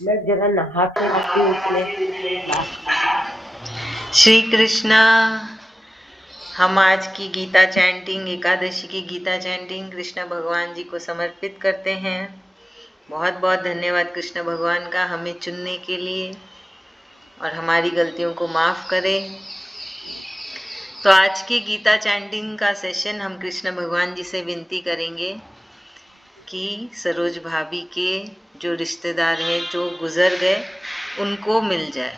मैं जरा नहा के आती हूँ इसलिए। श्री कृष्णा। हम आज की गीता चैंटिंग, एकादशी की गीता चैंटिंग कृष्ण भगवान जी को समर्पित करते हैं। बहुत बहुत धन्यवाद कृष्ण भगवान का हमें चुनने के लिए और हमारी गलतियों को माफ़ करें। तो आज की गीता चैंटिंग का सेशन हम कृष्ण भगवान जी से विनती करेंगे कि सरोज भाभी के जो रिश्तेदार हैं जो गुजर गए उनको मिल जाए,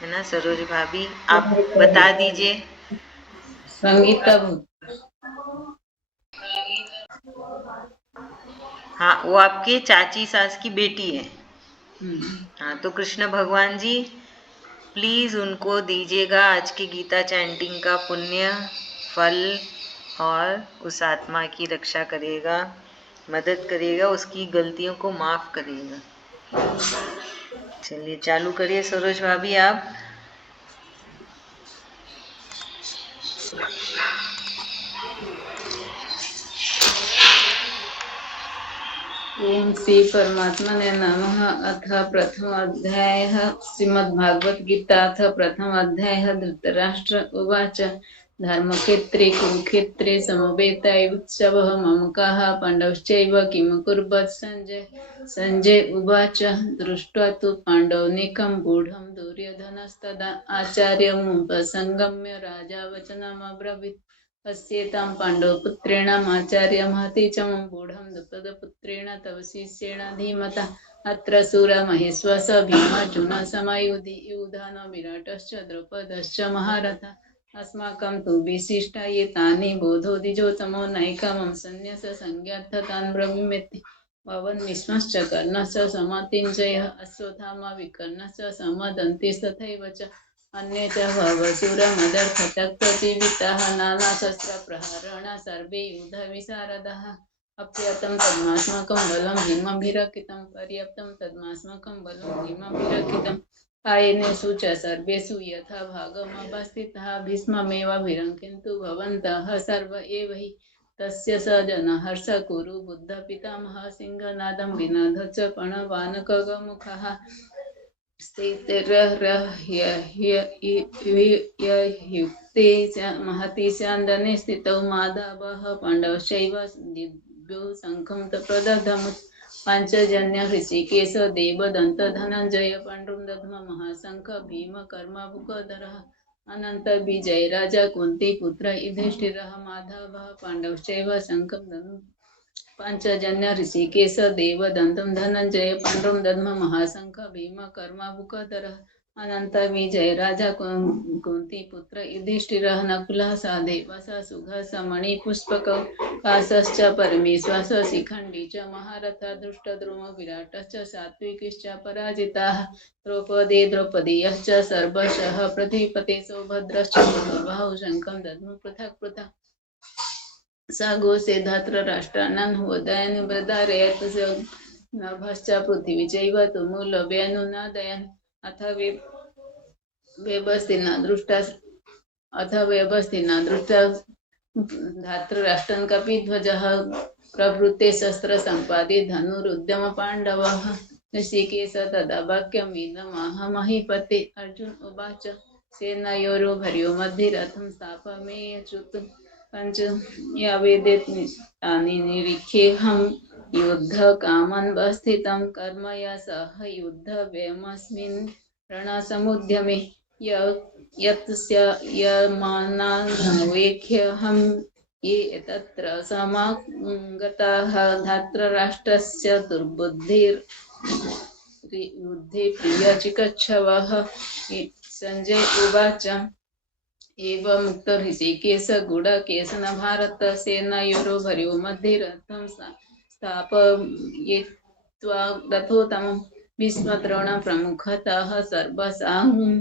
है ना। सरोज भाभी आप बता दीजिए। संगीता हाँ, वो आपके चाची सास की बेटी है। हाँ, तो कृष्ण भगवान जी प्लीज़ उनको दीजिएगा आज की गीता चैंटिंग का पुण्य फल और उस आत्मा की रक्षा करिएगा, मदद करिएगा, उसकी गलतियों को माफ़ करिएगा। चलिए चालू करिए सरोज भाभी आप। ओम श्री परमात्मने नमः। अथ प्रथम अध्याय श्रीमद्भागवत गीता अथ प्रथम अध्याय धृतराष्ट्र उवाच धर्मक्षेत्रे कुरुक्षेत्रे समवेतायुत्सवः ममकाः पाण्डवश्चैव किमकुर्वत् संजय उवाच दृष्ट्वा तु पाण्डवनीकं गूढं दुर्योधनस्तदा आचार्यमुपसंगम्य राजा वचनमब्रवीत् अस्येतां पाण्डवपुत्रेण आचार्यमहति च मम गूढं द्रुपदपुत्रेण तव शिष्येण धीमता अत्र सुरमहेश्वस भीमार्जुन समयुधान विराटश्च द्रौपदश्च महारथा अस्माकं तु विशिष्टा ये तानि बोधोदिजोतमो नैकमं सन्न्यास संज्ञार्थतान् ब्रवीम्यति भवन् भीष्मश्च कर्णश्च समातिञ्जयः अश्वत्थामा विकर्णश्च समदन्तिस्तथैव च अन्ये च भवसुरमदर्थतक्तजीविताः नानाशस्त्रप्रहारेण सर्वे युद्धविशारदाः अप्यतं तद्मास्माकं बलं भीमभिरक्षितं पर्याप्तं तद्मास्माकं बलं भीमभिरक्षितं आयनेषु च सर्वेषु यथा भागमवस्थितः भीष्ममेवाभिरक्षन्तु भवन्तः सर्व एव हि तस्य स जनहर्ष कुरु बुद्धपितामहः सिंहनादं विनाद च प्रणवानकगमुखः युक्ते महति स्यन्दने स्थितौ माधवः पाण्डवश्चैव दिव्यो शङ्खं प्रदधमुत् पाञ्चजन्य ऋषिकेश देवदन्त धनञ्जय पाण्डुर्दध्म महाशङ्ख भीम कर्माभुकधरः अनन्त विजय राजा कुन्तीपुत्र युधिष्ठिरः माधवः पाण्डवश्चैव शङ्खं दधुः पांचजन्य ऋषिकेश देवदन्तं धनञ्जय पाण्डुं दद्म महाशङ्ख भीम कर्माभुकधरः अनंत विजय राजा कुन्तीपुत्र युधिष्ठिरः नकुलः सहदेवः सुघः मणिपुष्पकौ काशश्च परमेश्वरः शिखण्डी च महारथः धृष्टद्रुम विराटश्च सात्विकीश्च पराजिताः द्रौपदीयश्च सर्वशः पृथ्वीपते सौभद्रश्च पूर्वबाहुः शङ्खं दद्म पृथक् पृथक् स गोसे धातृराष्ट्राणां वदयन् वृदारयत् नभश्च पृथिवी चैव तुमुलव्यनुनादयन् अथ व्यवस्थिना दृष्टा धातृराष्ट्रं कपिध्वजः प्रवृत्ते शस्त्र सम्पादे धनुरुद्यम पाण्डवः ऋषिकेश तदा वाक्यम् इदमाह महीपते अर्जुन उवाच सेनयोरुभयोर् मध्ये रथं स्थापयमेच्युत पंच यावेदेतानि निरीख्येऽहं युद्धकामन् वस्थितं कर्मया सह युद्धव्ययमस्मिन् रणसमुद्यमे यत्स्य यमानावेख्यहं ये तत्र समागताः धातृराष्ट्रस्य दुर्बुद्धिर्युद्धे प्रियचिकित्सवः संजय उवाच एवं मुक्त ऋषिकेश गुडकेशन भारत सेनयोरुभयोर् मध्ये रथं स्थापयित्वा रथोत्तमं भीष्मद्रोण प्रमुखतः सर्वसाहुं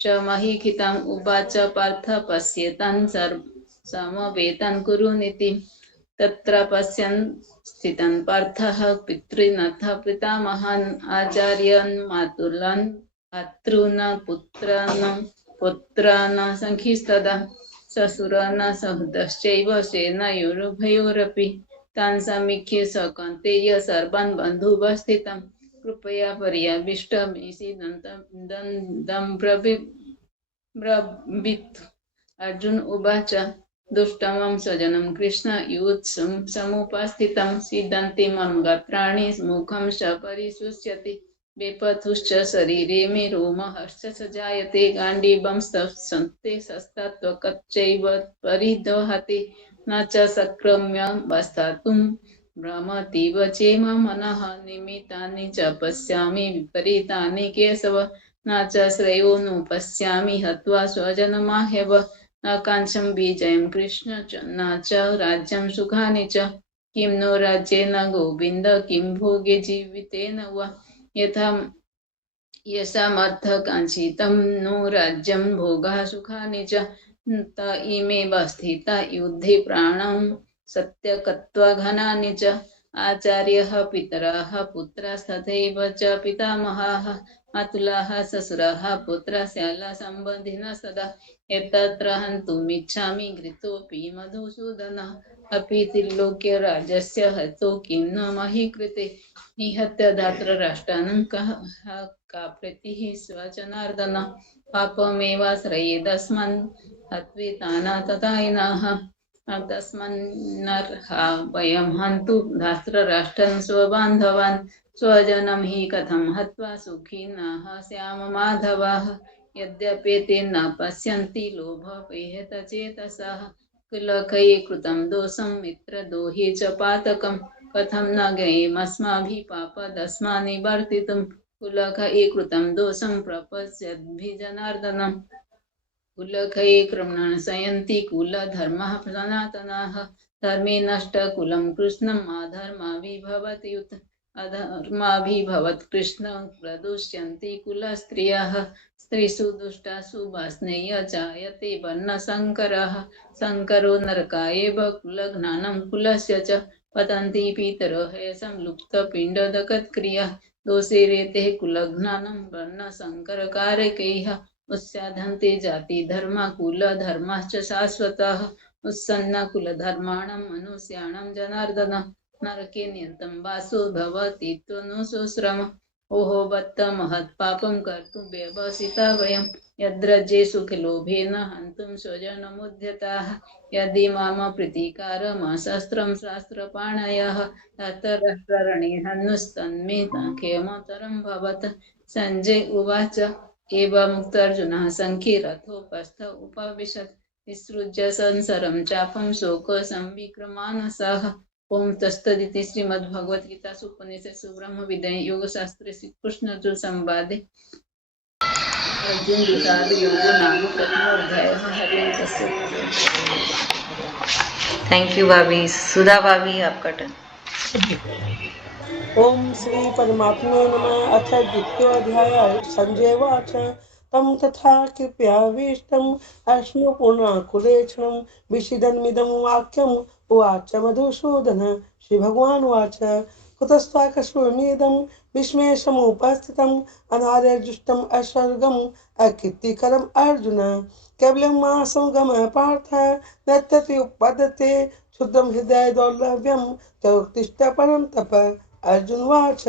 च महीखितम् उवाच पार्थ पश्येतान् समवेतान् कुरुनीति तत्र पश्यन् स्थितन् पार्थः पितॄनथ पितामहान् आचार्यान् मातुलान् भ्रातॄन् पुत्रान् सखीस्तदा ससुरान् सहृदश्चैव सेनयोरुभयोरपि तान् समीक्ष्य स कौन्तेय सर्वान् बन्धुवस्थितं कृपया पर्याविष्टमेषिदं ब्रवीत्। अर्जुन उवाच दुष्टमं स्वजनं कृष्ण युत्सं समुपस्थितं सीदन्ति मम गात्राणि मुखं च परिशुष्यति वेपथुश्च शरीरे मे रोमहर्ष च जायते गाण्डीवं संस्ते शस्तात्वकच्चैव परिदहति न च शक्यम्य वस्तातुं भ्रमतीव चेम मनः निमित्तानि च पश्यामि विपरीतानि केशव न च श्रेयोनुपश्यामि हत्वा स्वजनमाह्यव न कांक्षं विजयं कृष्ण च न च राज्यं सुखानि च किं नो राज्येन गोविन्द किं भोगे जीवितेन वा यथा येषामर्थकाङ्क्षितं नो राज्यं भोगाः सुखानि च त इमेव स्थिता युद्धे प्राणं सत्यकत्वा घनानि च आचार्यः पितरः पुत्रास्तथैव च पितामहाः मातुलाः ससुराः पुत्रशाला सम्बन्धिनः सदा एतत्र हन्तुमिच्छामि घृतोऽपि मधुसूदन अपि त्रिलोक्य राज्यस्य हतो किं न मही कृते निहत्य धार्तराष्ट्रान् का प्रीतिः स्वजनार्दन पापमेवाश्रयेदस्मान् हत्विताना तथायिनः तस्मान्नर्हा वयं हन्तु धार्तराष्ट्रान् स्वबान्धवान् स्वजनं हि कथं हत्वा सुखिनः स्याम माधवाः यद्यपि ते न पश्यन्ति लोभपेहतचेतसः कुलकये कृतं दोषं मित्रद्रोहे च पातकं कथं न ज्ञेयमस्माभिः पापदस्मान् निवर्तितुं कुलकये कृतं दोषं प्रपश्यद्भिजनार्दनम् कुलकये कृम्णशयन्ति कुलधर्मः सनातनः धर्मे नष्ट कुलं कृष्णम् अधर्माभिर्भवति युत अधर्माभिर्भवत् कृष्ण प्रदुष्यन्ति कुलस्त्रियः स्त्रीषु दुष्टासु वार्ष्णेय जायते वर्णशङ्करः शङ्करो नरकायैव कुलघ्नानं कुलस्य च पतन्ति पितरो हेषं लुप्तपिण्डदकत्क्रिया दोषे रेते कुलघ्नानं वर्णशङ्करकारकैः उत्साधन्ते जाति धर्म कुल धर्मश्च शाश्वतः उत्सन्न कुल धर्माणां मनुष्याणां जनार्दन नरके नियतं वासो भवति त्वनुशोश्रम ओहो बत्त महत्पापं कर्तुं व्यवसिता वयं यद्रज्ये सुखलोभेन हन्तुं स्वजनमुद्यताः यदि मम प्रीतिकारमशस्त्रं शास्त्रपाणयः ततरणे हनुस्तन्मे क्षेमतरं भवत् संजय उवाच एवं मुक्तार्जुनः सङ्ख्ये रथोपस्थ उपविशत् विसृज्य संसरं चापं शोकसंविक्रमानसः ओम तत्सदिति श्रीमद्भगवद्गीतासु उपनिषत्सु ब्रह्मविद्यायां योगशास्त्रे श्रीकृष्णार्जुनसंवादे अर्जुन विषाद योगो नाम प्रथमोऽध्यायः। हरि ओम तत्सत्। थैंक यू भाभी। सुधा भाभी आपका टर्न। ओम श्री परमात्मने नमः। अथ द्वितीयोऽध्यायः। संजय उवाच तं तथा कृपयाविष्टम् अश्रुपूर्णाकुलेक्षणं विषीदन्मिदं वाक्यम् उवाच मधुसूदन। श्रीभगवान् उवाच कुतस्त्वाकस्मिदं विस्मयसमुपस्थितम् अनार्यजुष्टम् अस्वर्गम् अकीर्तिकरम् अर्जुन केवलं मासं गमः पार्थ नत्यति उपपद्यते क्षुद्रं हृदय दौर्लभ्यं तयोक्तिष्ठ परं तप। अर्जुनवाच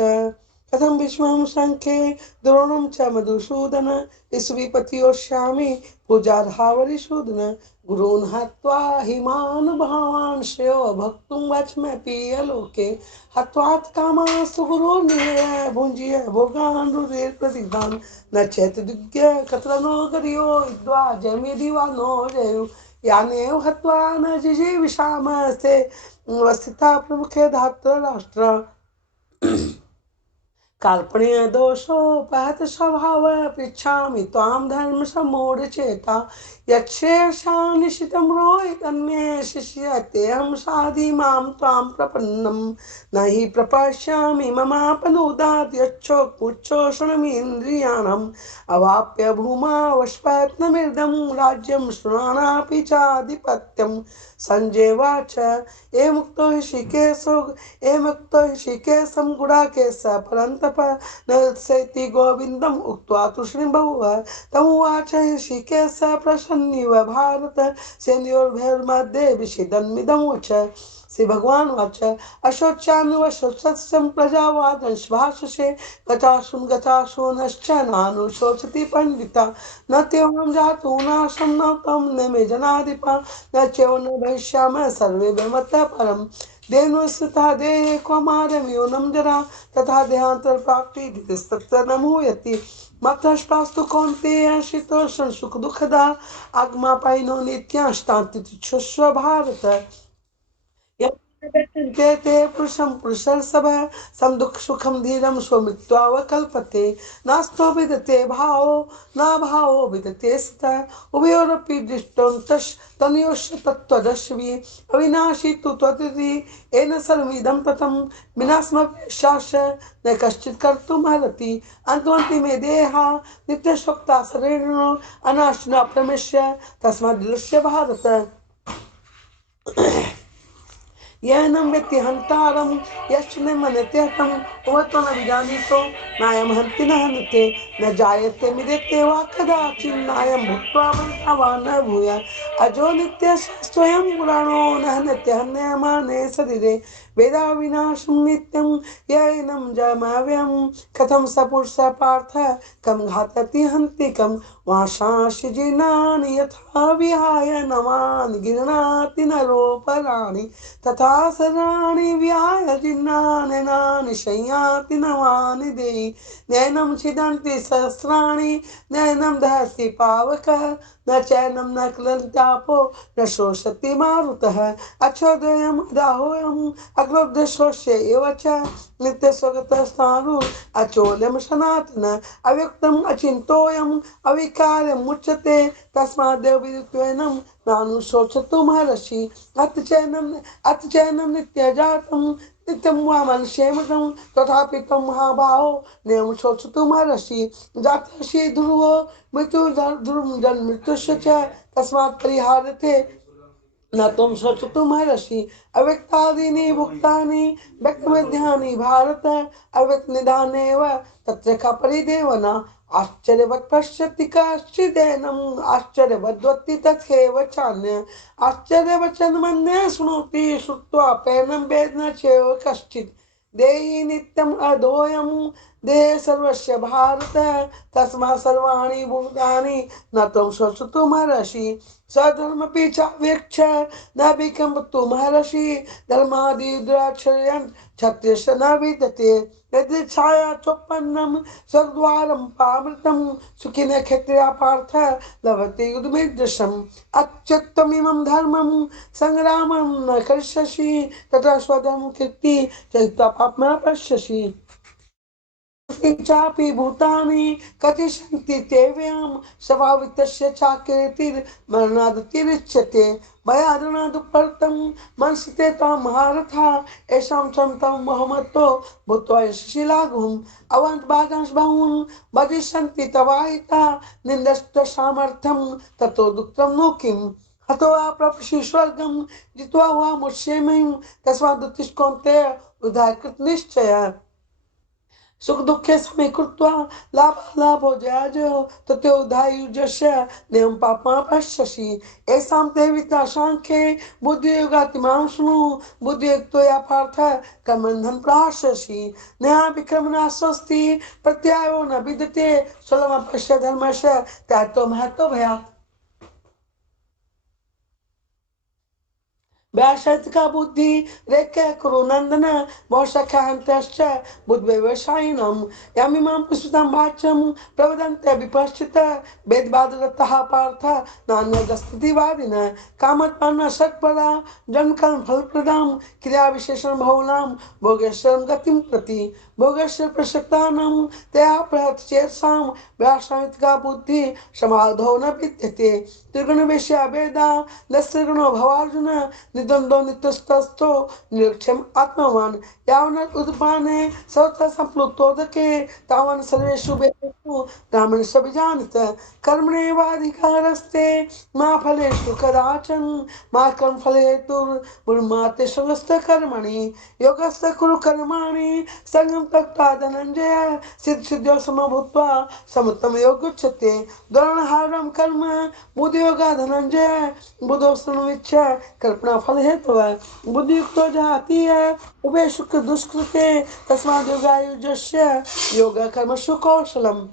कथं विस्मयं शङ्खे द्रोणं च मधुसूदन विपत्योष्यामि पूजार्हावरिसूदन गुरून् हत्वा हि महानुभावान् श्रेयो भक्तुं वच्म्यपि यलोके हत्वात् कामास्तु गुरोर्निहय भुञ्जीय भोगान् रुधिरप्रदिदान् न चेतदुग्य कतरनो गर्यो विद्वा जयमेदि वा नो जयो यानेव हत्वा न जिजीविषामस्ते वस्थिता प्रमुखे धातराष्ट्र काल्पनीय दोषोपहत स्वभाव पृच्छामि त्वां धर्म सम्मूढचेता यक्षेषानिशितं रोहितन्मे शिष्यतेऽहं साधि मां त्वां प्रपन्नं न हि प्रपश्यामि ममापनुदात् यच्छोक्मुच्छोषणमिन्द्रियाणाम् अवाप्य भूमा वश्पत्नमिदं राज्यं शृणानापि चाधिपत्यं। संजय उवाच एमुक्तो ऋषिकेशं गुडाकेश परन्तप नरसेति गोविन्दम् उक्त्वा तूष्णीं बहुवः तमुवाच ऋषिकेशः प्रसन्निव भारत सेनयोर्भयोर्मध्ये विषीदन्मिदमुच श्री भगवान वाच अशोच्यानुशोचस्यं प्रजावादंशभाषसे गताशो नानुशोचति पंडिता न त्यों जातु नाशं न तं न मे जनाधिपा न चैव न भविष्यामः सर्वे वैमतः परम् देनुस्थिता देहे क्वमारम्योनं जरा तथा देहांतर प्राप्ति दितस्तत्र न मुह्यति मतस्तास्तु कौन्तेय शीतोष्ण सुख दुःखदा आगमापायिनो नित्याष्टान्तितिच्छुष्व भारत ते ते पुरुषं पुरुषर्षभः सम दुःख सुखम धीरम स्वमृत्वावकल्पते नास्तो विदते भावो न भावो विदते स्तः उभयोरपि दृष्टं तनयोश्च तत्त्वदर्शि अविनाशी तु त्वतिति येन सर्वमिदं ततं विनाशमप्यशाश्च न कश्चित् कर्तुमर्हति अन्त्वन्ति मे देहा नित्यशोक्ता शरीरिणो अनाशिना प्रमेश्य तस्माद्दिलस्य भारत येनं वेत्ति हन्तारं यश्च न मन्यते हतं उवतो न विजानीतो नायं हन्ति न हन्यते न जायते मिदेते वा कदाचित् नायं भूत्वा भविता वा न भूयात् अजो नित्यः स्वयं पुराणो न हन्यते हन्यमाने शरीरे वेदा विनाशं नित्यं येनं जमाव्यं कथं स पुरुषः पार्थ कं घातति हन्ति कं वाशांसि जीर्णानि यथा विहाय नवानि गृह्णाति नरोपराणि तथा शराणि विहाय जीर्णानि शय्याति नवानि देहि नैनं छिदन्ति सहस्राणि नैनं दहति पावकः न चैनं न क्लन्त्यापो न शोषति मारुतः अच्छोदयम् अदाहोऽयम् अक्रोधशोष्य एव च नित्यस्वगतस्थाणु अचोल्यं सनातन अव्यक्तम् अचिन्तोऽयम् अविकारम् मुच्यते तस्मादेव विदित्वेनं नानुशोचतु महर्षि अथ चैनं नित्यजातं नित्यं वा मनुष्येमतं तथापि तं महाभावो नैव शोचतु महर्षि जातस्य ध्रुवो मृत्युश्च च तस्मात् परिहार्यते न त्वं शोचतु महर्षि अव्यक्तादीनि भुक्तानि व्यक्तमध्यानि भारत अव्यक्तनिधानेव तत्र का परिदेवना आश्चर्यवत् पश्यति कश्चिदेनम् आश्चर्यवद्वत्ति तथैव चान्य आश्चर्यवचनमन्यः शृणोति श्रुत्वा पैनं वेद न चैव कश्चित् देहि नित्यम् अधोऽयं देहे सर्वस्य भारत तस्मात् सर्वाणि भूतानि न त्वं शोचतु महर्षि स्वधर्मपि चावेक्ष न विकम्पतु महर्षि धर्मादिद्राक्षरयन् क्षत्रियस्य न विद्यते यदि छाया चोपन्नं स्वर्गद्वारं पामृतं सुखिनः क्षत्रिया पार्थ लभते युद्धमीदृशम् अच्युतमिमं धर्मं संग्रामं न करिष्यसि तथा स्वधर्मं कीर्ति चरित्वा पापं पश्यसि चापि भूतानि कतिशन्ति ते व्ययं स्वभावितस्य चाकीर्तिर्मरणादतिरिच्यते भयादनादुपर्तं मनस्ते तां महारथा येषां चन्तं मोहमत्तो भूत्वा यशशिलाघुम् अवन्तभागांश बहून् वदिष्यन्ति तवाहिता निन्दस्त सामर्थ्यं ततो दुःखं नो किम् हतो वा प्रपश्य स्वर्गं जित्वा वा मुष्येमं तस्मात् उत्तिष्ठ कौन्तेय उदाहृतनिश्चय सुख दुखे समय कृत्वा लाभो जयाजयो तथोधायुजस्य नियम पापा पश्यसि ऐसां ते विद्या सांख्ये बुद्धियोगातिमां शृणु बुद्धियुक्तया पार्थ कर्मबन्धं प्राश्यसि नया विक्रमणा स्वस्ति प्रत्यायो न विद्यते स्वलम पश्य धर्मस्य त्यातो महतो भयात् व्यासर्थ का बुद्धि रेख्य कुरु नंदन वोषख्यान्तश्च बुद्धिव्यवसायिनम् यमिमां पुष्पितं वाच्यं प्रवदन्ते विपश्चित वेदवादरतः पार्थ नान्यदस्तिवादिनः कामोत्पन्न षट्पदा जन्मकर्म फलप्रदां क्रियाविशेषण बहुलां भोगेश्वरं गतिं प्रति भोगेश्वर प्रसक्तानां तया प्रहत चेतसां व्यासर्थ का बुद्धि समाधो न विद्यते त्रिगुण विषया वेदा लस्त्रिगुणो भवार्जुन निद्वन्द्वो नित्यस्तस्थो निरीक्षम् आत्मवान् यावन् उद्पाने सर्वत्र संप्लुतोदके तावन् सर्वेषु वेदेषु ब्राह्मणस्य विजानीत कर्मण्येवाधिकारस्ते मा फलेषु कदाचन मा कर्मफले हेतुर्मा संगस्त कर्मणि योगस्थ कुरु कर्माणि संगं त्यक्त्वा धनञ्जय सिद्धिसिद्ध्यो समभूत्वा समत्वं योगुच्यते द्रोणहारं कर्म बुद्धियोगा धनञ्जय बुधो शृणुविच्छ कल्पना फल हेतु बुद्धि युक्तो जाती है उभय शुक्र दुष्कृते तस्माद् योगायुजस्य योग कर्मसु कौशलम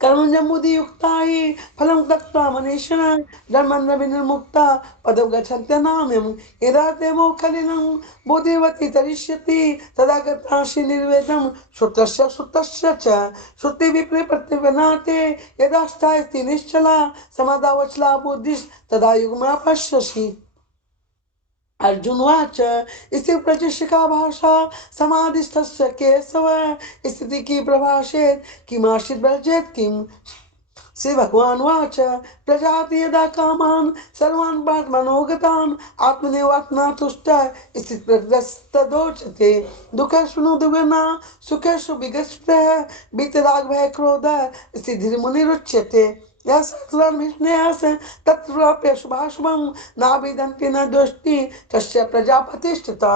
कर्मण्यमुदि युक्ता हि फलं त्यक्त्वा मनीषिणः धर्मन्न विनिर्मुक्ता पदं गच्छन्त्यनाम्यं यदा ते मोक्षलिनं बुद्धिवती तरिष्यति तदा गतांसि निर्वेदं श्रुतस्य च श्रुतिविप्रतिपन्नाते यदा स्थायति निश्चला समादावचला बुद्धिस्तदा युग्मा पश्यसि अर्जुनवाच इति प्रचिशिका भाषा समाधिस्थस्य केशव स्थिति की प्रभाषेत किमाशित वर्जेत किम श्री भगवान वाच प्रजाति यदा कामान सर्वान् मनोगतान् आत्मनेवात्मा तुष्ट स्थित प्रग्रस्तदोचते दुःखेषु नु दुर्गना सुखेषु विगस्पृह बीतराग भय क्रोध स्थितिर्मुनिरुच्यते तत्प्राप्य शुभाशुभं नाभिदन्ति न दोष्टि तस्य प्रजापतिष्ठता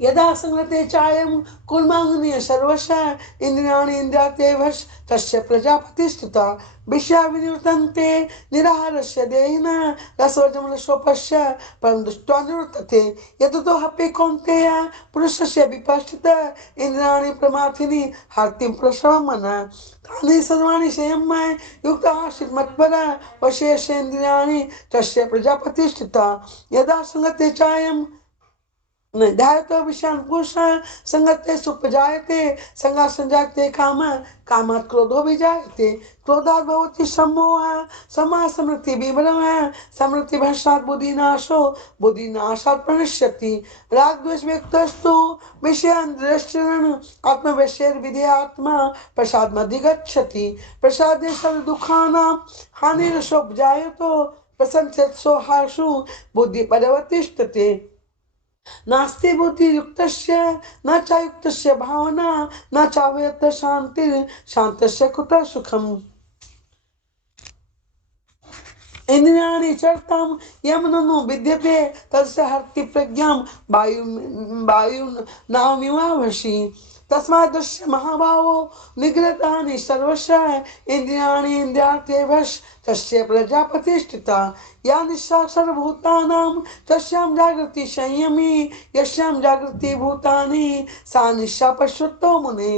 यदा संगते चायं कुर्मांगनीय सर्वशः इंद्रियाणि इन्द्रियार्थेभ्यः तस्य प्रजापतिष्ठता विषयाविनिवर्तन्ते निराहारस्य देहिनः रसोजं रसोपश्य परं दृष्ट्वा निवर्तते यततो हपि कौन्तेय पुरुषस्य विपश्चितः इन्द्रियाणि प्रमाथिनि हर्तिं प्रशमनः तानि सर्वाणि संयम्य युक्तः आसीत् मत्परः वशेषेन्द्रियाणि तस्य प्रजापतिष्ठिता यदा संगते चायं ध्यायतो विषयान् पुरुषः संगते सुपजायते संगा संजायते काम कामात् क्रोधो विजायते क्रोधात् भवति सम्मोहः सम्मोहः समृद्धि विभ्रमः समृद्धि भ्रष्टात् बुद्धिनाशो बुद्धिनाशात् प्रणश्यति राग द्वेष व्यक्तस्तु विषयान् दृष्टिरन् आत्मविषयैर्विधेयात्मा प्रसादमधिगच्छति प्रसादे सर्व दुःखानां हानिरसोपजायतो प्रसन्नचेतसो हासु बुद्धि परिवर्तिष्ठते नास्ति बुद्धि युक्तस्य न च युक्तस्य भावना न चावयत शांति शांतस्य कुतः सुखम इंद्रियाणि चरतां यं नु विद्यते तस्य हरति प्रज्ञां वायु नावमिवावशि तस्मात् दस्य महाभावो निगृहीतानि सर्वशः इन्द्रियाणि इन्द्रियार्थेभ्यः तस्य प्रजापतिष्ठिता या निशा सर्वभूतानां तस्यां जागृति संयमी यस्यां जागृति भूतानि सा निशा पश्यतो मुने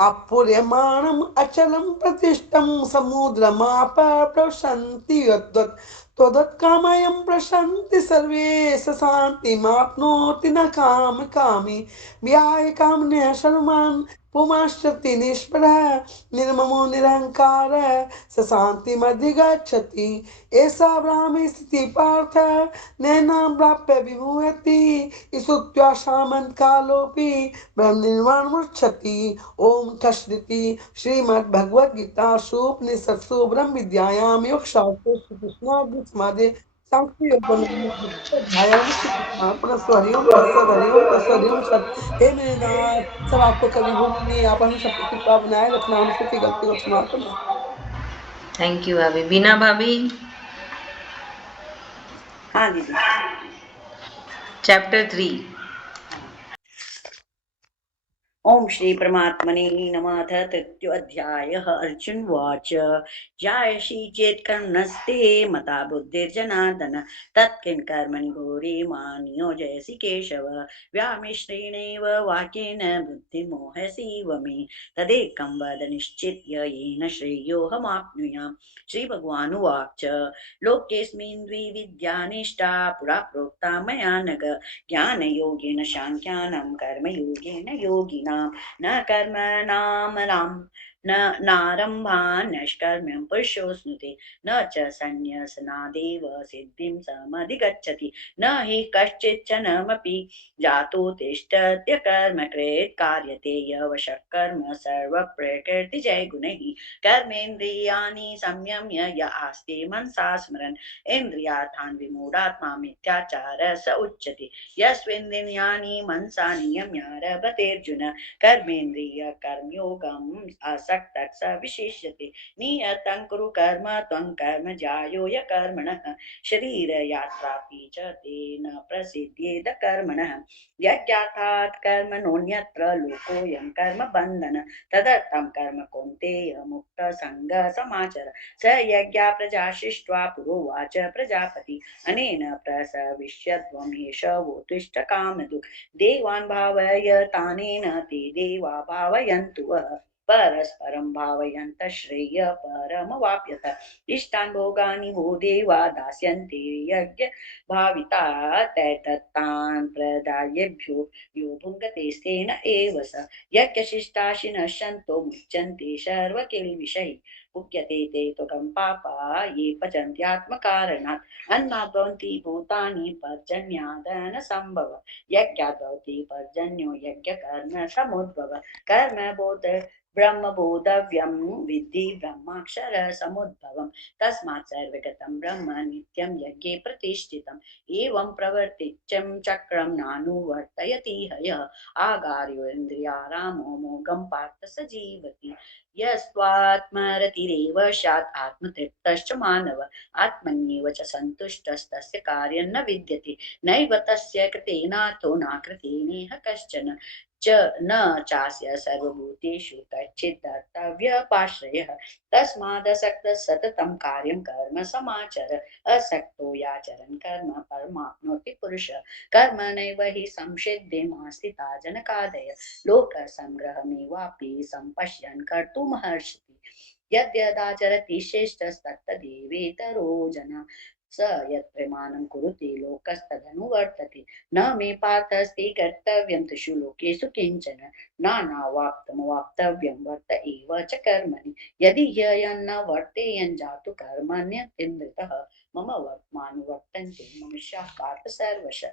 आपूर्यमाणम् अचलं प्रतिष्ठं समुद्रमाप प्रशन्ति यद्वत् त्वदत्कामयं प्रशन्ति सर्वे स शान्तिमाप्नोति न कामी व्याय कामन्यः सर्वान् पुमाश्चति निष्प्रः निर्ममो निरहङ्कारः स शान्तिमधिगच्छति एषा ब्राह्मी स्थितिः पार्थ नैनां प्राप्य विमुह्यति ईशुत्वा सामन्तकालोऽपि ब्रह्मनिर्वाणमुच्यति ॐ तत्सदिति श्रीमद्भगवद्गीतासु उपनिषत्सु ब्रह्मविद्यायां योगशास्त्रे श्रीकृष्णार्जुनसंवादे हे मेरे नाथ सब आपको कभी भूलेंगे आप हम सबकी कृपा बनाए रखना हम सबकी गलती को क्षमा करना थैंक यू भाभी बीना भाभी हाँ दीदी चैप्टर 3 ओम श्री परमात्मने नमः तृतीयोऽध्यायः अर्जुन वाच जायसी चेत् कर्मणस्ते मता बुद्धिर्जनार्दन तत्किं कर्मणि घोरे मां नियोजयसि केशव व्यामिश्रेणेव वाक्येन बुद्धिर्मोहयसीव मे तदेकं वद निश्चित्य येन श्रेयोऽहमाप्नुयाम् श्रीभगवानुवाच लोकेऽस्मिन् द्विविद्या निष्ठा पुरा प्रोक्ता मया नघ ज्ञानयोगेन साङ्ख्यानां कर्मयोगेन योगिनां न कर्मणामराम नारंभा नष्कर्म्यं पुरुषोऽश्नुते न च संन्यसनादेव सिद्धिं समधिगच्छति न हि कश्चिच्चनमपि जातो तिष्ठत्य कर्म कृत् कार्यते यवशः कर्म सर्वप्रकृतिजैर्गुणैः कर्मेन्द्रियाणि संयम्य य आस्ते मनसा स्मरन् इन्द्रियार्थान् विमूढात्मा मिथ्याचारः स उच्यते यस्मिन्द्रियाणि मनसा नियम्य रभतेऽर्जुन कर्मेन्द्रिय कर्मयोगम् सक्तः स विशिष्यते नियतं कुरु कर्म त्वं कर्म ज्यायो य कर्मणः शरीर यात्रापि च तेन प्रसिद्ध्येद कर्मणः यज्ञार्थात् कर्मणोऽन्यत्र लोकोऽयं कर्म बन्धन तदर्थं कर्म कौन्तेय मुक्त संग समाचर स यज्ञा प्रजा सृष्ट्वा पुरोवाच प्रजापति अनेन प्रसविष्यत्वमेष वोतिष्ठ कामधुक् देवान् भावय तानेन ते देवा भावयन्तु वः परस्परं भावयन्त श्रेय परमवाप्यत इष्टान् भोगानि वो देवा दास्यन्ते यज्ञ भाविता तैतत्तान् प्रदायेभ्यो यो भुङ्क्तेस्तेन एव स यज्ञशिष्टाशि नश्यन्तो मुच्यन्ते सर्वकिल्बिषैः उच्यते ते त्वकं पापा ये पचन्त्यात्मकारणात् अन्नात् भवन्ति भूतानि पर्जन्यादन संभव यज्ञात् भवति पर्जन्यो यज्ञकर्म समुद्भव कर्म बोध ब्रह्म बोधव्यं विद्धि ब्रह्माक्षर समुद्भवम् तस्मात् सर्वगतं ब्रह्म नित्यं यज्ञे प्रतिष्ठितम् एवं प्रवर्तित्यं चक्रं नानुवर्तयति हयः आगार्योन्द्रियारामो मोघं पार्थ स जीवति यस्त्वात्मरतिरेव स्यात् आत्मतृप्तश्च मानव आत्मन्येव च सन्तुष्टस्तस्य कार्यं न विद्यते नैव तस्य कृतेनार्थो नाकृतेनेह कश्चन च न चास्य सर्वभूतेषु कच्चित् कर्तव्यपाश्रयः तस्मादसक्तः सततं कार्यं कर्म समाचर असक्तो याचरन् कर्म परमाप्नोति पुरुषः कर्म नैव हि संसिद्धिमास्थिता जनकादय लोकसङ्ग्रहमेवापि सम्पश्यन् कर्तुमर्हसि यद्यदाचरति श्रेष्ठस्तत्तदेवेतरो जना स यत्प्रमाणं कुरुते लोकस्तदनुवर्तते न मे पार्थस्ते कर्तव्यं त्रिषु लोकेषु किञ्चन नानावाप्तमवाप्तव्यं वर्त एव च कर्मणि यदि ह्ययन्न वर्तेयं जातु कर्मण्यतीन्द्रितः मम वर्तमानुवर्तन्ते मनुष्याः पार्थ सर्वश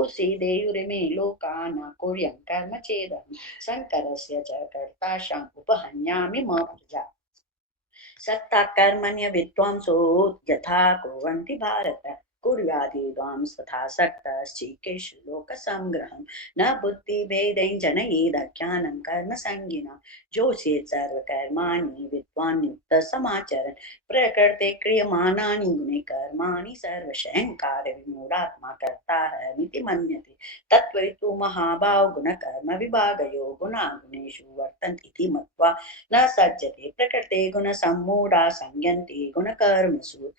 उसीदेयुरिमे लोका न कुर्यं कर्म चेदहं शङ्करस्य च कर्ताशाम् उपहन्यामि म प्रजा सत्ता कर्मण्य विद्वांसो यथा कुर्वन्ति भारत कुर्यादिद्वांस तथा सक्तश्चेकेषु लोकसंग्रहं न बुद्धिभेदेन जनयेदज्ञानं कर्मसङ्गिना जोषेत् सर्वकर्माणि विद्वान् युक्तसमाचरन् प्रकृते क्रियमाणानि गुणे कर्माणि सर्वशङ्कारविमूढात्मा कर्तारमिति मन्यते तत्त्वैतु महाभाव गुणकर्म विभागयो गुणागुणेषु वर्तन्ते इति मत्वा न सज्जते प्रकृते गुणसम्मूढा संयन्ते गुणकर्मसु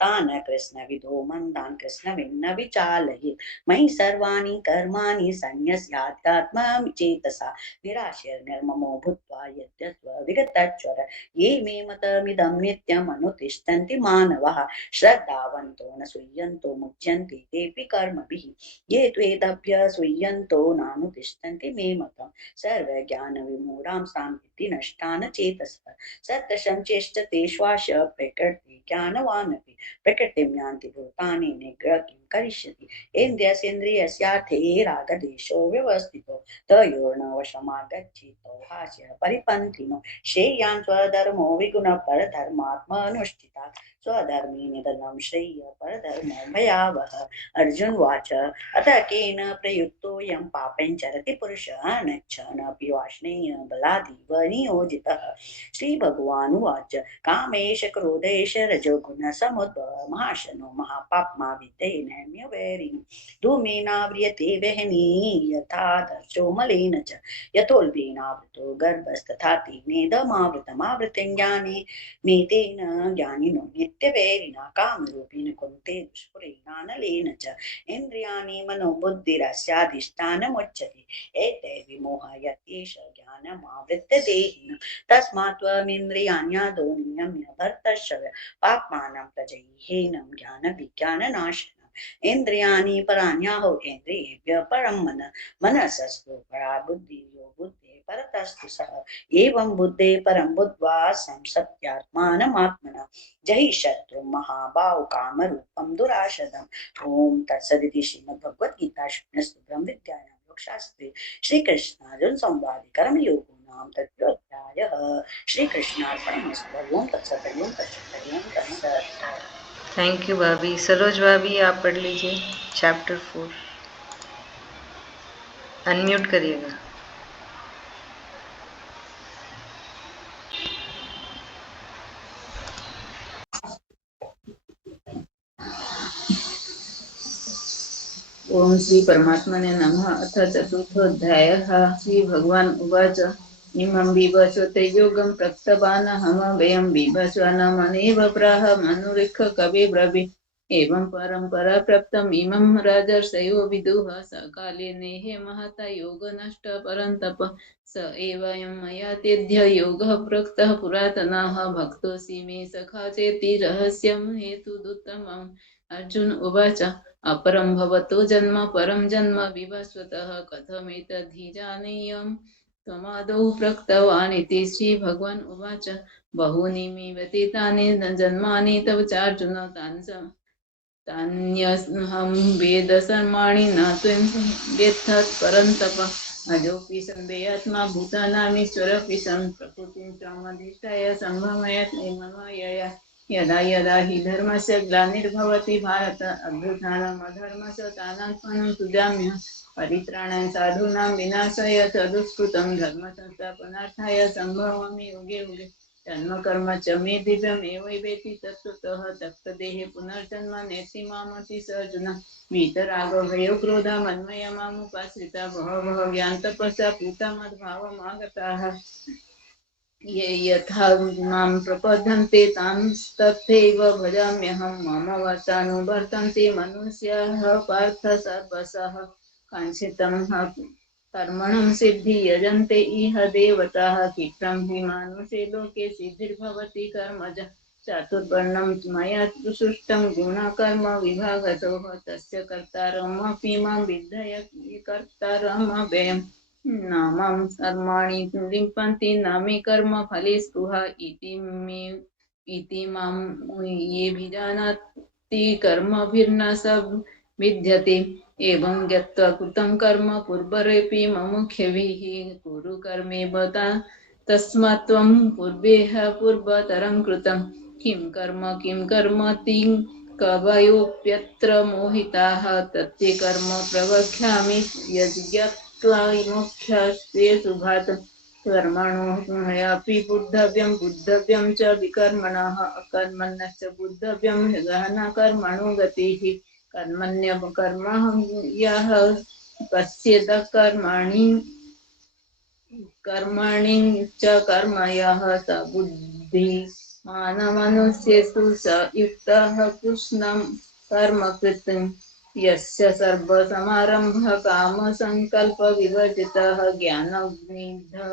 तान् कृष्णविदो मन्दान् कृष्णविन्न विचालयेत् मयि सर्वाणि कर्माणि संन्यस्यात्मात्म चेतसा निराश्य निर्ममो भूत्वा यद्यस्व विगतच्वर ये मे मतमिदं नित्यम् अनुतिष्ठन्ति मानवाः श्रद्धावन्तो न सूयन्तो मुच्यन्ते तेऽपि कर्मभिः ये त्वेदभ्यसूयन्तो नानुतिष्ठन्ति मे मतम् सर्वज्ञानविमूढां सान्ति नष्टान चेतसः सत्तशं चेष्टतेष्वाश प्रकृति ज्ञानवानपि प्रकृतिं यान्ति भूतानि निग्रह किं करिष्यति इन्द्रियस्येन्द्रियस्यार्थे रागदेशो व्यवस्थितो तयोर्नवशमागच्छितो हास्य परिपन्थिनो श्रेयान् स्वधर्मो विगुणपरधर्मात्मनुष्ठिता स्वधर्मे निधनं श्रेय परधर्मो भयावह अर्जुन वाच अथ केन प्रयुक्तोऽयं पापञ्चरति पुरुषः नच्छनपि वाष्णेय बलादिव नियोजितः श्रीभगवानुवाच कामेश क्रोधेश रजोगुणसमुद्भव महाशनो महापाप्मा विद्येनैर्म्यवैरिणो धूमेनाव्रियते वह्नि यथा दर्शो मलेन च यतोल्बेनावृतो गर्भस्तथा तेनेदमावृतमावृतं ज्ञाने मेतेन ज्ञानिनो नित्यवैरिणा कामरूपेण कुन्ते दुष्पुरेणानलेन च इन्द्रियाणि मनोबुद्धिरस्याधिष्ठानमुच्यते एतैर्विमोहयत्येष ज्ञानमावृत्य देहिनः तस्मात् त्वमिन्द्रियाण्यादौ नियम्य भर्तर्षव पाप्मानं प्रजह्येनं ज्ञानविज्ञाननाशनम् इन्द्रियाणि पराण्याहो इन्द्रियेभ्यः परं मनसस्तु परा बुद्धिर्यो बुद्धेः परतस्तु सः एवं बुद्धेः परं बुद्ध्वा संसत्यात्मानमात्मना जहि शत्रु महाभाव कामरूपं दुराशदम् ओम तत्सदिति श्रीमद्भगवद्गीता शुक्लस्तु ब्रह्म विद्यायां योगशास्त्रे श्रीकृष्णार्जुन संवादे कर्मयोगो नाम तृतीयोऽध्यायः श्रीकृष्णार्पणमस्तु हरि ओम तत्सत् हरि ओम तत्सत् हरि ओम तत्सत् थैंक यू भाभी। सरोज भाभी आप पढ़ लीजिए चैप्टर 4। अनम्यूट करिएगा। ओम श्री परमात्मने नमः। अथ चतुर्थोऽध्यायः। श्री भगवान उवाच इमं विवस्वते योगं प्रत्यवानहमव्ययं विवस्वानमनेव प्राह मनुरिक्ष कविब्रवीत् एवं परम्परा प्राप्तम् इमं राजर्षयो विदुः सकाले नेहे महता योगनष्ट परन्तप स एवं मया तेद्य योगः प्रोक्तः पुरातनः भक्तोऽसि मे सखा चेति रहस्यं हेतुदुत्तमम्। अर्जुन उवाच अपरं भवतो जन्म परं जन्म विवस्वतः कथमेतद्धि जानीयम् त्वमादौ प्रोक्तवान् इति श्रीभगवान् उवाच बहूनि मे व्यतीतानि न जन्मानि तव चार्जुन तान्यहं वेद सर्वाणि न त्वं वेत्थ परन्तप अजोऽपि सन्देहात्मा भूतानामीश्वरोऽपि सन् प्रकृतिं त्वामधिष्ठाय सम्भ्रमयत् मया यदा यदा हि धर्मस्य ग्लानिर्भवति भारत अभ्युत्थानमधर्मस्य तादात्म्यं सुजाम्यहं परित्राणाय साधूनां विनाशाय च दुष्कृतं धर्मसंस्थापनार्थाय सम्भवामि युगे युगे जन्म कर्म च मे दिव्यमेवैवेति तत्त्वतः तप्तदेहे पुनर्जन्म नेति मामति स अर्जुन वीतरागभयो क्रोधा मन्मया मामुपाश्रिता बहवः ज्ञानतपसा पूता मद्भावमागताः ये यथा मां प्रपद्यन्ते तां तथैव भजाम्यहं मम वर्तानुवर्तन्ते मनुष्याः पार्थ सर्वशः काञ्चितं कर्मणं सिद्धि यजन्ते इह देवताः क्षिप्रं हि मानुषे लोके सिद्धिर्भवति कर्मज चातुर्वर्णं मया सृष्टं गुणकर्म विभागतो तस्य कर्तारमपि मां विद्धय कर्तारमव्ययम् नामं कर्माणि लिम्पन्ति न मे कर्म फले स्पृहा इति मां ये विजानाति कर्मभिर्न स विद्यते एवं ज्ञात्वा कृतं कर्म पूर्वरेऽपि मुमुक्षुभिः कुरु कर्मेव तस्मात् त्वं पूर्वेह पूर्वतरं कृतं किं कर्म तिं कवयोऽप्यत्र मोहिताः तत्ते कर्म प्रवक्ष्यामि यज्ञत्वा मोक्षस्ते शुभात् कर्मणो मयापि बुद्धव्यं च विकर्मणः अकर्मण्यश्च बुद्धव्यं गहना कर्मणो गतिः कर्मण्य कर्म यः पश्येद कर्मणि च कर्म यः स बुद्धिमानमनुष्येषु स युक्तः कृष्णं कर्म कृतं यस्य सर्वसमारम्भ कामसङ्कल्प विवर्जितः ज्ञाननिग्धः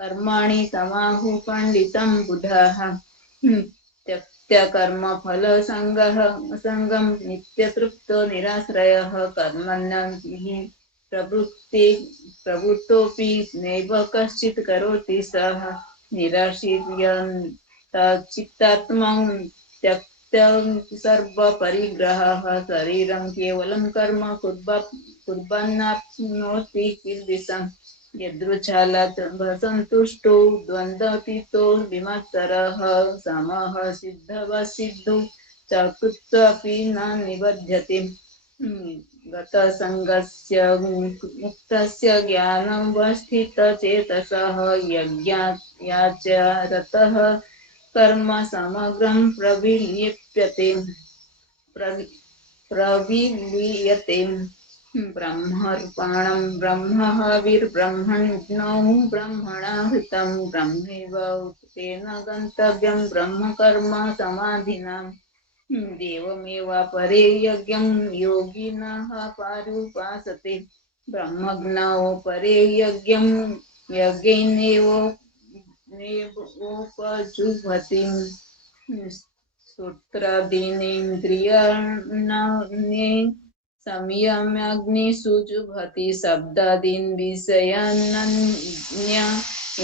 कर्माणि समाहुः पण्डितं बुधाः त्यक्त्वा कर्मफलसङ्गं नित्यतृप्तो निराश्रयः कर्मण्यहि प्रवृत्तोऽपि नैव कश्चित् करोति सः निराशीर्यन्तचित्तात्मा त्यक्त्वा सर्वपरिग्रहः शरीरं केवलं कर्म कुर्वन्नाप्नोति किल्बिषम् यदृच्छालात् संतुष्टो द्वन्द्वातीतो विमत्सरः समः सिद्धवसिद्धौ च कृत्वापि न निबध्यते गतसङ्गस्य मुक्तस्य ज्ञानावस्थितचेतसः यज्ञायाचरतः कर्म समग्रं प्रविलीयते ब्रह्मर्पणं ब्रह्महविर्ब्रह्मणो ब्रह्मणाहृतं ब्रह्मैव तेन गन्तव्यं ब्रह्मकर्म समाधिना देवमेवापरे यज्ञं योगिनः पारुपासते ब्रह्मज्ञावपरे यज्ञं यज्ञैनेवोपजुह्वति श्रोत्रादीनेन्द्रियाण्ये संयम्याग्निषु जुह्वति शब्दादीन् विषयान्य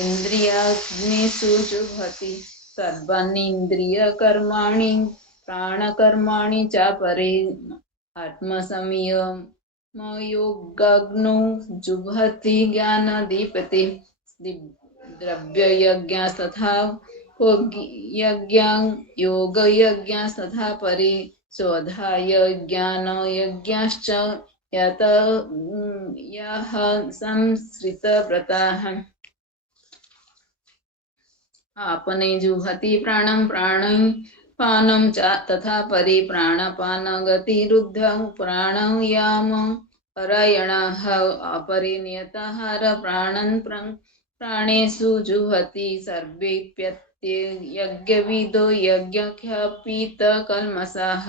इन्द्रियाग्निषु जुह्वति सर्वाणीन्द्रियकर्माणि प्राणकर्माणि चापरे आत्मसंयमयोगाग्नौ जुह्वति ज्ञानदीपते द्रव्ययज्ञस्तथा योगयज्ञस्तथा परे स्वाध्यायज्ञानयज्ञश्च यः संसृतव्रताः आपने जुह्वति प्राणं पानं च तथा परे प्राणपानगतिरुद्धं प्राणायाम परायणाः अपरे नियताहार प्राणेषु जुहति सर्वेऽप्यते यज्ञविदो यज्ञख्यापितकल्मषाः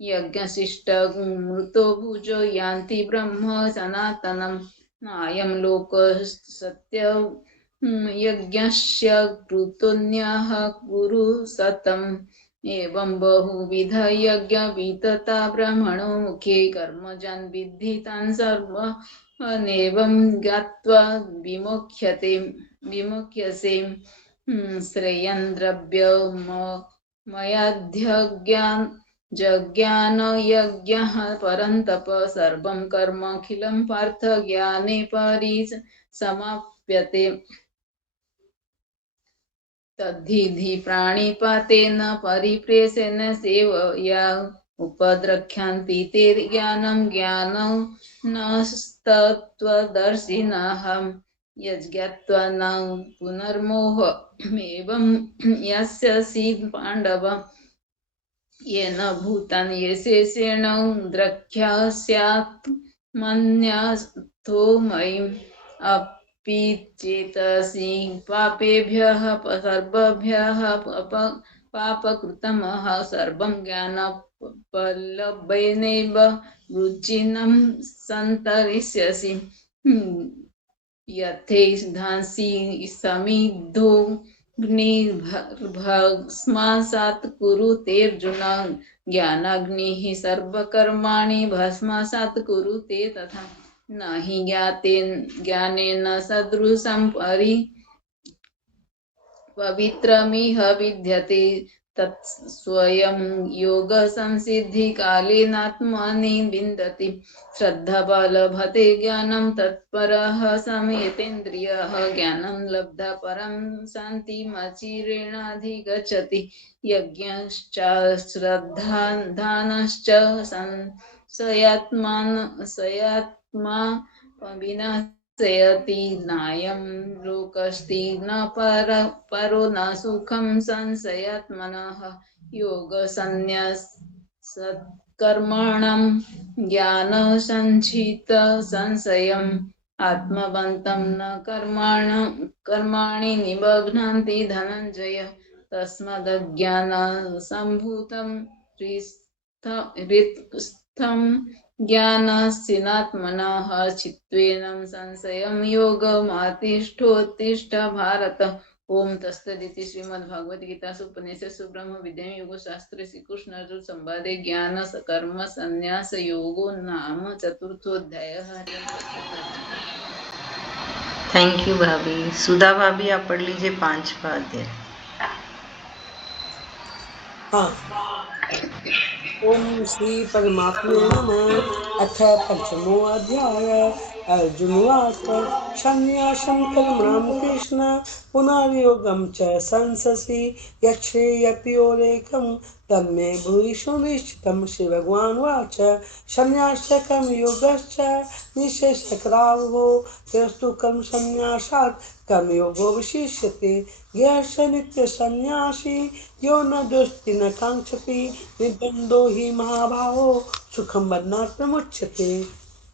यज्ञशिष्टमृतो भुजो यान्ति ब्रह्म सनातनं नायं लोकः सत्यं यज्ञस्य कृतोऽन्यः कुरु सतम् एवं बहुविध यज्ञ वितता ब्रह्मणो मुखे कर्मजान् विद्धि तान् सर्वानेवं ज्ञात्वा विमुख्यसे श्रेयन् जज्ञान यज्ञः परन्तप सर्वं कर्मखिलं पार्थ ज्ञाने परिसमाप्यते तद्धिधि प्राणिपातेन परिप्रेषेण सेवया उपद्रक्ष्यन्ति ते ज्ञानं ज्ञानस्तत्त्वदर्शिनः यज्ञात्वा न पुनर्मोहमेवं यस्य सि पाण्डव येन भूतानि यशेषेण द्रक्ष्यस्यात्मन्यस्थो मयि चेतसि पापेभ्यः सर्वेभ्यः पापकृतमः सर्वं ज्ञानपल्लवेनैव रुचिनं सन्तरिष्यसि यथेधांसि समिद्धोऽग्निर्भस्मासात् कुरुतेऽर्जुन ज्ञानाग्निः सर्वकर्माणि भस्मासात् कुरुते तथा न हि ज्ञानेन सदृशं पवित्रमिह विद्यते तत्स्वयं योगसंसिद्धिकालेनात्मनि विन्दति श्रद्धाबलभते ज्ञानं तत्परः समेतेन्द्रियः ज्ञानं लब्धा परं शान्तिमचिरेणाधिगच्छति यज्ञश्च श्रद्धादानश्च संशयात्मा विनाशयति नायं लोकस्ति न परो न सुखं संशयात्मनः योगसंन्यासत्कर्मणां ज्ञानसञ्चितसंशयम् आत्मवन्तं न कर्माणि निबध्नन्ति धनञ्जय तस्मादज्ञानसम्भूतं हृत्स्थं ज्ञानस्यनात्मनः चित्तेन संशयं योगमातिष्ठोत्तिष्ठ भारत ओम तत्सदिति श्रीमद्भगवद्गीतासु उपनिषत्सु ब्रह्म विद्यायां योगशास्त्रे श्रीकृष्ण अर्जुन संवादे ज्ञान कर्म संन्यास योगो नाम चतुर्थोध्यायः। थैंक यू भाभी। सुधा भाभी आप पढ़ लीजिए 5 पद्य। हाँ। ओम श्री परमात्मे नमः। अथ पंचमो अध्याय अर्जुनवाच संन्यासं कर्मणां कृष्ण पुनर्योगं च संससि यच्छ्रेयप्योरेकं तन्मे भूरि सुनिश्चितं। श्रीभगवानुवाच संन्यास्य कर्मयोगश्च निःशेषकरावुः तेस्तु कर्मसंन्यासात् कर्मयोगो विशिष्यते। यः नित्यसंन्यासी यो न दुष्टि न कांक्षति निर्बन्धो हि महाभावो सुखं बध्नात् प्रमुच्यते।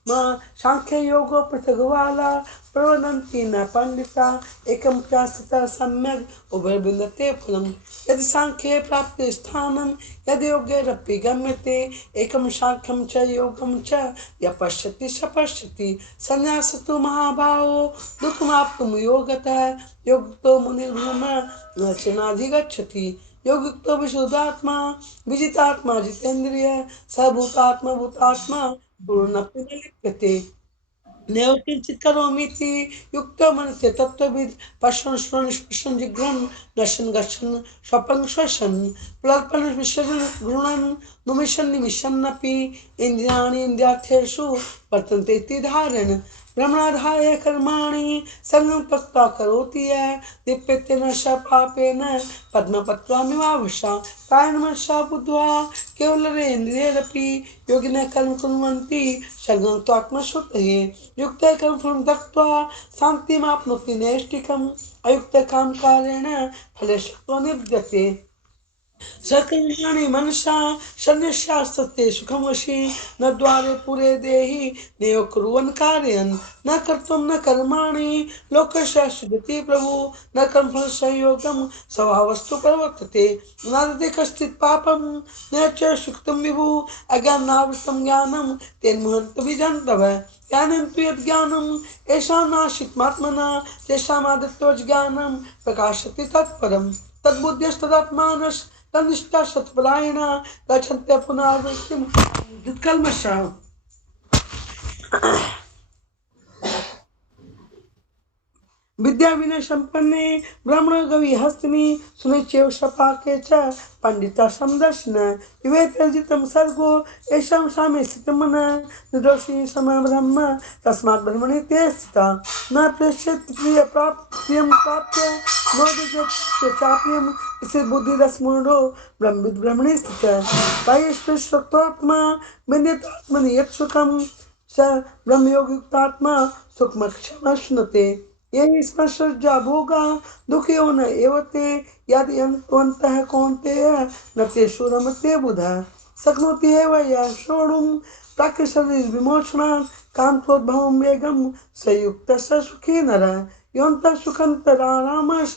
सांख्य योगो पृथग्वाला प्रवदन्ति न पंडिता एकं प्रास्थितः सम्यग् उभयर्विन्दते फलम्। यदि सांख्ये प्राप्ते स्थानं यदि योगैरपि गम्यते एकं सांख्यं च योगं च यः पश्यति स पश्यति। संन्यासस्तु महाभावो दुःखमाप्तुं योगतः योगतो मुनिर्ब्रह्म नरचनाधिगच्छति। योगयुक्तो विशुद्धात्मा विजितात्मा जितेन्द्रिय स भूतात्मा भूतात्मा पूर्णपि न लिप्यते। नैव किञ्चित् करोमीति युक्तो मन्यते तत्त्वविद् पश्यन् शृण्वन् स्पृशन् जिघ्रन् नशन् गच्छन् स्वपन् श्वसन् प्रल्पन् विसर्जन् गृह्णन् निमिषन् निमिषन्नपि इन्द्रियाणि इन्द्रियार्थेषु वर्तन्ते इति धारयन्। ब्रह्मणाधाय कर्माणि सङ्गं त्यक्त्वा करोति यः लिप्यते न स पापेन पद्मपत्रामिवावशा। कायेन मनसा बुद्ध्वा केवलेन्द्रियैरपि योगिनः कर्म कुर्वन्ति सङ्गं त्वात्मशुद्धये। युक्तः कर्मफलं त्यक्त्वा शान्तिमाप्नोति नैष्ठिकम् अयुक्तः कामकारेण फले शत्रुः निबध्यते। सकर्माणि मनसा सन्न्यस्यास्ते सुखमवशि न द्वारे पुरे देहि नैव कुर्वन् कार्यन् न कर्तुं न कर्माणि लोकस्य सृजति प्रभु न कर्मफलसंयोगं स्वभावस्तु प्रवर्तते न दते कश्चित् पापं न च सुकृतं विभु अज्ञानावृतं ज्ञानं तेन महन्त विजन्तव ज्ञानं तु यज्ञानं येषां नाशित्मात्मना तेषामादित्यज्ञानं प्रकाशति तत्परं तद्बुद्ध्यस्तदात्मानस् तनिष्ठा सत्परायणा गच्छन्त्य पुनरावृत्तिं दुष्कल्मषः विद्या विनय संपन्ने ब्राह्मण गवि हस्तनि सुनिच्यव सपाके च पंडिता समदर्शन विवेक अर्जितम सर्गो येषां सामे स्थितमन निर्दोषी सम ब्रह्म तस्मात् ब्रह्मणि ते स्थिता न प्रेष्यत् प्रियं प्राप्य नो विजयते चाप्यं इति बुद्धिरस्मूढो ब्रह्मविद् ब्रह्मणि स्थितः बाह्यस्पृशक्त्वात्मा विद्यतात्मनि यत् सुखं स ब्रह्मयोगयुक्तात्मा सुखमक्षमश्नुते ये स्पर्शजा भोगा दुखियो न एवते यद यन्तवन्तः कौन्तेय न तेषु रमते बुधः शक्नोति एव यः श्रोणुं प्राक्शरीरविमोचनात् कान्तोद्भवं वेगं संयुक्तः स सुखी नरः योऽन्तः सुखन्तरारामश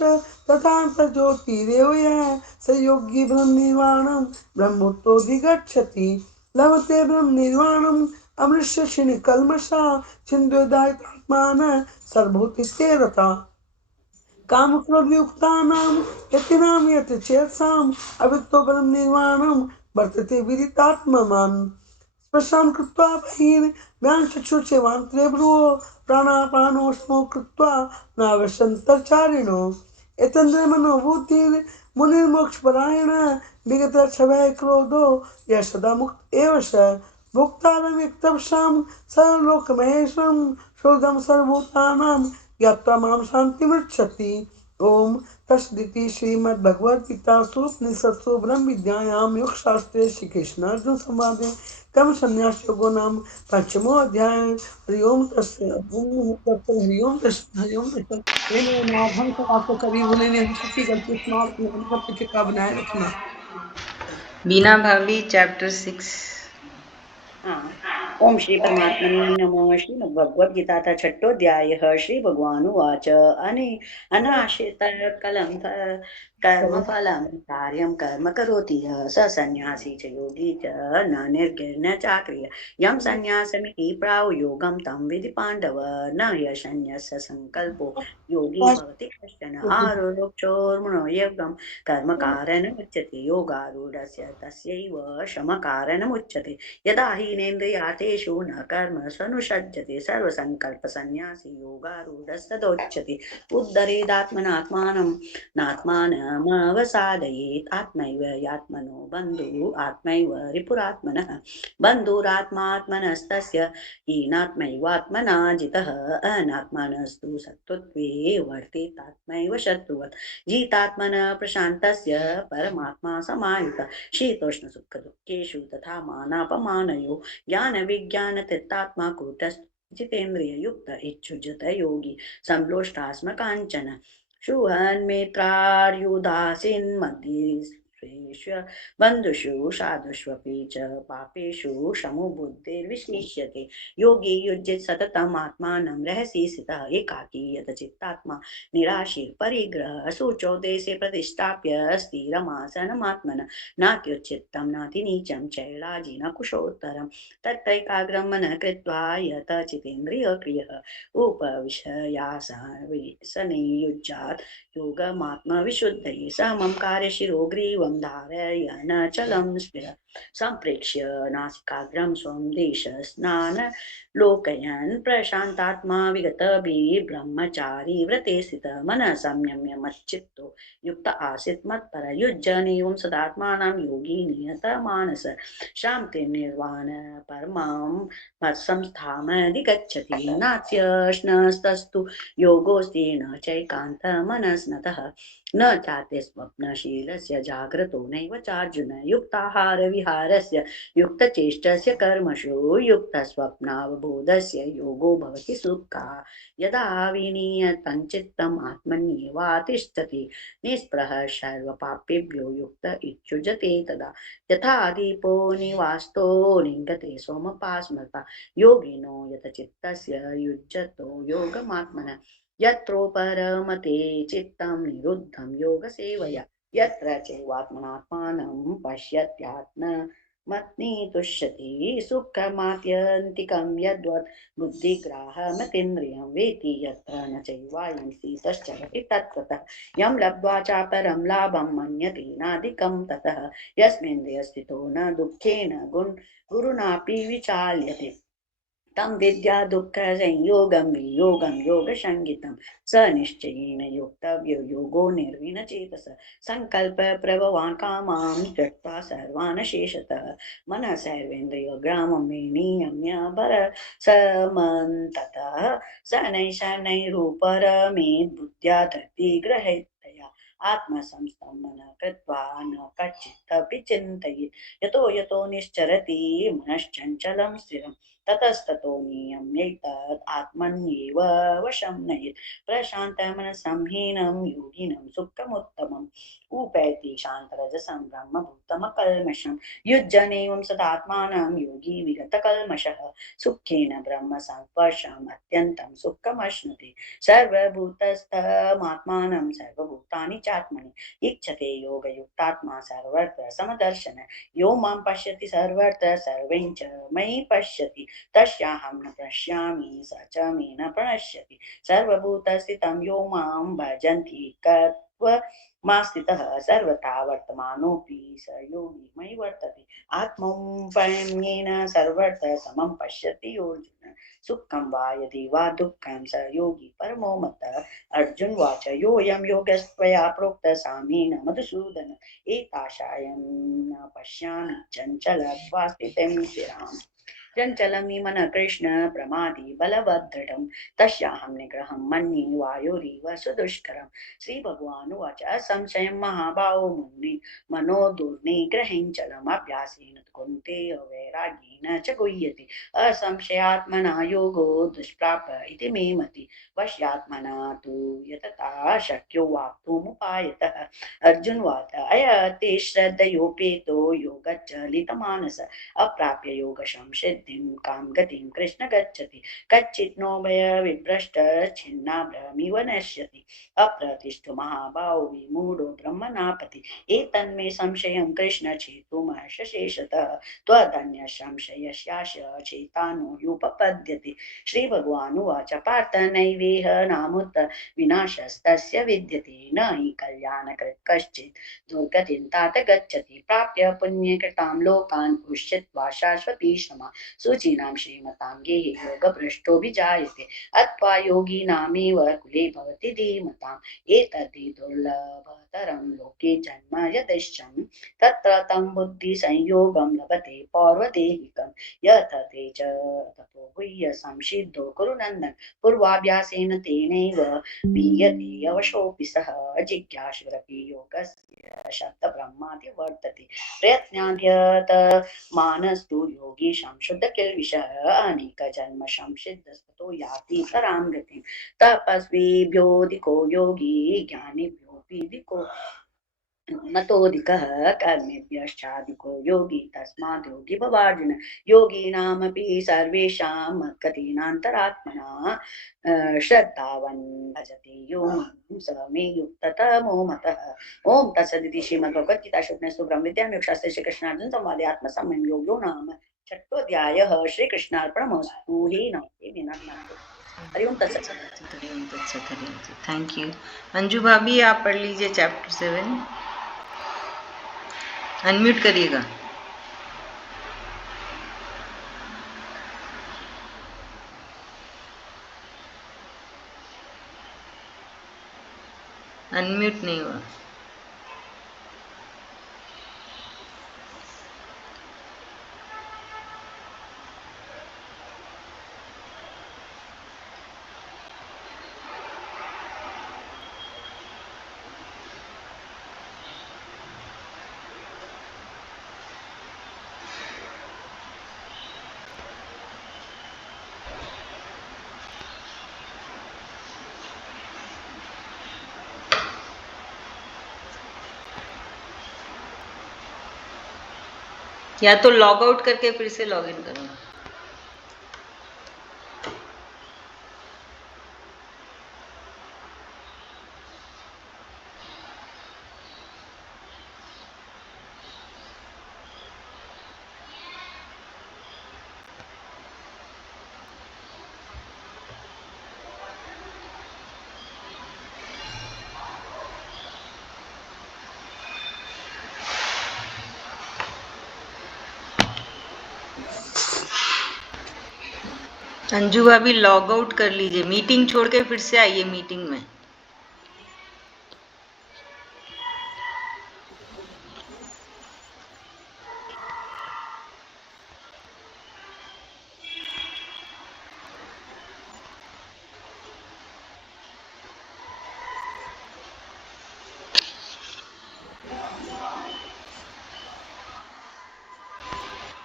तथान्तर्ज्योतिरेव यः स योगी ब्रह्मनिर्वाणं ब्रह्मोत्तोऽधिगच्छति लभते ब्रह्मनिर्वाणम् अमृष्य क्षिणि कल्मषा छिन्द्वेदायतात्मान सर्वभूतिस्ते रता काम क्रोध वियुक्तानां यतिनां यत् चेतसाम् अविद्यो ब्रह्म निर्वाणं वर्तते विदितात्ममान् स्पर्शान् कृत्वा बहिर्व्याञ्चक्षुषेवान्तरे भ्रुवो प्राणापानोष्मो कृत्वा नावशन्तचारिणो एतन्द्रमनोबुद्धिर्मुनिर्मोक्षपरायण विगतक्षभय क्रोधो यः सदा मुक्त एव स भोक्तारं सर्वलोकमहेशं शोधं सर्वभूतानां ज्ञात्वा मां शान्तिमृच्छति ओम तस्दिति श्रीमद्भगवद्गीतासु उपनिषत्सु ब्रह्म विद्यायां योगशास्त्रे श्री कृष्ण अर्जुन संवादे कर्म संन्यास योगो नाम पंचमो अध्याय हरि ओम तस्य ओम तत्सत् हरि ओम तस्य हरि ओम तत्सत् मैंने नाभंग को आपको कभी भूले नहीं हम सबकी गलती माफ करके कृपा बनाए रखना बीना भाभी चैप्टर 6। हाँ। ओम श्री परमात्मने नमः। श्रीमद्भगवद्गीता छठोऽध्यायः श्रीभगवानुवाच अनाश्रितकलं कर्मफलं कार्यं कर्म करोति यः स सन्न्यासी च योगी च न निर्गिर्न चाक्रिय यं सन्न्यासमिति प्राहुर्योगं तं विधि पाण्डव न ह्यसन्न्यस्य संकल्पो योगी भवति कश्चन आरुरोक्षोर्मणो योगं कर्मकारणमुच्यते योगारूढस्य तस्यैव श्रमकारणमुच्यते यदा हीनेन्द्रियार्थेषु न कर्म स्वनुषज्यते सर्वसङ्कल्पसन्न्यासी योगारूढस्तदोच्यते उद्धरेदात्मनात्मानं नात्मानमवसादयेत् आत्मैव यात्मनो बन्धुः आत्मैव रिपुरात्मनः बन्धुरात्मात्मनस्तस्य हीनात्मैवात्मना जितः अनात्मनस्तु सत्त्वे वर्तेतात्मैव शत्रुवत् जितात्मनः प्रशान्तस्य परमात्मा समाहितः शीतोष्णसुखदुःखेषु तथा मानापमानयो ज्ञानविज्ञानतीर्थात्मा कूटस्थ जितेन्द्रिययुक्त इच्छुजत योगी संलोष्टास्म काञ्चन शुहन्मित्रार्युदासीन्मध्ये बन्धुषु साधुष्वपि च पापेषु समुबुद्धिर्विश्लिष्यते योगी युज्यत् सततम् आत्मानं रहसि स्थितः एकाकी यतचित्तात्मा निराशीर्परिग्रह शुचौ देशे प्रतिष्ठाप्य स्थिरमासनमात्मनः नात्युच्चित्तं नातिनीचं चैलाजिन कुशोत्तरं तत्रैकाग्रं मनः कृत्वा यत चितेन्द्रियक्रियः उपविशयासने योगमात्मविशुद्धये समं कार्यशिरो ग्रीवं धारयन् चलं स्मिर सम्प्रेक्ष्य नासिकाग्रं स्वं देशस्नानलोकयन् प्रशान्तात्मा विगतभिः ब्रह्मचारी व्रते स्थितः मनः संयम्य मच्चित्तो युक्त आसीत् मत्परयुज्यनेवं सदात्मानं योगी नियतमानस शान्तिर्निर्वाण परमां मत्संस्थामधिगच्छति नास्यश्नस्तस्तु योगोऽस्ति न चैकान्तमनस्नतः न चाते स्वप्नशीलस्य जाग्रत् विचरतो नैव चार्जुन युक्ताहार विहारस्य युक्तचेष्टस्य कर्मसु युक्तस्वप्नावबोधस्य योगो भवति सुखः यदा विनीयतं चित्तम् आत्मन्येवातिष्ठति निःस्पृहः सर्वपापेभ्यो युक्त इत्युच्यते तदा यथा दीपो निवास्तो निङ्गते सोमपास्मृता योगिनो यतचित्तस्य युज्यतो योगमात्मनः यत्रो परमते चित्तं निरुद्धं योगसेवया यत्र चैवात्मनात्मानं पश्यत्यात्ममत्नि तुष्यति सुखमात्यन्तिकं यद्वत् बुद्धिग्राहमतीन्द्रियं वेति यत्र न चैवायं स्थितश्चरति तत्त्वतः यं लब्ध्वा चापरं लाभं मन्यते नाधिकं ततः यस्मिन्द्रियः स्थितो न दुःखेन गुरुणापि विचाल्यते तं विद्या दुःख संयोगं वियोगं योगसंज्ञितं स निश्चयेन योक्तव्यो योगो निर्विनचेतस संकल्प प्रभवान् कामान् त्यक्त्वा सर्वान् शेषतः मनः सर्वेन्द्रियग्रामं विनियम्य समन्ततः शनैः बुद्ध्या धृति गृहीतया आत्मसंस्थं मनः कृत्वा न कच्चिदपि चिन्तयेत् यतो यतो निश्चरति मनश्चञ्चलं स्थिरम् ततस्ततो नियम्यैतत् आत्मन्येव वशं नयेत् प्रशान्तमनसं हीनं योगिनं सुखमुत्तमम् उपैति शान्तरजसं ब्रह्मभूतमकल्मषं युज्यनेवं सदात्मानं योगी विगतकल्मषः सुखेन ब्रह्म संस्पर्शम् अत्यन्तं सुखमश्नुते सर्वभूतस्थमात्मानं सर्वभूतानि चात्मनि इच्छते योगयुक्तात्मा सर्वत्र समदर्शन यो मां पश्यति सर्वत्र सर्वं च मयि पश्यति तस्याहं न पश्यामि स च मे न प्रणश्यति सर्वभूतस्थितं यो मां भजन्ति मास्थितः सर्वथा वर्तमानोऽपि स योगी मयि वर्तते आत्मौपम्येन सर्वत्र समं पश्यति योऽर्जुन सुखं वा यदि वा दुःखं स योगी परमो मतः अर्जुन वाच योऽयं योगस्त्वया प्रोक्तः सामेन मधुसूदन एताशायं न पश्यामि चञ्चलत्वा स्थितिं स्थिराम् चञ्चलं हि मनः कृष्ण प्रमादी बलवदृढं तस्याहं निग्रहं मन्ये वायुरिव सुदुष्करं श्रीभगवानुवाच असंशयं महाबाहो मुनि मनो दुर्निग्रहेण चलमभ्यासेन कुन्तेय वैराग्येन च गुह्यते असंशयात्मना योगो दुष्प्राप इति मे मति वश्यात्मना तु यतता शक्यो वाप्तुमुपायतः अर्जुनवाच अयते श्रद्धयोपेतो योगच्चलितमानस अप्राप्य योग संसिद्धिं कां गतिं कृष्ण गच्छति कच्चित् नो भय विभ्रष्ट छिन्ना भ्रमिव नश्यति अप्रतिष्ठो महाबाहो विमूढो ब्रह्मणापति एतन्मे संशयं कृष्ण छेतुमशेषतः त्वदन्य संशयस्याश चेतानो युपपद्यते श्रीभगवानुवाच पार्थ नैवेह नामुत विनाशस्तस्य विद्यते न हि कल्याणकृत् कश्चित् दुर्गतिं तात गच्छति प्राप्य पुण्यकृतां लोकान् उष्यत्वा शाश्वती क्षमा शुचीनां श्रीमतां गेहे योगभ्रष्टो विजायते अथवा योगिनामेव कुले भवति धीमताम् एतद्धि दुर्लभतरं लोके जन्म यदिच्छं तत्र तं बुद्धिसंयोगं लभते पौर्वदेहिकं यथ ते च ततो गुह्य संसिद्धो कुरु नन्दन पूर्वाभ्यासेन तेनैव पीयते अवशोऽपि सः जिज्ञासुरपि योगस्य शब्दब्रह्मादि वर्तते प्रयत्नाद्यत मानस्तु योगी संशुद्ध किल्बिषः अनेक जन्म संसिद्धस्ततो याति परां गतिं तपस्विभ्योऽधिको योगी ज्ञानिभ्योऽपि मतोऽधिकः कर्मेभ्यश्चाधिको योगी तस्माद् योगी भवार्जुन योगिनामपि सर्वेषां मद्गतीनान्तरात्मना श्रद्धावन् भजते यो मां स मे युक्ततमो मतः ओम तत्सदिति श्रीमद्भगवद्गीतासु उपनिषत्सु ब्रह्मविद्यायां श्रीकृष्णार्जुन संवादे आत्मसंयम योगो नाम षष्ठोऽध्यायः श्रीकृष्णार्पणमस्तु हे नमः हरि ओम तत्सत् थैंक यू। मंजू भाभी आप पढ़ लीजिए चैप्टर 7। अनम्यूट करिएगा। अनम्यूट नहीं हुआ। या तो लॉग आउट करके फिर से लॉग इन करो। अंजू भाभी लॉग आउट कर लीजिए, मीटिंग छोड़ के फिर से आइए मीटिंग में।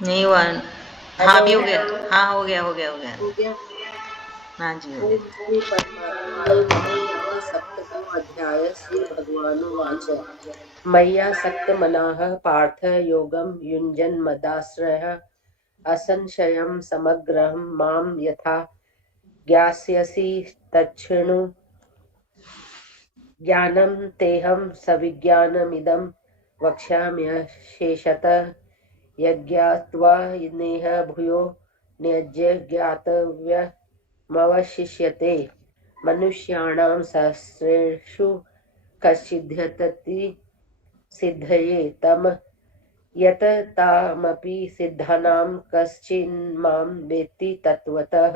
नहीं हुआ। हाँ भी हो गया। हाँ हो गया हो गया हो गया। हो गया। हाँ जी हो ओम गया। नमो परमात्मने नमः। सप्तमो अध्याय श्री भगवानुवाच मय्या सक्तमनाः पार्थ योगं युञ्जन् मदाश्रयः असंशयं समग्रं मां यथा ज्ञास्यसि तच्छृणु ज्ञानं तेहं सविज्ञानमिदं वक्ष्याम्यशेषतः यज्ञात्वा नेह भूयो न्यज्य ज्ञातव्यमवशिष्यते मनुष्याणां सहस्रेषु कश्चिद्यतति सिद्धये तम यत तामपि सिद्धानां कश्चिन्मां वेत्ति तत्त्वतः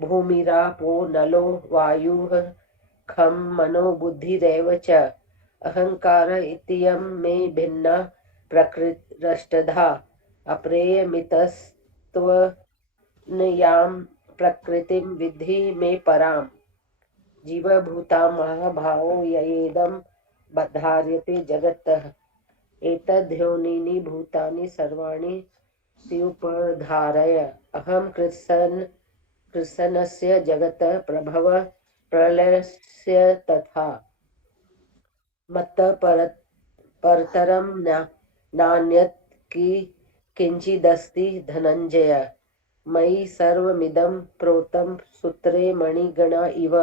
भूमिरापो नलो वायुः खं मनो बुद्धिरेव च अहंकार इत्ययं मे भिन्ना प्रकृतिरष्टधा अप्रेयमितस्त्वन्यां प्रकृतिं विद्धि मे पराम् जीवभूता महाभावो ययेदं धार्यते जगतः एतद्योनीनि भूतानि सर्वाणि स्युपधारय अहं कृत्स्नस्य जगतः प्रभवः प्रलयस्य तथा मत्तः परतरं नान्यत् किञ्चिदस्ति धनञ्जय मयि सर्वमिदं प्रोतं सूत्रे मणिगणा इव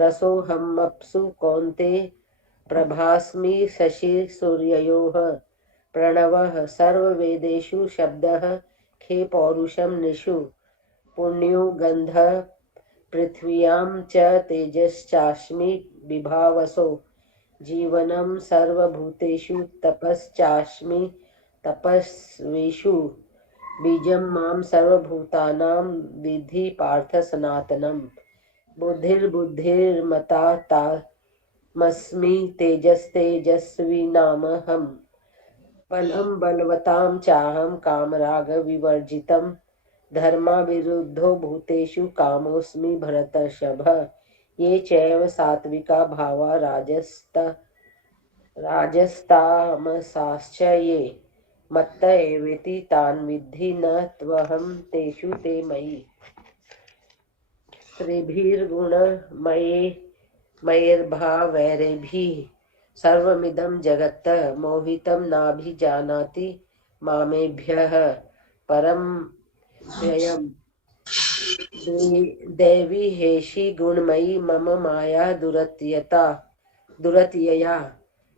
रसोऽहमप्सु कौन्तेय प्रभास्मि शशिसूर्ययोः प्रणवः सर्ववेदेषु शब्दः खे पौरुषं निषु पुण्यो गन्धः पृथिव्यां च तेजश्चास्मि विभावसो जीवनं सर्वभूतेषु तपश्चास्मि तपस्विषु बीजं मां सर्वभूतानां विद्धि पार्थ सनातनम् बुद्धिर्बुद्धिर्मता तामस्मि तेजस्तेजस्विनामहम् बलं बलवतां चाहं कामरागविवर्जितं धर्माविरुद्धो भूतेषु कामोऽस्मि भरतर्षभ ये चैव सात्विका भावा राजस्तामसाश्च ये मत्त एवेति तान् विद्धि न त्वहं तेषु ते मयि स्त्रिभिर्गुणमयैर्भावैरभिः सर्वमिदं जगत् मोहितं नाभिजानाति मामेभ्यः परं व्ययम् देवी हेषि गुणमयी मम माया दुरत्यया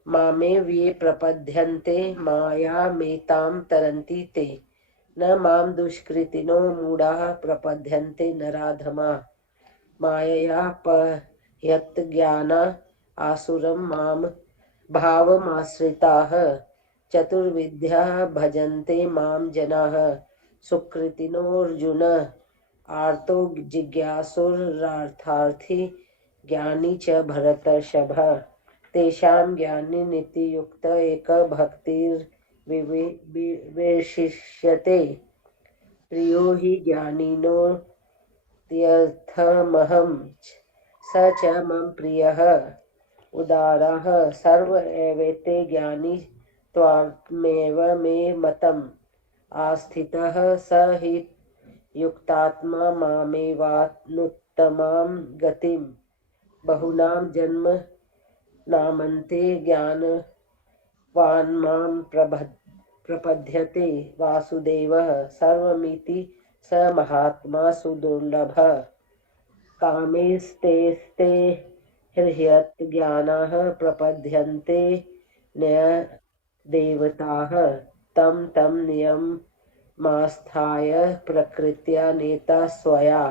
मामेव ये प्रपद्यन्ते मायामेतां तरन्ति ते न मां दुष्कृतिनो मूढाः प्रपद्यन्ते नराधमा माययापहृतज्ञाना आसुरं मां भावमाश्रिताः चतुर्विद्या भजन्ते मां जनाः सुकृतिनोऽर्जुन आर्तो जिज्ञासुरार्थार्थी ज्ञानी च भरतर्षभ तेषां ज्ञानी नित्ययुक्त एक भक्तिर्विशिष्यते प्रियो हि ज्ञानिनो त्यर्थमहं स च मम प्रियः उदारः सर्व एवेते ज्ञानी त्वामेव मे मतम् आस्थितः स हि युक्तात्मा मामेवानुत्तमां गतिं बहुनां जन्म नामन्ते ज्ञानवान् मां प्रपद्यते वासुदेवः सर्वमिति स महात्मा सुदुर्लभः कामेस्तेस्ते हृह्यज्ञानाः प्रपद्यन्ते देवताः तं तं नियममास्थाय प्रकृत्या नेता स्वया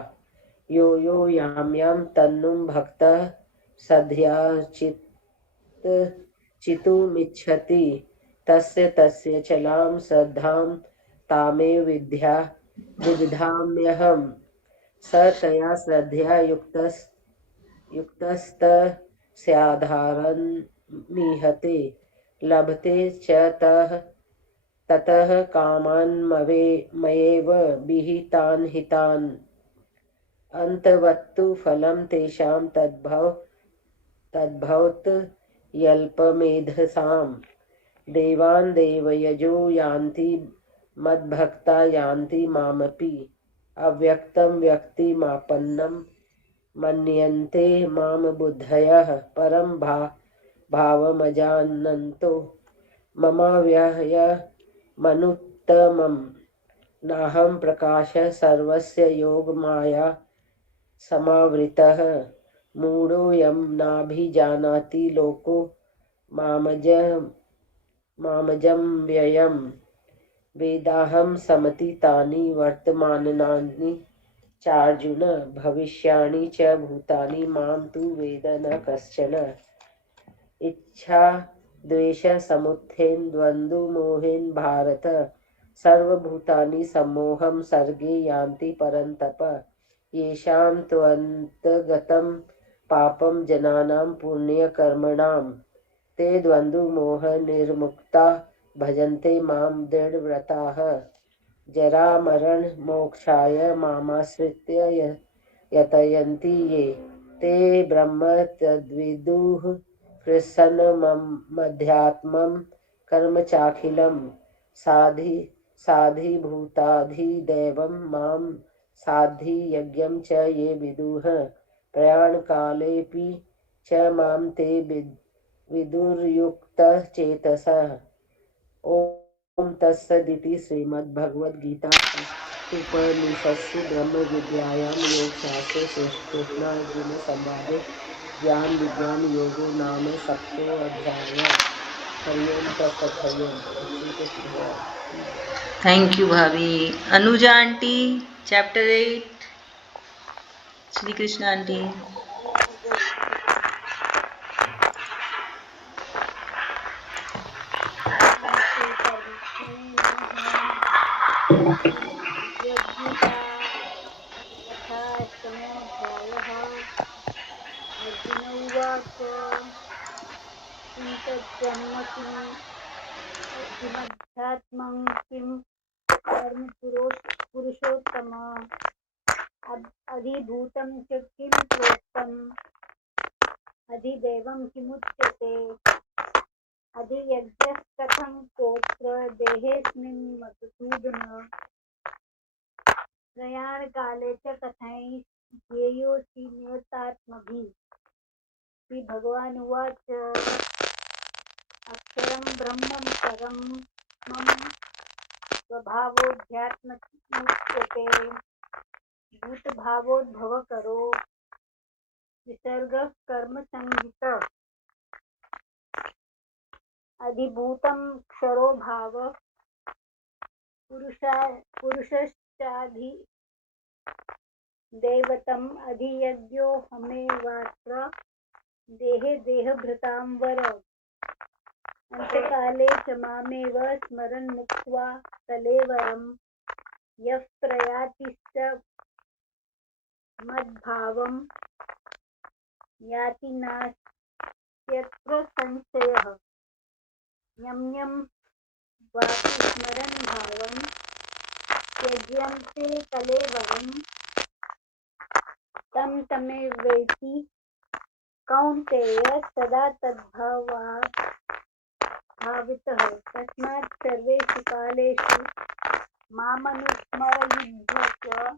यो यो यां यां तन्नुं भक्तः चितुमिच्छति तस्य तस्य चलां श्रद्धां तामेव विदधाम्यहम् स तया श्रद्धया युक्तस्तस्याधारन्मीहते लभते च ततः कामान् मयेव विहितान् हितान् अन्तवत्तु फलं तेषां तद्भवत् यल्पमेधसाम् देवान् देवयजो यान्ति मद्भक्ता यान्ति मामपि अव्यक्तं व्यक्तिमापन्नं मन्यन्ते माम बुद्धयः परं भावमजानन्तो ममाव्ययमनुत्तमम् नाहं प्रकाशः सर्वस्य योगमाया समावृतः मूढोऽयं नाभिजानाति लोको मामजं व्ययम् वेदाहं समतीतानि वर्तमानानि चार्जुन भविष्याणि च भूतानि मां तु वेद न कश्चन इच्छा द्वेष समुत्थेन द्वन्द्वमोहेन भारत सर्वभूतानि सम्मोहं सर्गे यान्ति परन्तप येषां त्वन्तगतं पापं जनानां पुण्यकर्मणां ते द्वन्द्वमोह निर्मुक्ता भजन्ते मां दृढव्रताः जरामरण मोक्षाय मामाश्रित्य यतयन्ति ये ते ब्रह्म तद्विदुः प्रसन्नमध्यात्मं कर्म चाखिलं साधिभूताधिदैवं मां साधि यज्ञं च ये विदुः प्रयाणकालेऽपि च मां ते विदुर्युक्तचेतसः ओम तत्सदिति श्रीमद्भगवद्गीता उपनिषत्सु ब्रह्मविद्यायां योगशास्त्रे श्रीकृष्णार्जुन संवादे ज्ञान विज्ञान योगो नाम सप्तोऽध्यायः हरि ओम तत्सत् हरि ओम श्री कृष्ण। थैंक यू भाभी। Anuja aunty chapter 8। Shri Krishna aunty. Arjun उवाच किं तज्जन्म किमध्यात्मं किं कर्म पुरुषोत्तम अधिभूतं च किं प्रोक्तम् अधिदैवं किमुच्यते अधियज्ञस्तथं कोत्र देहेऽस्मिन् मधुसूदन प्रयाणकाले च कथय ध्येयोऽसि नियतात्मभिः। श्री भगवान उवाच अक्षरं ब्रह्मं परं मम स्वभावोऽध्यात्ममुच्यते भूतभावोद्भवकरो विसर्गः कर्मसंहितः अधिभूतं क्षरो भावः पुरुषश्चाधिदैवतम् अधियज्ञोऽहमेवात्र देहे देहभृतां वर अंतकाले च मामेव स्मरन् मुक्त्वा कलेवरं यः प्रयाति स मद्भावं याति नास्त्यत्र संशयः यं यं वापि स्मरन् भावं त्यज्यन्ते कलेवरं तं तमेवेति कौन्तेय सदा तद्भावात् भावितः तस्मात् सर्वेषु कालेषु मामनुस्मरयुध्य च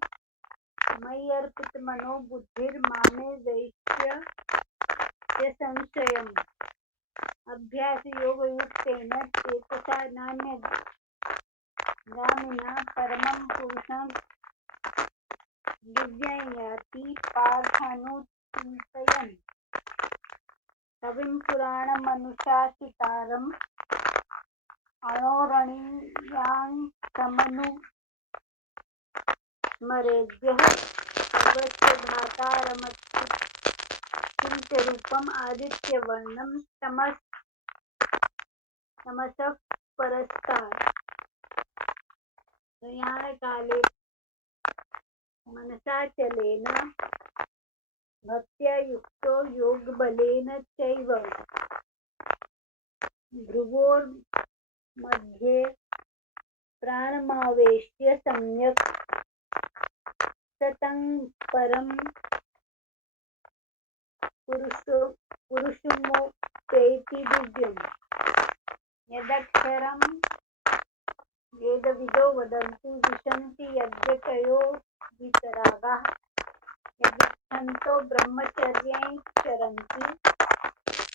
मयि अर्पितमनो बुद्धिर्मामे वैश्य च संशयम् अभ्यासयोगयुक्तेन चेतसा गामिना परमं पुरुषं दिव्यं याति पार्थानुचिन्तयन् कविं पुराणमनुशासितारम् अणोरणीयाङ्कमनुस्मरेद्यः सर्वस्य भ्रातारमच्युतरूपम् आदित्यवर्णं तमसः परस्तात् प्रयाणकाले मनसाचलेन भक्त्या युक्तो योगबलेन चैव भ्रुवोर्मध्ये प्राणमावेश्य सम्यक् सतं परं पुरुषमुपेति दिव्यम् यदक्षरं वेदविदो वदन्ति विशन्ति यद्यतयो वितरागाः यदिच्छन्तो ब्रह्मचर्यं चरन्ति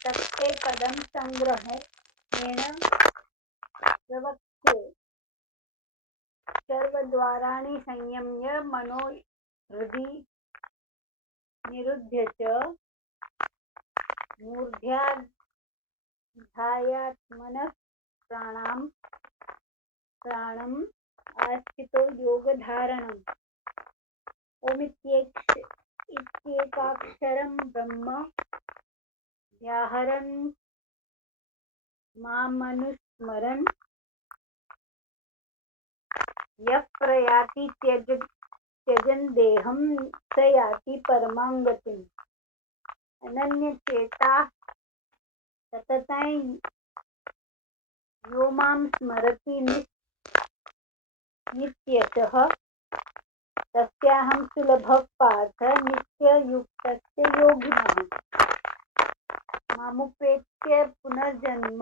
तत्ते पदं संग्रहेण प्रवक्ष्ये सर्वद्वाराणि संयम्य मनो हृदि निरुध्य च मूर्ध्याधायात्मनः प्राणम् आस्थितो योगधारणम् ओमित्येकाक्षरं ब्रह्म व्याहरन् मामनुस्मरन् यः प्रयाति त्यजन् देहं स याति परमां गतिम् अनन्यचेताः सततं यो मां स्मरति नित्यशः तस्याहं सुलभः पार्थ नित्ययुक्तस्य योगिनः मामुपेत्य पुनर्जन्म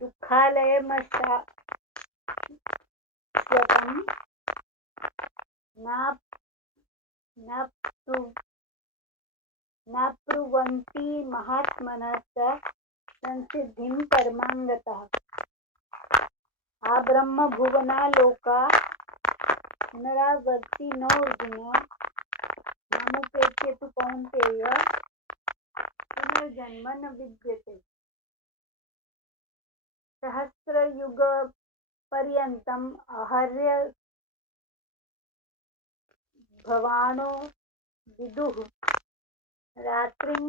दुःखालयमशाश्वतं नाप्नुवन्ति महात्मनः संसिद्धिं परमां गतः आ ब्रह्म भुवना लोका पुनरावर्तिनो अर्जुन मामुपेत्य तु कौन्तेय पुनर्जन्म न विद्यते सहस्रयुगपर्यन्तम् आहर्य भवानो विदुः रात्रिं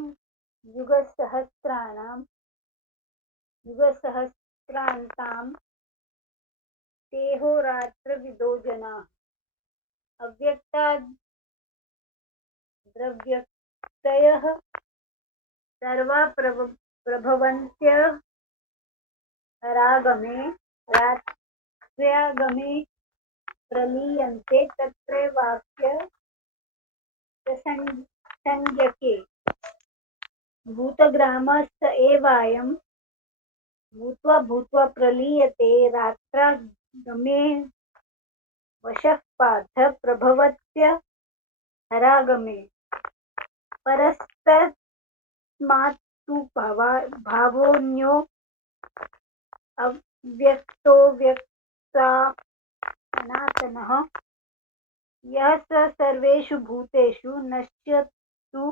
युगसहस्रान्तां तेहोरात्रविदो जनाः अव्यक्ताद्रव्यक्तयः सर्वा प्रभवन्त्यरागमे रात्र्यागमे प्रलीयन्ते तत्रैवाप्य संज्ञके भूतग्रामस्त एवायं भूत्वा प्रलीयते रात्रागमे वशः पार्थ प्रभवत्य हरागमे परस्तस्मात्तु भावोऽन्यो अव्यक्तो व्यक्ता सनातनः यः स सर्वेषु भूतेषु नश्यतु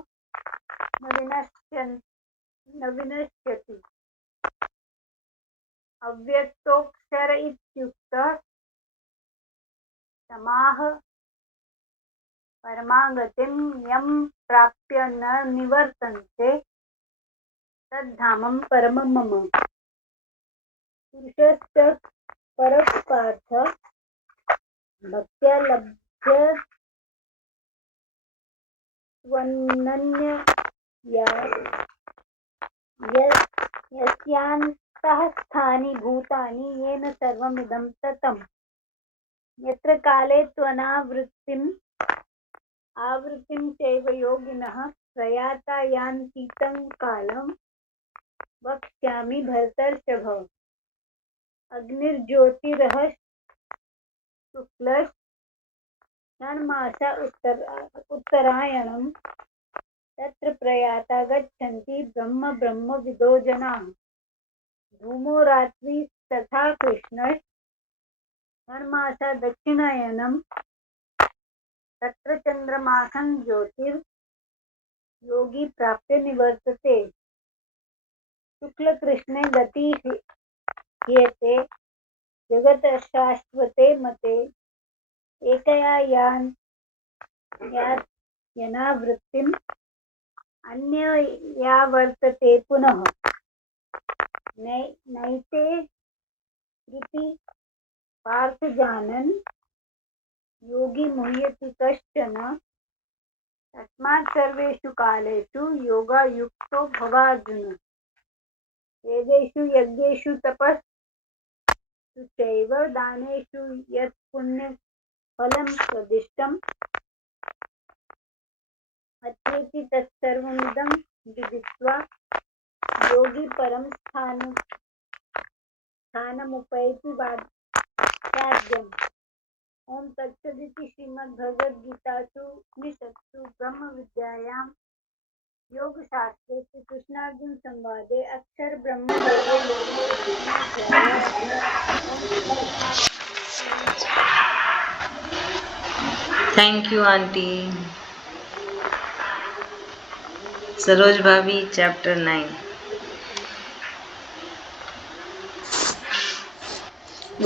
न विनश्यति अव्यक्तोऽक्षर इत्युक्तः समाह परमागतिं यं प्राप्य न निवर्तन्ते तद्धामं परमं मम पुरुषस्य परः पार्थ भक्त्या लभ्यत्वनन्यया यस्यान्तःस्थानि भूतानि येन सर्वमिदं ततम् यत्र काले आवृत्तिं चैव योगिनः प्रयाता यान्तीतं कालं वक्ष्यामि भरतर्षभ अग्निर्ज्योतिरः शुक्लषण्मासा उत्तरायणं तत्र प्रयाता गच्छन्ति ब्रह्मविदो जनाः धूमो रात्रिस्तथा कृष्णः धर्मास दक्षिणायनम तत्र चंद्रमासं ज्योतिर् योगी प्राप्य निवर्तते शुक्ल कृष्णे गति ह्रियते जगत शाश्वते मते एकया यनावृत्तिम् अन्यया वर्तते पुनः नैते कृति पार्थ जानन् योगी मुह्यति कश्चन तस्मात् सर्वेषु कालेषु योगयुक्तो भवार्जुन वेदेषु यज्ञेषु तपस्सु चैव दानेषु यत् पुण्यफलं स्वदिष्टम् अत्येति तत्सर्वमिदं विदित्वा योगी परं स्थानमुपैति वाक्याद्यम् ओम तत्सदिति श्रीमद्भगवद्गीतासु उपनिषत्सु ब्रह्मविद्यायां योगशास्त्रे श्रीकृष्णार्जुन संवादे अक्षर ब्रह्म योगो नाम थैंक यू आंटी। सरोज भाभी चैप्टर 9।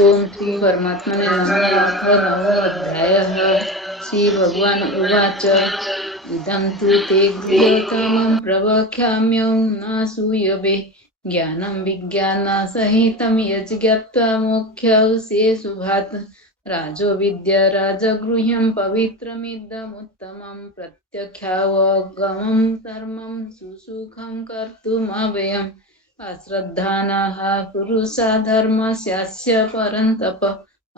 ओम श्री परमात्मने नमः। अथ नवो अध्यायः। श्री भगवान उवाच इदं तु ते गृह्यतमं प्रवक्ष्याम्यौनासूयवे ज्ञानं विज्ञानसहितं यज्ञात्वा मोक्षसे शुभात् राजोविद्या राजगृह्यं पवित्रमिदमुत्तमं प्रत्यक्षावगमं धर्मं सुसुखं कर्तुमव्ययम् अश्रद्धानाः पुरुषा धर्मस्यास्य परन्तप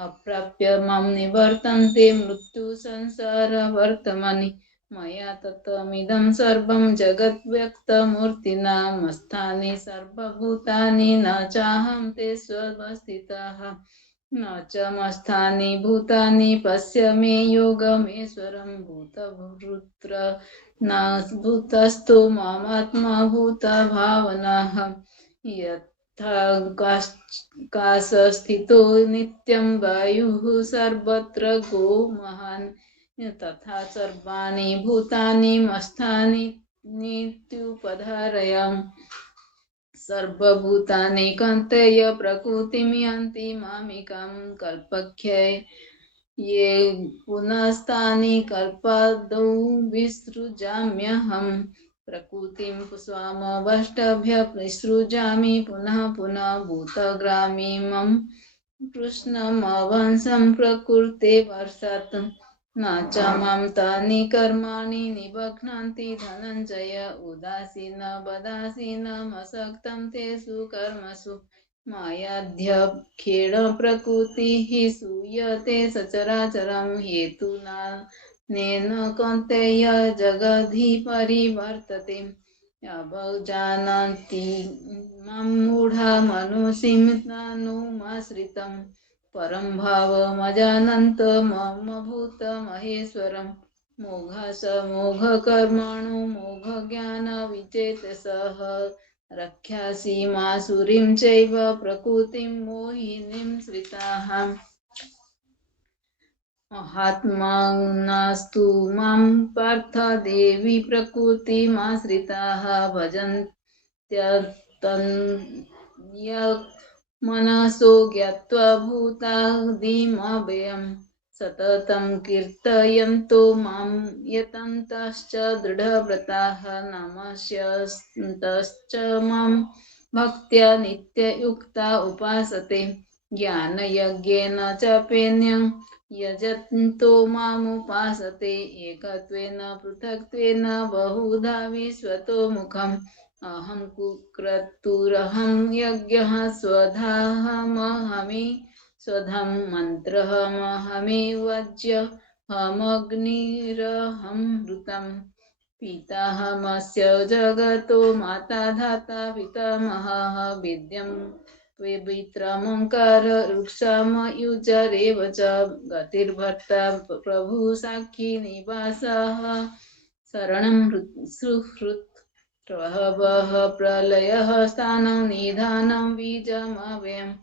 अप्राप्य मां निवर्तन्ते मृत्युसंसारवर्तमनि मया ततमिदं सर्वं जगद्व्यक्तमूर्तिना मत्स्थानि सर्वभूतानि न चाहं ते स्वस्थिताः न च मत्स्थानि भूतानि पश्य मे योगमेश्वरं भूतभृत्र न भूतस्थो मामात्मा भूतभावनाः यथाकाशस्थितो नित्यं वायुः सर्वत्र गो महान् तथा सर्वाणि भूतानि मत्स्थानि नित्युपधारयाम् सर्वभूतानि कौन्तेय प्रकृतिं यान्ति मामिकां कल्पक्षये ये पुनस्तानि कल्पादौ विसृजाम्यहम् प्रकृतिं स्वामवष्टभ्य विसृजामि पुनः पुनः भूतग्रामीमं कृष्णमवंशं प्रकृते वर्षात् न च मां तानि कर्माणि निबध्नन्ति धनञ्जय उदासीनवदासीनमसक्तं तेषु कर्मसु मायाध्यक्षेण प्रकृतिः सूयते सचराचरं हेतुनानेन कौन्तेय जगद्धि परिवर्तते अवजानन्ति मां मूढा मनुष्यमितानुमाश्रितं परं भावमजानन्त मम भूतमहेश्वरं मोघस मोघकर्मणो मोघज्ञानविचेतसः रक्षासि मासुरीं चैव प्रकृतिं मोहिनीं श्रिताः महात्मानस्तु मां पार्थ देवी प्रकृतिमाश्रिताः भजन्त्यतन्यमनसो ज्ञात्वा भूतादिमव्ययम् सततं कीर्तयन्तो मां यतन्तश्च दृढव्रताः नमस्यन्तश्च मां भक्त्या नित्ययुक्ता उपासते ज्ञानयज्ञेन च पेन्यं यजन्तो मामुपासते एकत्वेन पृथक्त्वेन बहुधा विश्वतो मुखम् अहं कुक्रतुरहं यज्ञः स्वधाहमहमि स्वधं मन्त्रहमहमे वज्यहमग्निरहं ऋतं पिताहमस्य जगतो माता धाता पितामहः विद्यं पवित्रमोङ्कार वृक्षमयुजरेव च गतिर्भर्ता प्रभु साक्षी निवासः शरणं सुहृत् प्रभवः प्रलयः स्थानं निधानं बीजमव्ययम्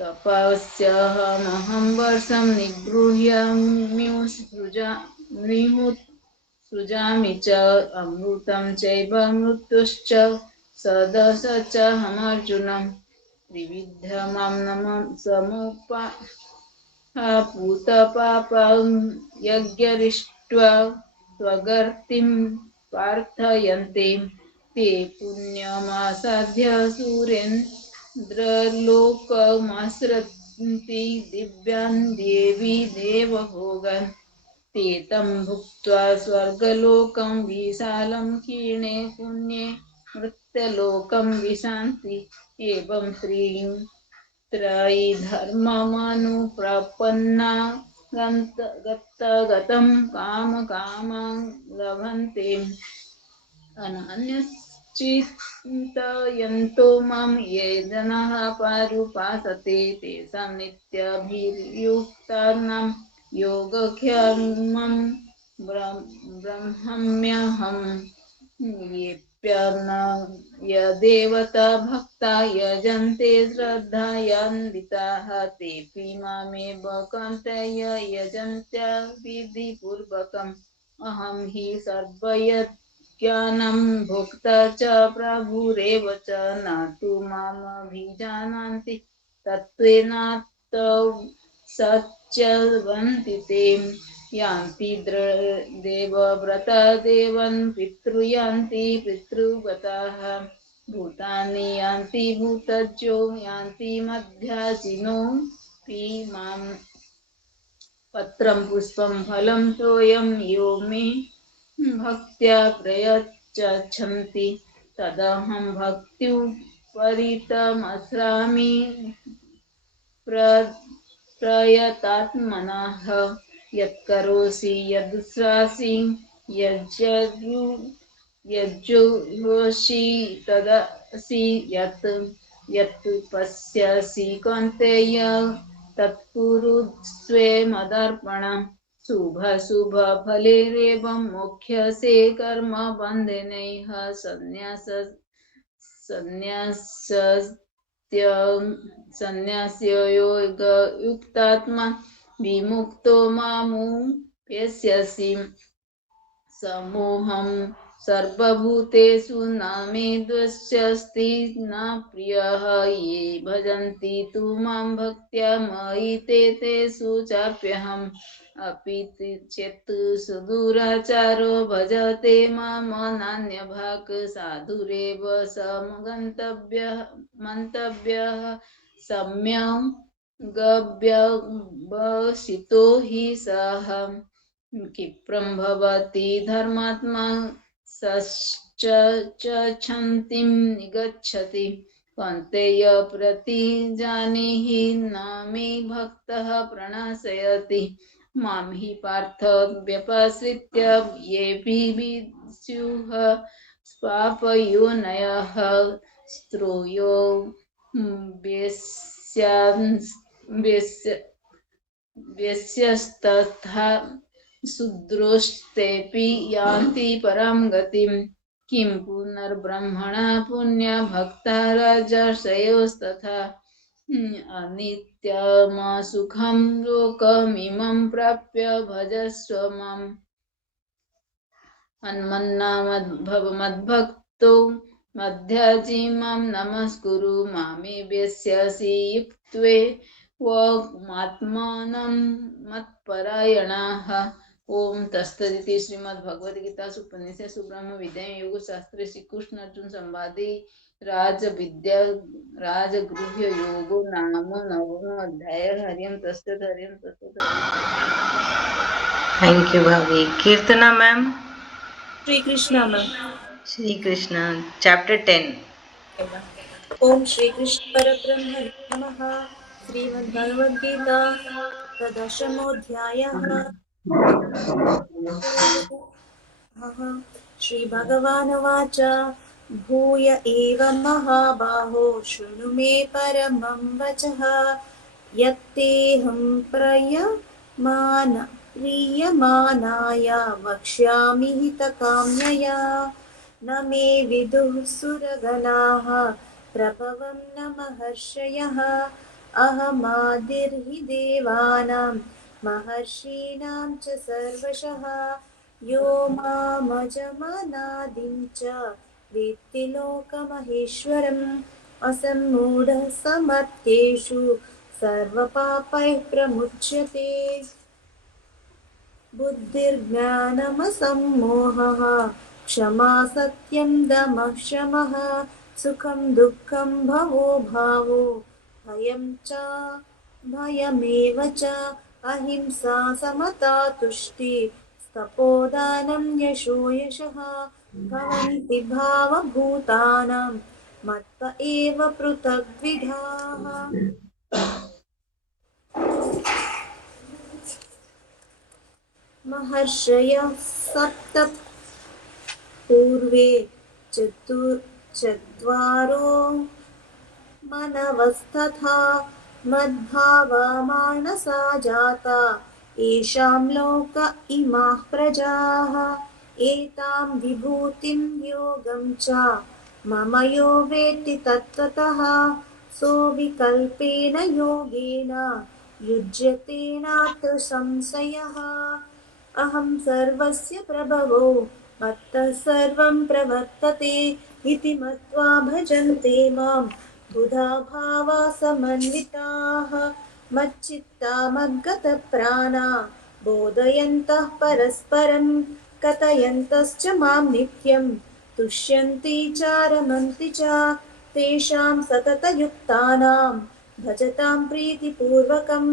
तपस्याहमहं वर्षं सृजामि च अमृतं चैव मृत्युश्च सदस च हमर्जुनं त्रिविधमां नमः पूतपापं यज्ञरिष्ट्वा स्वगर्तिं प्रार्थयन्ते ते पुण्यमासाद्य सुरेन्द्रलोकमासरन्ति दिव्यान् देवी देवभोगान् ते तं भुक्त्वा स्वर्गलोकं विशालं क्षीणे पुण्ये मृत्यलोकं विशान्ति एवं त्रीं त्रयी धर्ममनुप्रपन्ना गतं कामकामां लभन्ते अनन्यश्चिन्तयन्तो मां ये जनाः पर्युपासते तेषां नित्यभियुक्तानां योगक्षेमं ब्रह्मम्यहम् यदेवता भक्ता यजन्ते श्रद्धयान्विताः तेऽपि मामेव कौन्तेय यजन्त्या विधिपूर्वकम् अहं हि सर्वयज्ञानं भोक्ता च प्रभुरेव च न तु मामभिजानन्ति तत्त्वेनातो सच्चवन्ति ते यान्ति देवव्रता देवन् पितृयान्ति पितृव्रताः भूतानि यान्ति भूतज्यो यान्ति मध्याजिनोऽपि मां पत्रं पुष्पं फलं तोयं यो मे भक्त्या प्रयच्छन्ति तदहं भक्त्युपरीतमस्रामि प्रयतात्मनः यत्करोषि यदुश्रासि यज्जुहोषि तदसि यत् पश्यसि कौन्तेय तत्कुरुष्वे मदर्पणम् शुभफलेरेवं मोक्ष्यसे कर्म बन्धनैः संन्यास्य योगयुक्तात्मा विमुक्तो मामुपेष्यसि समोहं सर्वभूतेषु न मे द्वेष्यस्ति न प्रियः ये भजन्ति तु मां भक्त्या मयि तेषु चाप्यहम् अपि चेत् सुदुराचारो भजते मां नान्यभाक् साधुरेव मन्तव्यः सम्यक् गव्यवसितो हि सः क्षिप्रं भवति धर्मात्मा सश्चक्षन्तिं निगच्छति कौन्तेय प्रतिजानीहि न मे भक्तः प्रणश्यति मां हि पार्थ व्यपाश्रित्य येऽपि विस्युः स्वापयोनयः स्त्रोयो व्यस्यस्तथा शूद्रोस्तेऽपि यान्ति परां गतिं किं पुनर्ब्रह्मणा पुण्यभक्ता राजर्षयोस्तथा अनित्यमसुखं लोकमिमं प्राप्य भजस्व माम् अन्मन्नामद्भव मद्भक्तो मध्याजी मां नमस्कुरु मामे व्यस्यसि युक्त्वे वमात्मानं मत्परायणाः ओम तत्सदिति श्रीमद्भगवद्गीतासु उपनिषत्सु ब्रह्म विद्यायां योगशास्त्रे श्रीकृष्ण अर्जुन संवादे राजगृह्य योगो नाम नवमो अध्यायः। हरिं तत्सत् हरिं तत्सत्। थैंक यू भाभी। Keertana ma'am. Shri Krishna ma'am. Shri Krishna chapter 10। ओम श्री कृष्ण परब्रह्मणे नमः। श्रीमद्भगवद्गीता दशमोऽध्यायः। श्रीभगवानुवाच भूय एव महाबाहो शृणु मे परमं वचः यत्तेऽहं प्रीयमाणाय वक्ष्यामि हितकाम्यया न मे विदुः सुरगणाः प्रभवं न महर्षयः अहमादिर्हि देवानां महर्षीणां च सर्वशः यो मामजमनादिं च वेत्ति लोकमहेश्वरम् असम्मूढः समर्थ्येषु सर्वपापैः प्रमुच्यते बुद्धिर्ज्ञानमसम्मोहः क्षमा सत्यं दमः शमः सुखं दुःखं भवो भावो भयं च भयमेव च अहिंसा समता तुष्टि तपोदानं यशो यशः भवन्ति भावभूतानां मत्त एव पृथग्विधाः महर्षयः सप्त पूर्वे चत्वारो मनवस्तथा मद्भावा मानसा जाता येषां लोक इमाः प्रजाः एतां विभूतिं योगं च मम यो वेत्ति तत्त्वतः सोऽविकल्पेन योगेन युज्यते नात्र संशयः अहं सर्वस्य प्रभवो मत्तः सर्वं प्रवर्तते इति मत्वा भजन्ते मां बुधा भावा समन्विताः मच्चित्ता मद्गतप्राणा बोधयन्तः परस्परं कथयन्तश्च मां नित्यं तुष्यन्ति च रमन्ति च तेषां सततयुक्तानां भजतां प्रीतिपूर्वकं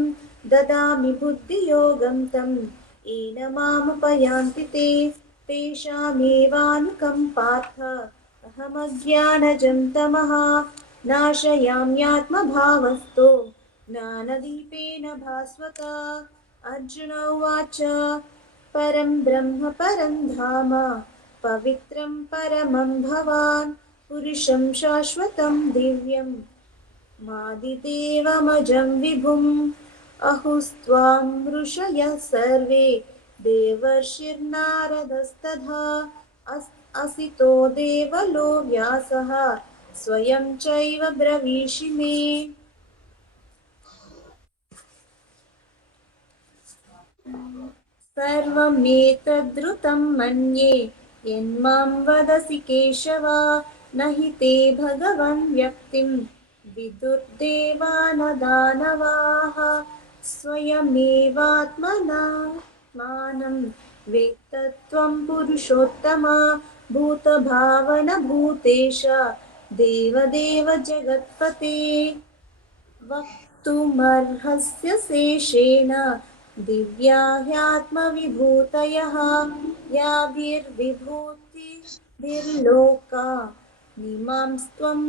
ददामि बुद्धियोगं तम् येन मामुपयान्ति ते तेषामेवानुकम्पार्थ अहमज्ञानजं तमः नाशयाम्यात्मभावस्थो ज्ञानदीपेन भास्वता अर्जुन उवाच परं ब्रह्म परं धाम पवित्रं परमं भवान् पुरुषं शाश्वतं दिव्यं मादिदेवमजं विभुम् अहुस्त्वां ऋषयः सर्वे देवर्षिर्नारदस्तथा असितो देवलो व्यासः स्वयं चैव ब्रवीषि मे सर्वमेतद्रुतं मन्ये यन्मां वदसि केशव न हि ते भगवन् व्यक्तिं विदुर्देवानदानवाः स्वयमेवात्मनात्मानं वेत्तत्वं पुरुषोत्तमा भूतभावनभूतेश देवदेव जगत्पते वक्तुमर्हस्य शेषेण दिव्या ह्यात्मविभूतयः याभिर्विभूतिभिर्लोका निमांस्त्वं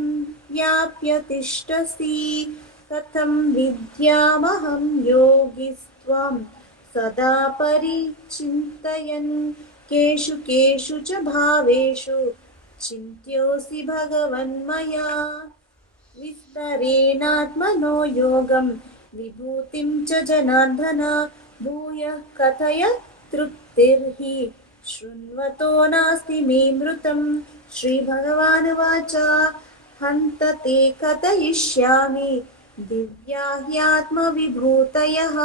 व्याप्य तिष्ठसि कथं विद्यामहं योगिस्त्वं सदा परिचिन्तयन् केषु केषु च भावेषु चिन्त्योऽसि भगवन्मया विस्तरेणात्मनो योगं विभूतिं च जनार्दन भूयः कथय तृप्तिर्हि शृण्वतो नास्ति मे मृतं श्रीभगवानुवाच हन्त ते कथयिष्यामि दिव्या ह्यात्मविभूतयः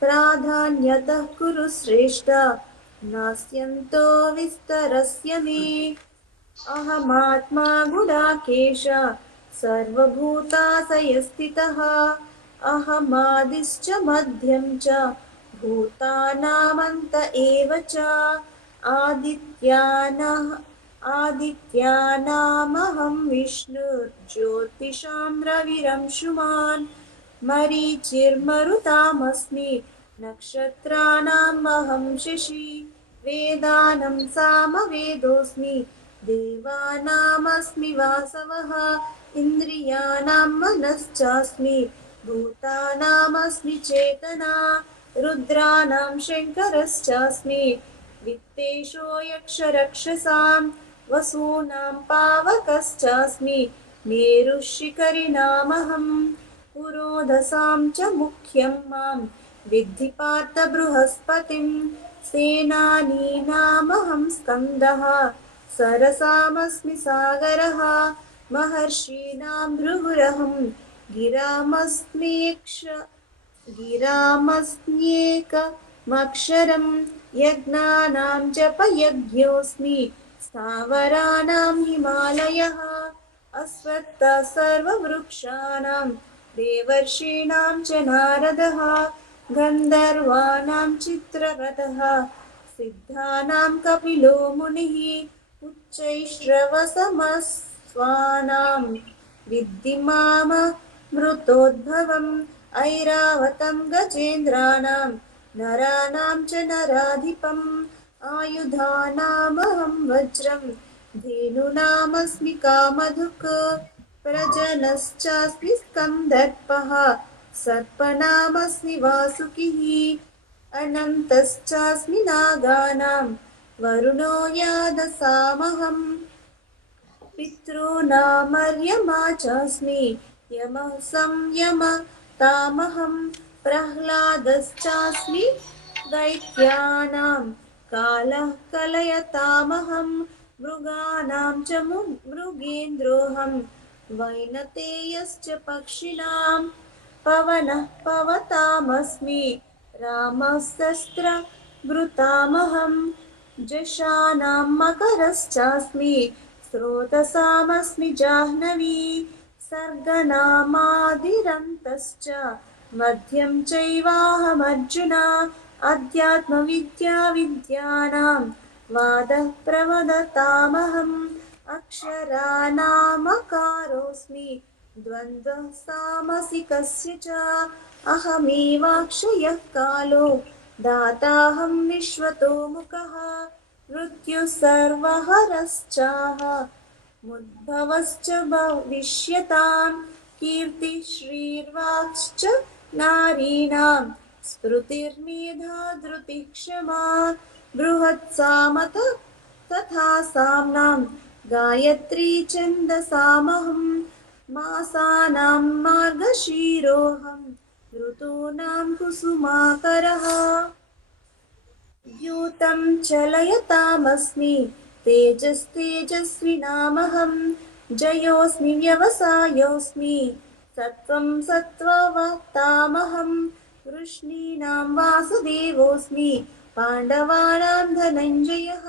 प्राधान्यतः कुरु श्रेष्ठ नास्यन्तो विस्तरस्य मे अहमात्मा गुडाकेश सर्वभूताशयस्थितः अहमादिश्च मध्यं च भूतानामन्त एव च आदित्यानामहं विष्णुर्ज्योतिषां रविरंशुमान् मरीचिर्मरुतामस्मि नक्षत्राणामहं शशि वेदानां सामवेदोऽस्मि देवानामस्मि वासवः इन्द्रियाणां मनश्चास्मि भूतानामस्मि चेतना रुद्राणां शङ्करश्चास्मि वित्तेषो यक्षरक्षसां वसूनां पावकश्चास्मि मेरुशिखरिणामहं पुरोधसां च मुख्यं मां विद्धि पार्थ बृहस्पतिं सेनानीनामहं स्कन्दः सरसामस्मि सागरः महर्षीणां भृगुरहं गिरामस्म्येकमक्षरं यज्ञानां जपयज्ञोऽस्मि स्थावराणां हिमालयः अश्वत्थः सर्ववृक्षाणां देवर्षीणां च नारदः गन्धर्वाणां चित्ररथः सिद्धानां कपिलो मुनिः उच्चैश्रवसमस्वानां विद्धि माममृतोद्भवम् ऐरावतं गजेन्द्राणां नराणां च नराधिपम् आयुधानामहं वज्रं धेनूनामस्मि कामधुक् प्रजनश्चास्मि स्कन्दर्पः सर्पणामस्मि वासुकिः अनन्तश्चास्मि नागानां वरुणो यादसामहम् पितॄणामर्यमा चास्मि यमः संयमतामहं प्रह्लादश्चास्मि दैत्यानां कालः कलयतामहं मृगाणां च मृगेन्द्रोऽहं वैनतेयश्च पक्षिणां पवनः पवतामस्मि रामशस्त्रभृतामहं जषाणां मकरश्चास्मि स्रोतसामस्मि जाह्नवी सर्गनामादिरन्तश्च मध्यं चैवाहमर्जुना अध्यात्मविद्याविद्यानां वादः प्रवदतामहम् अक्षराणामकारोऽस्मि द्वन्द्वः सामसिकस्य च अहमेवाक्षयः कालो दाताहं विश्वतो मुखः मृत्युः सर्वहरश्चाहमुद्भवश्च भविष्यतां कीर्तिः श्रीर्वाक्श्च नारीणां स्मृतिर्मेधा धृतिः क्षमा बृहत्सामत तथा साम्नां गायत्री छन्दसामहं मासानां मार्गशीरोऽहं ऋतूनां कुसुमाकरः द्यूतं चलयतामस्मि तेजस्तेजस्विनामहं जयोऽस्मि व्यवसायोऽस्मि सत्त्वं सत्त्ववतामहं वृष्णीनां वासुदेवोऽस्मि पाण्डवानां धनञ्जयः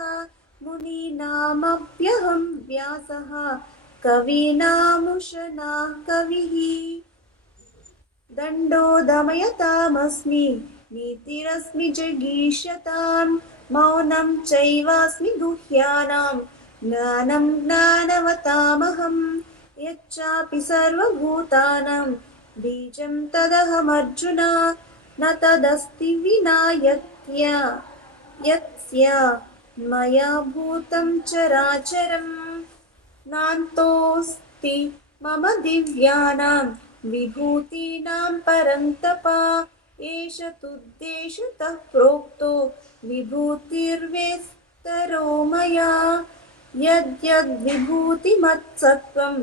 मुनीनामप्यहं व्यासः कवीनामुशना कविः दण्डो दमयतामस्मि नीतिरस्मि जगीष्यतां मौनं चैवास्मि गुह्यानां ज्ञानं ज्ञानवतामहं यच्चापि सर्वभूतानां बीजं तदहमर्जुन न तदस्ति विना यस्य मया भूतं चराचरम् नान्तोऽस्ति मम दिव्यानां विभूतीनां परन्तप एष तुद्देशतः प्रोक्तो विभूतिर्वेस्तरो मया यद्यद्विभूतिमत्सत्त्वं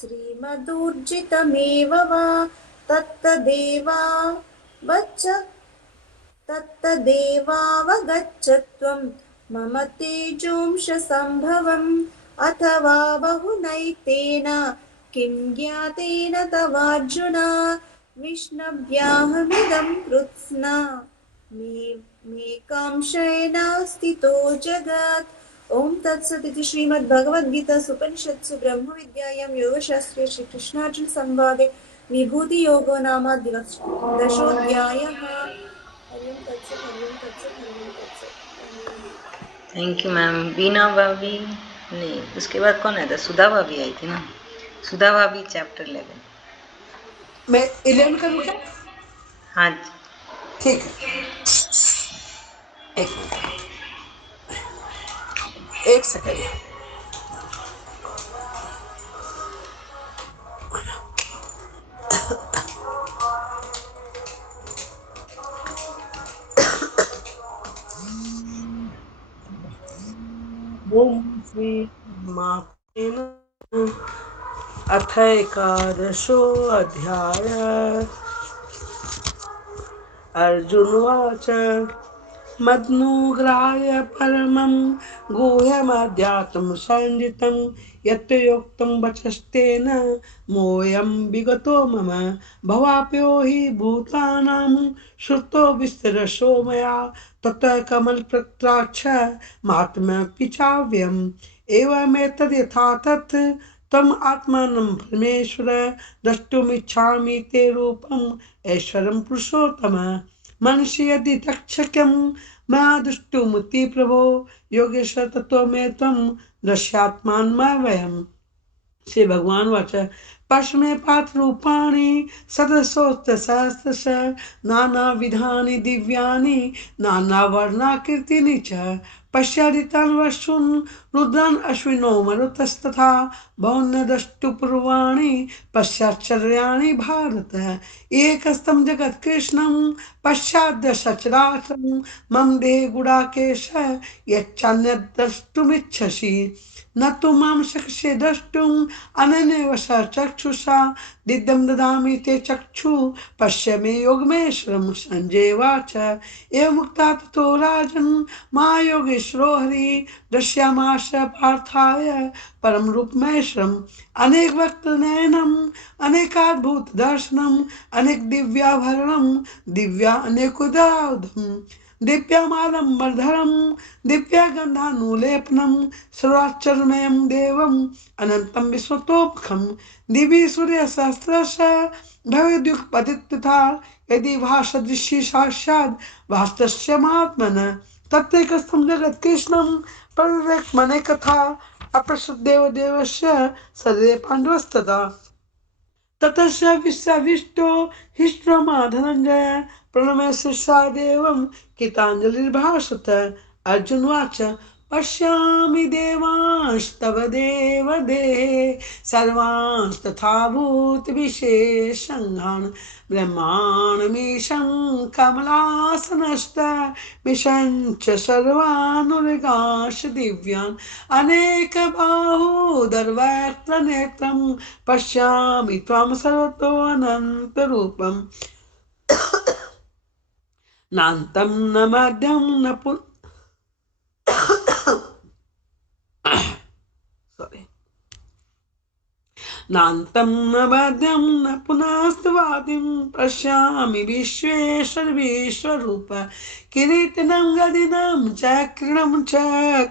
श्रीमदूर्जितमेव वा तत्तदेवावगच्छत्वं मम तेजोंशसम्भवम् अथवा बहुनैतेन किं ज्ञातेन तवार्जुन विष्णव्याहमिदं कृत्स्ना मेकांशेन स्थितो जगत् ॐ तत्सदिति श्रीमद्भगवद्गीतासूपनिषत्सु ब्रह्मविद्यायां योगशास्त्रे श्रीकृष्णार्जुन संवादे विभूतियोगो नाम दशोऽध्यायः। हरि ओं तत्सत् हरि ओं तत्सत् हरि ओं तत्सत्। Thank you ma'am. बीना भाभी नहीं, उसके बाद कौन आया था? सुधा भाभी आई थी ना। सुधा भाभी चैप्टर 11। मैं 11 करूँ क्या? हाँ जी ठीक है, एक मिनट, एक सेकंड। ओम श्री मातेन अथ एकादशोऽध्याय। अर्जुनोवाच मद्नुग्राह्य परमं गुह्यमध्यात्म संजितं यत् योक्तं वचस्तेन मोऽयं विगतो मम भवाप्यो हि भूतानां श्रुतो विस्तरशो मया ततः कमलपत्राक्ष महात्म्यपि चाव्यम् एवमेतद् यथा तत् त्वम् आत्मानं परमेश्वर द्रष्टुमिच्छामि ते रूपम् ऐश्वरं पुरुषोत्तम मनुष्य यदि तक्षक्यं मया द्रष्टुमिति प्रभो योगेश्वर तत्त्व में त्वं दृश्यात्मानमव्ययम् श्री भगवान वाच पश्मे पात्र रूपाणि सदसोस्त सहस्रश नाना विधानि दिव्यानि नाना वर्णाकृतीनि च पश्यादितान् वशून् रुद्रान् अश्विनो मरुतस्तथा बहुन्न द्रष्टुपूर्वाणि पश्चाश्चर्याणि भारत एकस्तं जगत्कृष्णं पश्चाद्य सचराचरं मम देह गुडाकेश यच्चान्यद् द्रष्टुमिच्छसि न तु मां शक्ष्ये द्रष्टुम् अनन्येव चक्षुषा दिव्यं ददामि ते चक्षु पश्य मे योगमेश्वरं संजय उवाच एवमुक्त्वा ततो राजन् महायोगेश्वरो हरिः दृश्यामास पार्थाय परं रूपमेश्वरम् अनेकवक्त्रनयनम् अनेकाद्भुतदर्शनम् अनेकदिव्याभरणं दिव्या अनेकोदायुधम् दिव्यमालम्बरधरं दिव्यगन्धानुलेपनं सर्वाश्चर्यमयं देवम् अनन्तं विश्वतोमुखं दिवि सूर्यसहस्रश भवेद्युगपतितथा यदि भासदृश्य साक्षात् भास्तस्य महात्मनः तत्रैकस्थं जगत्कृष्णं परिवेक्ष्मणे कथा अप्रसदेव देवस्य सदे पाण्डवस्तथा ततस्य विश्वाविष्टो हिष्ट्रमा धनञ्जय प्रणमय शिष्यादेवं गीताञ्जलिर्भाषत अर्जुन उवाच पश्यामि देवांस्तव देवदेहे सर्वांस्तथा भूतविशेषाङ्गान् ब्रह्माण्डमीशं कमलासनस्थ विशञ्च सर्वानुर्गांश दिव्यान् अनेकबाहूदरवक्त्रनेत्रं पश्यामि त्वां सर्वतोऽनन्तरूपम् नान्तं न मध्यं न नान्तं न मध्यं न पुनस्तवादिं पश्यामि विश्वेश्वर विश्वरूप किरीटिनं गदिनं चक्रणं च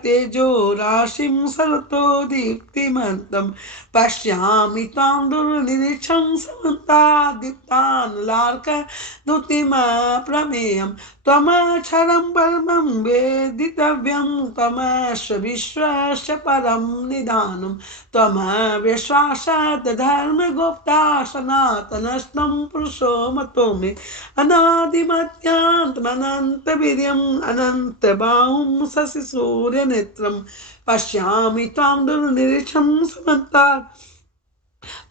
तेजो राशिं सर्वतो दीप्तिमन्तं पश्यामि त्वां दुर्निरीक्षं समन्ताद्दीप्तानुलार्कद्युतिमप्रमेयं त्वमक्षरं परमं वेदितव्यं त्वमस्य विश्वस्य परं निधानं त्वमविश्वासात् धर्मगुप्ता सनातनस्तं पुरुषो मतो मे अनादिमध्यान्तमनन्तवीर्यम् अनन्तबाहुं शशिसूर्यनेत्रं पश्यामि त्वां दुर्निरीक्षं समन्तात्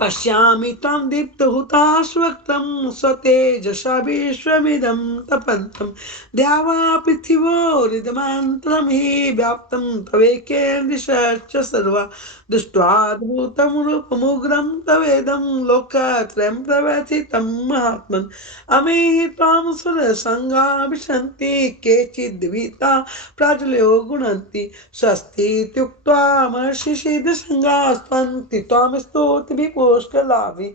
पश्यामि त्वां दीप्तहुताश्वक्तं स्वतेजसा विश्वमिदं तपन्तं द्यावा पृथिवोरिदमन्त्रं हि व्याप्तं तवेकेन दिशश्च सर्वा दृष्ट्वाद्भुतं रूपमुग्रं तवेदं लोकत्रयं प्रव्यथितं महात्मन् अमीहि त्वां सुरसङ्गा विशन्ति केचिद्विता प्राज्वल्यो गुणन्ति स्वस्तीत्युक्त्वा महर्षिसिद्धसङ्गास्त्वन्ति त्वां स्तोति विपुष्कलाभि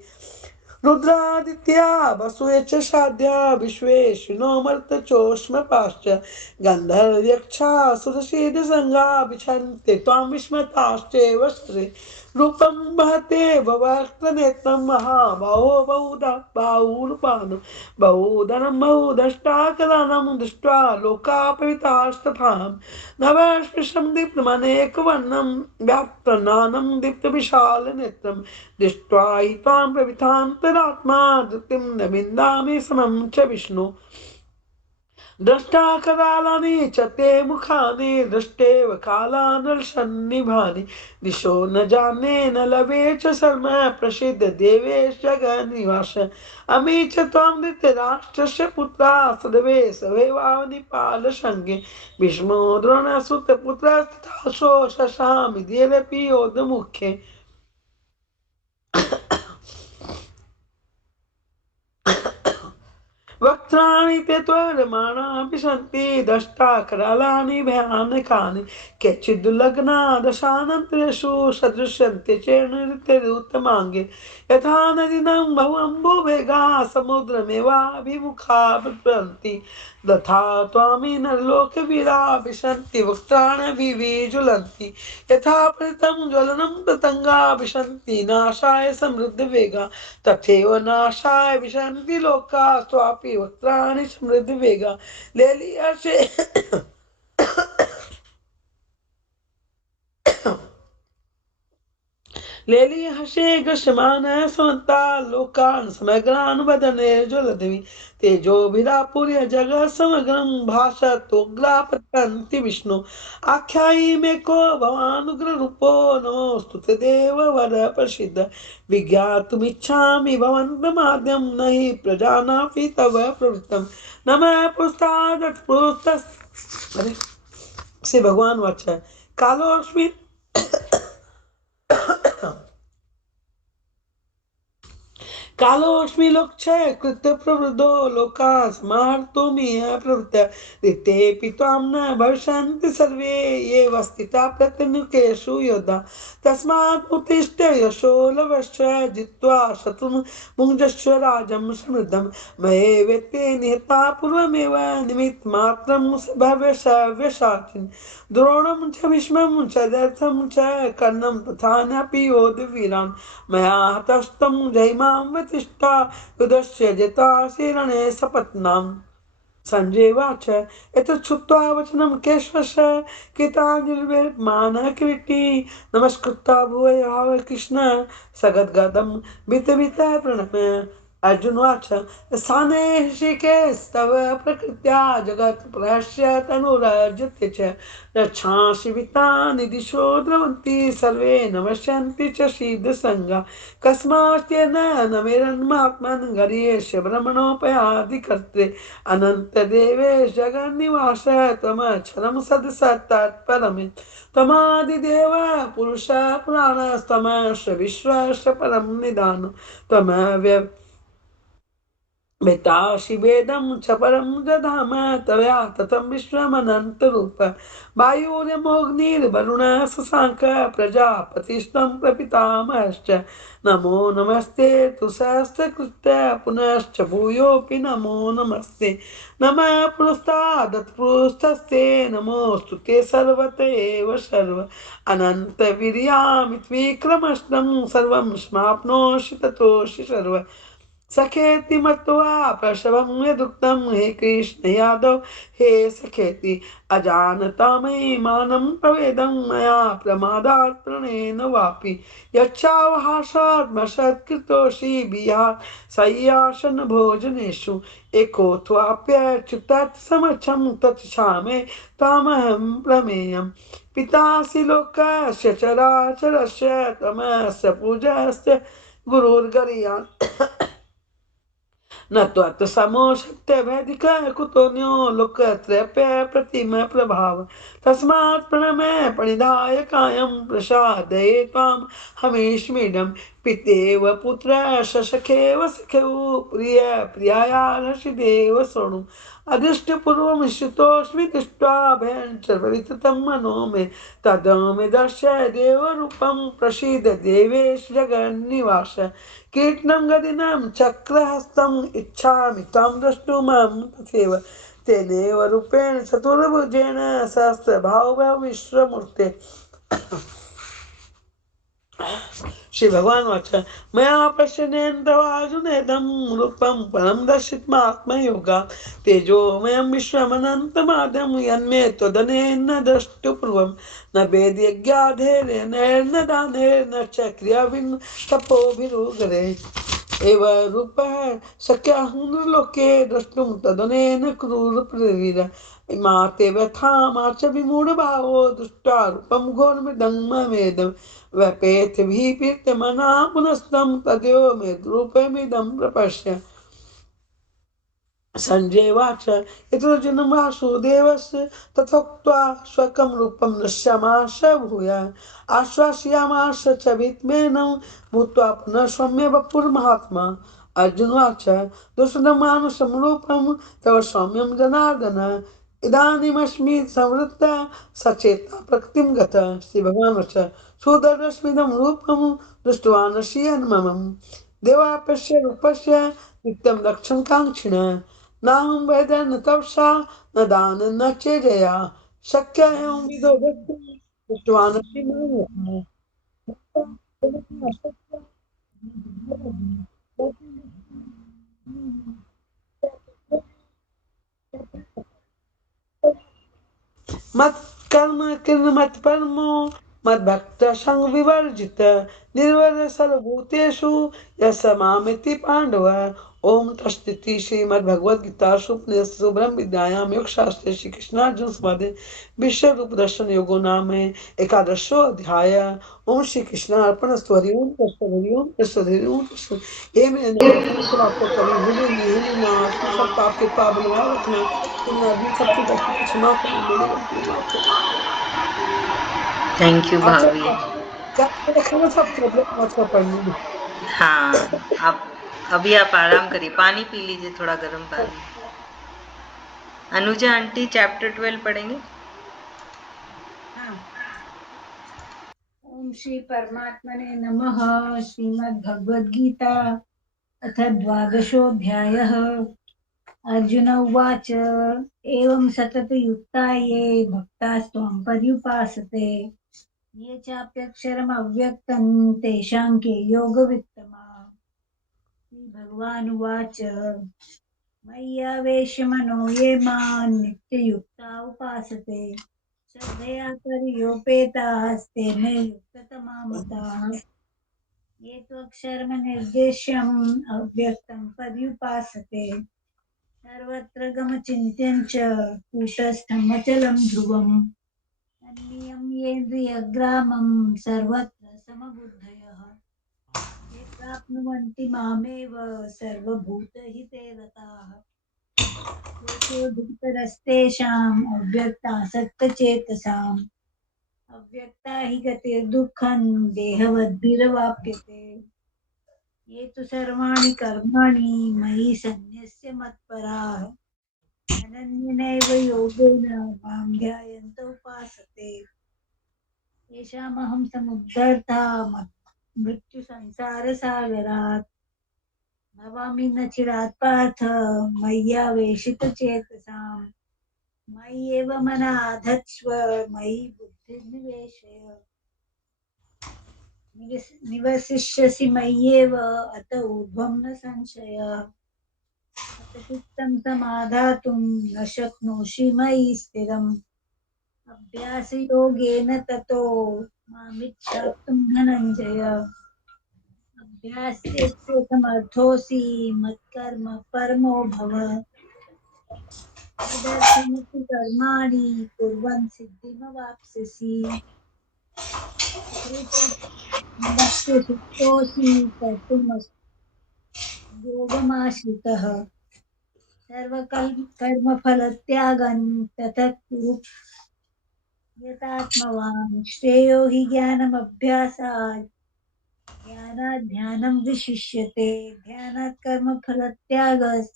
रुद्रादित्या वसुये च साध्या विश्वेश्विनो मर्तचोष्मपाश्च गन्धर्वयक्षा सुरसिद्धसङ्गा विशन्ति त्वां विस्मताश्चैव स्त्रे रूपं वहते वक्त्रनेत्रं महाबाहो बाहुरूपानं बहुधनं बहुदष्टाकरानं दृष्ट्वा लोकापवितास्तथाहं नवस्पृशं दीप्तमनेकवर्णं व्याप्तनानं दीप्तविशालनेत्रं दृष्ट्वा हि त्वां प्रवितान्तरात्मा धृतिं न विन्दामि समं च विष्णु दृष्टाकरालानि च ते मुखानि दृष्टेव कालानलसन्निभानि दिशो न जाने न लवे च शर्म प्रसिद्ध देवेश जगन्निवास अमी च त्वां धृतराष्ट्रस्य पुत्रा सदवे सवैवानिपालसङ्गे भीष्मो द्रोणसुतपुत्रस्तथासो शशामि धीरपि योधमुखे वक्त वक्त्राणि ते त्वरमाणापि सन्ति दष्टा करालानि भयानकानि केचिदुल्लग्ना दशानन्तरेषु सदृश्यन्ते चेर्नित्यरुत्तमाङ्गे यथा नदीनां भवम्बुवेगा समुद्रमेवाभिमुखा प्रवहन्ति तथा त्वामि नरलोकवीरा विशन्ति वक्त्राण्यभिज्वलन्ति यथा परितं ज्वलनं पतङ्गा विशन्ति नाशाय समृद्धवेगा तथैव नाशाय विशन्ति लोका स्वापि वक्त्राणि समृद्धवेगा लेलिहर्षे लेलिहर्षे ग्रस्यमानः समन्ता लोकान् समग्रान् वदने ज्वलद्वि तेजोभिरापूर्य जगः समग्रं भासतोग्रापतन्ति विष्णु आख्यायि मे को भवानुग्ररूपो नमोऽस्तु ते देववर प्रसिद्ध विज्ञातुमिच्छामि भवन्तमाद्यं न हि प्रजानापि तव प्रवृत्तं नमः पुरस्तादत् पुरस्तस् अरे श्री भगवान वाच कालोऽस्मि कालोऽस्मि लोकक्षय कृत प्रवृद्धो लोकाः स्मार्तोमि प्रवृत्त ऋतेऽपि त्वां न भविष्यन्ति सर्वे ये स्थिता प्रत्यनुकेषु योद्धा तस्मात् उत्तिष्ठ यशो लभस्व जित्वा शत्रुं भुञ्जस्व राज्यं समृद्धं मये वेत्ते निहता पूर्वमेव निमित्तमात्रं भव्यसाचिन् द्रोणं च भीष्मं च दर्थं च कर्णं तथा नापि योधवीरान् मया हतस्तं जयिमां वतिष्ठा युधस्य जितासि रणे सपत्नाम् संजय वाच एतत् श्रुत्वा वचनं केशवस्य कृताञ्जलिर्मानः किरीटी नमस्कृत्वा भूयः कृष्ण सगद्गदं भीतभीतः प्रणम्य अर्जुन वाच स्थाने ऋषिकेस्तव प्रकृत्या जगत् प्रहस्य तनुरजते च रक्षांसि वित्तानि दिशो द्रवन्ति सर्वे नमस्यन्ति च शीघ्रसङ्गा कस्माच्चेन न मेरन्मात्मन् गरीयस्य भ्रमणोपयादिकर्त्रे अनन्तदेवेश जगन्निवास त्वमक्षरं सदसत्तत्परमे त्वमादिदेव पुरुषः पुराणस्तमश्च विश्वस्य परं निदानं त्वमव्य वेतासि वेदं च परं दधाम तवया ततं विश्वमनन्तरूप वायुर्यमोऽग्निर्वरुणः शशाङ्कः प्रजापतिस्त्वं प्रपितामहश्च नमो नमस्ते तु सहस्रकृत्य पुनश्च भूयोऽपि नमो नमस्ते नमः पुरस्तादत्पुरस्तस्ते नमोऽस्तु ते सर्वत एव सर्व अनन्तवीर्यामित्विक्रमस्तं सर्वं समाप्नोषि ततोषि सर्व सखेति मत्वा प्रसवं यदुक्तं हे कृष्ण यादव हे सखेति अजानता मयि मानं प्रवेदं मया प्रमादात् प्रणेन वापि यच्छावहासात्मसत्कृतोषि बिहार सय्यासन भोजनेषु एकोऽथवाप्यच्युतत् समक्षं तत्क्षामे तामहं प्रमेयम् पितासि लोकस्य चराचरस्य तमस्य पूजस्य गुरुर्गरीयान् न त्वत् समो शक्त्यभेदिकः कुतोऽन्यो लोकत्रयस्य प्रतिम प्रभाव तस्मात् प्रणम्य प्रणिधाय कायं प्रसादये त्वां हमीष्मीडं पितेव पुत्रः सखेव सखेव प्रिय प्रियाया रसिदेव शृणु अदृष्टपूर्वं श्रुतोऽस्मि दृष्ट्वा भयं च विततं मनो मे तदमे दर्शय देवरूपं प्रसीद देवेश जगन्निवास कीर्तनं गदिनं चक्रहस्तम् इच्छामि त्वां द्रष्टुमहं तथैव तेनैव रूपेण चतुर्भुजेन सहस्रबाहुः विश्वमूर्ते श्री भगवान वाच मया पश्यनेन तवार्जुनेदं रूपं परं दर्शितमात्मयोगा तेजोमयं विश्वमनन्तमाद्यं यन्मे त्वदनेन द्रष्टुपूर्वं न वेद्यज्ञाधैर्येण न दानैर्न च क्रियाभिः तपोभिरुगरे एव रूपः शक्यहुर्लोके द्रष्टुं तदनेन क्रूरप्रवीर इमा ते व्यथामा च विमूढभावो दृष्ट्वा रूपं घोरमिदं ममेदं व्यपेत भीप्रीत्यमना पुनस्तं तदेव मे रूपमिदं प्रपश्य संजय वाच यतोऽर्जुनं वासुदेवस्य तथोक्त्वा स्वकं रूपं दृश्यमाश भूय आश्वासयामास च भीत्मेनं भूत्वा पुनः सौम्य वपुर्महात्मा अर्जुनवाच दुष्टमानुषं रूपं तव सौम्यं जनार्दन इदानीमस्मि संवृत्ता सचेता प्रकृतिं गतः। श्री भगवान वच सुदर्शमिदं रूपं दृष्टवानसि यन्ममं देवाप्यस्य रूपस्य नित्यं रक्षणकाङ्क्षिण नाहं वैद्य न तपसा न दान न चेजया शक्य एवं विदो दृष्टवानसि मां मत्कर्म किं मत्परमो मद्भक्त संग विवर्जित निर्वर सर्वभूतेषु यस मामिति पांडव। ओम तस्तिति श्रीमद्भगवद्गीतासु उपनिषत्सु ब्रह्म विद्यायां योगशास्त्रे श्री कृष्णार्जुन संवादे विश्व रूप दर्शन योगो नाम एकादशो अध्याय। ओम श्री कृष्ण अर्पणस्तु। हरि ओम तस्सत्। हरि ओम तस्सत्। हरि ओम तस्सत्। ये मेरे नाम सब आपको कभी भूले नहीं है ना सब आप कृपा बनवाए रखना। तुमने अभी सबकी गलती को क्षमा करो मेरी गलती को माफ करो। थैंक यू अच्छा भाभी। क्या रखा ना सब अच्छा पढ़ने में। हाँ, आप अभी आप आराम करिए, पानी पी लीजिए, थोड़ा गर्म पानी। अनुजा आंटी चैप्टर 12 पढ़ेंगे। हाँ। ओम श्री परमात्मने नमः। श्रीमद्भगवद्गीता अथ द्वादशोऽध्यायः। अर्जुन उवाच एवं सततयुक्ता ये भक्तास्त्वां पर्युपासते ये चाप्यक्षरमव्यक्तं तेषां के योगवित्तमाः। श्रीभगवानुवाच मय्यावेशमनो ये मां नित्ययुक्ता उपासते श्रद्धया पर्योपेतास्ते मे युक्ततमा मताः। ये त्वक्षरमनिर्देश्यम् अव्यक्तं पर्युपासते सर्वत्र गमचिन्त्यं च कूटस्थमचलं ध्रुवम् अन्नियं येन्द्रियग्रामं सर्वत्र समबुद्धयः ये प्राप्नुवन्ति मामेव सर्वभूतहिते रताः येषु धृतरस्तेषाम् अव्यक्तासक्तचेतसाम् अव्यक्ता हि गतिर्दुःखं देहवद्भिरवाप्यते ये तु सर्वाणि कर्माणि मयि सन्न्यस्य मत्पराः अनन्यनैव योगेन मां ध्यायन्त उपासते येषामहं समुद्धर्ता मृत्युसंसारसागरात् भवामि न चिरात् पार्थ मय्यावेशितचेतसाम् मय्येव मनाधत्स्व मयि बुद्धिर्निवेशय निवसिष्यसि मय्येव अत ऊर्ध्वं न संशयः अत चित्तं समाधातुं न शक्नोषि मयि स्थिरम् अभ्यासयोगेन ततो मामिच्छाप्तुं धनञ्जय अभ्यासेऽप्यसमर्थोऽसि मत्कर्म परमो भव मदर्थमपि कर्माणि कुर्वन् सिद्धिमवाप्स्यसि मदस्य सुप्तोऽसि कर्तुम् योगमाश्रितः सर्वकर्मफलत्यागं ततः कुरु यतात्मवान् श्रेयो हि ज्ञानमभ्यासात् ध्यानात् ध्यानं विशिष्यते ध्यानात् कर्मफलत्यागात्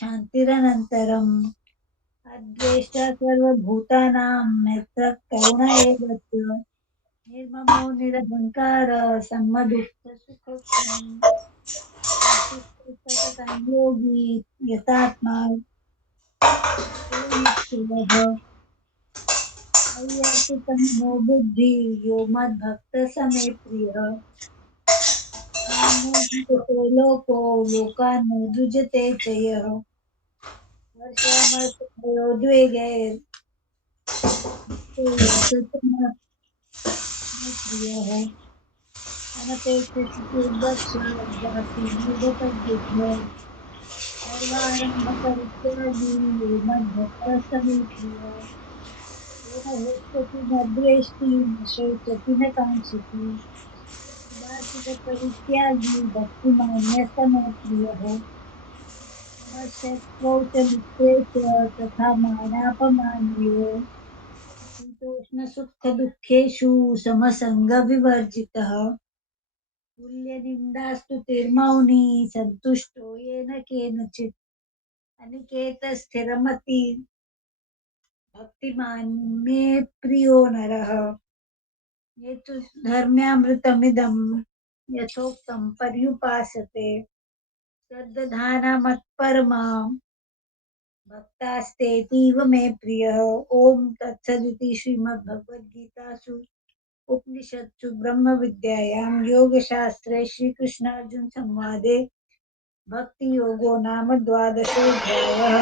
शान्तिरनन्तरम् अद्वेष्टा सर्वभूतानां मैत्रः करुण एव च निर्ममो निरहङ्कार सम्मदुःखसुखक्षमी सततं योगी यतात्मा निश्चलः मय्यर्पितं नो बुद्धि यो मद्भक्तः स मे प्रियः मान्यो विगतो लोको लोकान् न द्विजते च यः हर्षामर्षभयोद्वेगैर्मुक्तो स मे प्रियः अनपेक्षितोर्दक्षिणोर्दासीनोपपद्यते सर्वारम्भपरित्यागी यो मद्भक्तः स मे प्रियः यो न हृष्यति न द्वेष्टि न शोचति न काङ्क्षति उदासीनपरित्यागी भक्तिमान्यः स मे प्रियः समशत्रौ च मित्रे च तथा मानापमानयोः शीतोष्णसुखदुःखेषु समसङ्गविवर्जितः तुल्यनिन्दास्तुतिर्मौनी सन्तुष्टो येन केनचित् अनिकेतस्थिरमति भक्तिमान् मे प्रियो नरः ये तु धर्म्यामृतमिदं यथोक्तं पर्युपासते श्रद्दधाना मत्परमां भक्तास्तेतीव मे प्रियः ॐ तत्सदिति श्रीमद्भगवद्गीतासु उपनिषत्सु ब्रह्मविद्यायां योगशास्त्रे श्रीकृष्णार्जुनसंवादे भक्तियोगो नाम द्वादशोऽध्यायः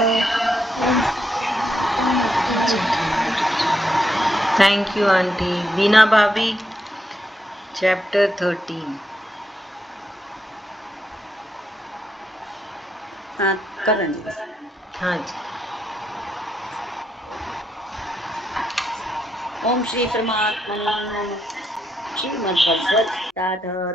ॐ श्रीकृष्णार्पणमस्तु। Thank you aunty. बीना भाभी, चैप्टर 13। हाँ, करण जी। हाँ जी। ओम श्री परमात्मने नमः। श्रीमद्भगवद्गीता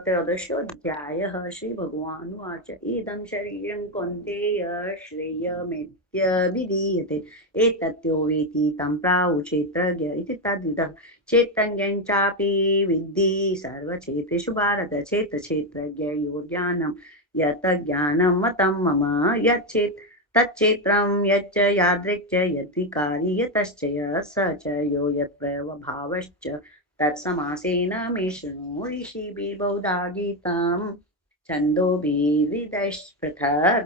त्रयोदशोऽध्यायः। श्रीभगवानुवाच इदं शरीरं कौन्तेय श्रेयमेत्यभिधीयते एतत्यो वेति तं प्राहुक्षेत्रज्ञ इति तद्विदः क्षेत्रज्ञं चापि विद्धि सर्वक्षेत्रेषु भारत क्षेत्रक्षेत्रज्ञयोः ज्ञानं यत् ज्ञानं मतं मम यच्चेत् तच्चेत्रं यच्च यादृक् च यद्विकारी यतश्च स च यो यत्प्रभावश्च तत्समासेन मे शृणु ऋषिभिः बहुधा गीतं छन्दोभिर्विदः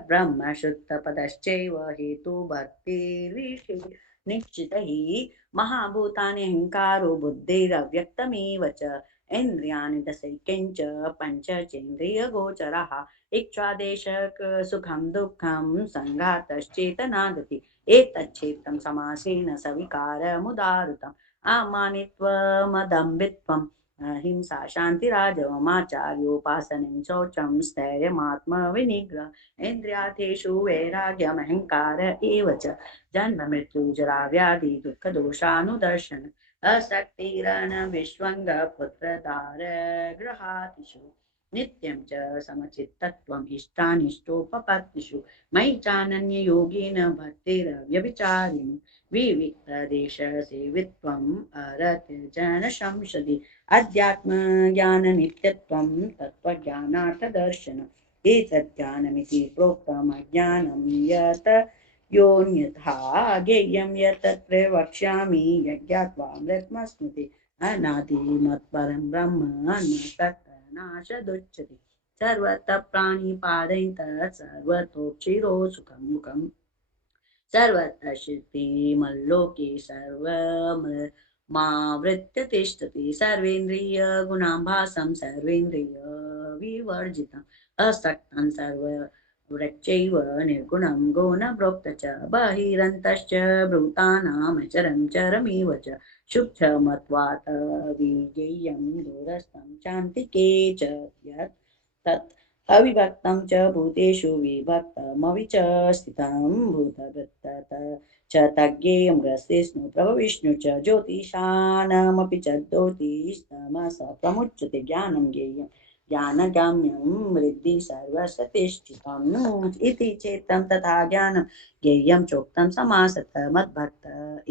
ब्रह्मशुद्धपदश्चैव हेतुभक्तिर्विषि निश्चितैः महाभूतानि अहङ्कारो बुद्धिरव्यक्तमेव च इन्द्रियाणि दशैकञ्च पञ्चचेन्द्रियगोचराः इच्छादेशक सुखं दुःखं सङ्घातश्चेतनादति एतच्चेतं समासेन सविकारमुदाहृतम् अमानित्वमदम्बित्वम् अहिंसा शान्तिराजवमाचार्योपासनं शौचं स्थैर्यमात्मविनिग्रह इन्द्रियार्थेषु वैराग्यमहङ्कार एव च जन्ममृत्युजराव्याधि दुःखदोषानुदर्शन असक्तिरणविश्वङ्गपुत्रदारगृहादिषु नित्यं च समचित्तत्वम् इष्टानिष्टोपपत्तिषु मयि चानन्ययोगेन भक्तिरव्यभिचारिणि विविक्तदेशसेवित्वम् अरतिर्जनसंसदि अध्यात्मज्ञाननित्यत्वं तत्त्वज्ञानार्थदर्शनम् एतज्ज्ञानमिति प्रोक्तम् अज्ञानं यत् योऽन्यथा ज्ञेयं यत् प्रवक्ष्यामि यज्ञात्वामृतमश्नुते अनादिमत्परं ब्रह्म न तत्नाशदुच्यते सर्वतः प्राणिपादैः सर्वतोक्षिरो सुखं मुखम् सर्वत्र श्रुतिमल्लोके सर्वमावृत्य तिष्ठति सर्वेन्द्रियगुणां भासं सर्वेन्द्रियविवर्जितम् असक्तं सर्ववृक्षैव निर्गुणं गुणभोक्त च बहिरन्तश्च भूतानामचरं चरमिव च सूक्ष्मत्वात् विज्ञेयं दूरस्थं चान्तिके च यत् तत् अविभक्तं च भूतेषु विभक्तमविच भूतवृत्तत च तज्ञेयं ग्रस्तेष्णु प्रभविष्णु च ज्योतिषानमपि च ज्योतिस्तमस प्रमुच्यते ज्ञानं ज्ञेयं ज्ञानगम्यं वृद्धि सर्वसतिष्ठितम् इति चेतं तथा ज्ञानं ज्ञेयं चोक्तं समासतः मद्भक्त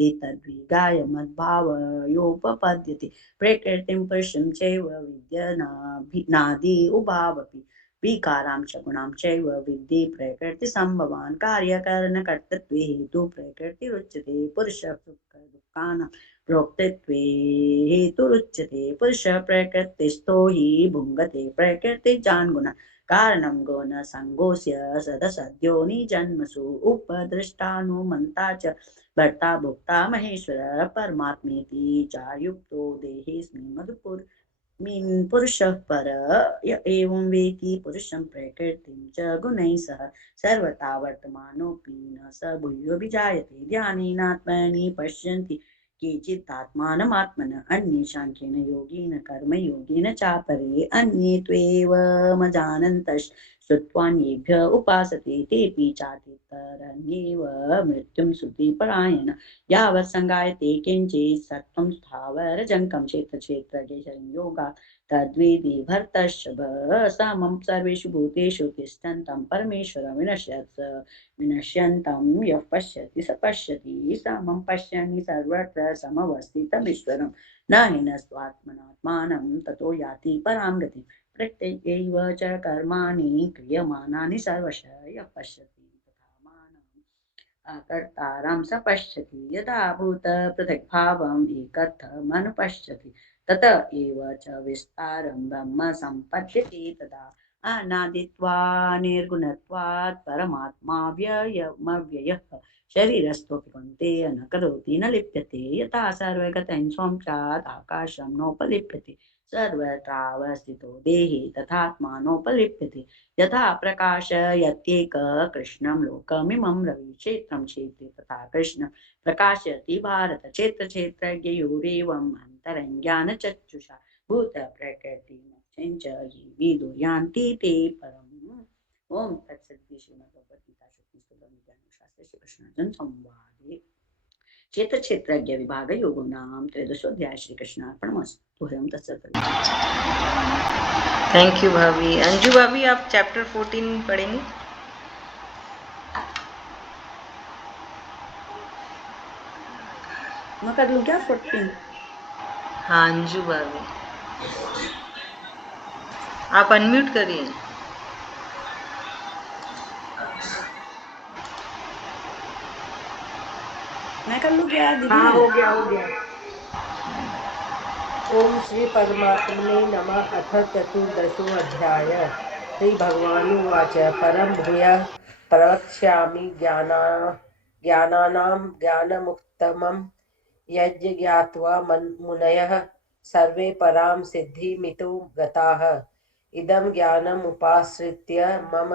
एतद्विगाय मद्भावयोपपद्यते प्रकृतिं पुरुषं चैव विद्यनादि उभावपि विकारां च गुणां चैव विद्धि प्रकृतिसम्भवान् कार्यकरणकर्तृत्वे हेतु प्रकृतिरुच्यते पुरुषसुखदुःखानां प्रोक्तत्वे हेतुरुच्यते पुरुषः प्रकृतिस्थो हि भुङ्गते प्रकृतिजान् गुणान् कारणं गुणसङ्गोऽस्य सदसद्यो निजन्मसु उपदृष्टानुमन्ता च भर्ता भोक्ता महेश्वर परमात्मेति चायुक्तो देहेऽस्मिन् मधुपुर पुरुषः पर एवं वेति पुरुषं प्रकृतिं च गुणैः सह सर्वथा वर्तमानोऽपि न स भूयोऽभिजायते ध्यानेनात्मनि पश्यन्ति केचिदात्मानमात्मनः अन्ये साङ्ख्येन योगेन कर्मयोगेन चापरे अन्ये त्वेवमजानन्तः श्रुत्वान्येभ्य उपासते तेऽपि चातितरन्येव मृत्युं श्रुतिपरायण यावत् संगायते किञ्चित् सत्त्वं स्थावरजङ्गं क्षेत्रक्षेत्रज्ञ योगात् तद्वेदी भर्तर्षभ समं सर्वेषु भूतेषु तिष्ठन्तं परमेश्वरं विनश्यन्तं यः पश्यति स पश्यति समं पश्यन्नि सर्वत्र समवस्थितमीश्वरं न हीनस्त्वात्मनात्मानं ततो याति परां गतिम् प्रत्ययैव च कर्माणि क्रियमाणानि सर्वशः यः पश्यति तथा मानम् अकर्तारं स पश्यति यदा भूत पृथग्भावम् एकत्थमनुपश्यति तत एव च विस्तारं ब्रह्म सम्पद्यते तदा अनादित्वा निर्गुणत्वात् परमात्मा व्ययमव्ययः शरीरस्थोऽपि कौन्तेय न करोति न लिप्यते यथा सर्वगतं स्वं चात् आकाशं नोपलिप्यते सर्वत्रावस्थितो देहि तथात्मानोपलिप्यते यथा प्रकाशयत्येक कृष्णं लोकमिमं रविक्षेत्रं क्षेत्रे तथा कृष्णं प्रकाशयति भारत क्षेत्रक्षेत्रज्ञयोरेवम् अन्तरञ्ज्ञानचक्षुषा भूतप्रकृतिमोक्षं च ये विदो यान्ति ते परम् ओम तत्सदिति श्रीमद्भगवद्गीता शास्त्रे श्रीकृष्णार्जुन संवादे क्षेत्र क्षेत्रज्ञ विभाग योगो नाम त्रयोदशोऽध्याय श्रीकृष्णार्पणमस्तु हरिं तत्सत्। थैंक यू भाभी। अंजू भाभी आप चैप्टर 14 पढ़ेंगे? मैं कर लूँ क्या 14? हाँ अंजू भाभी आप अनम्यूट करिए। मैं कर लूँ क्या दीदी? हाँ हो गया। ओम श्री परमात्मने नमः। अथ चतुर्दशोऽध्याय। श्री भगवानुवाच परं भूयः प्रवक्ष्यामि ज्ञानानां ज्ञानमुत्तमं यज्ञात्वा मुनयः सर्वे परां सिद्धिमितो गताः। इदं ज्ञानमुपाश्रित्य मम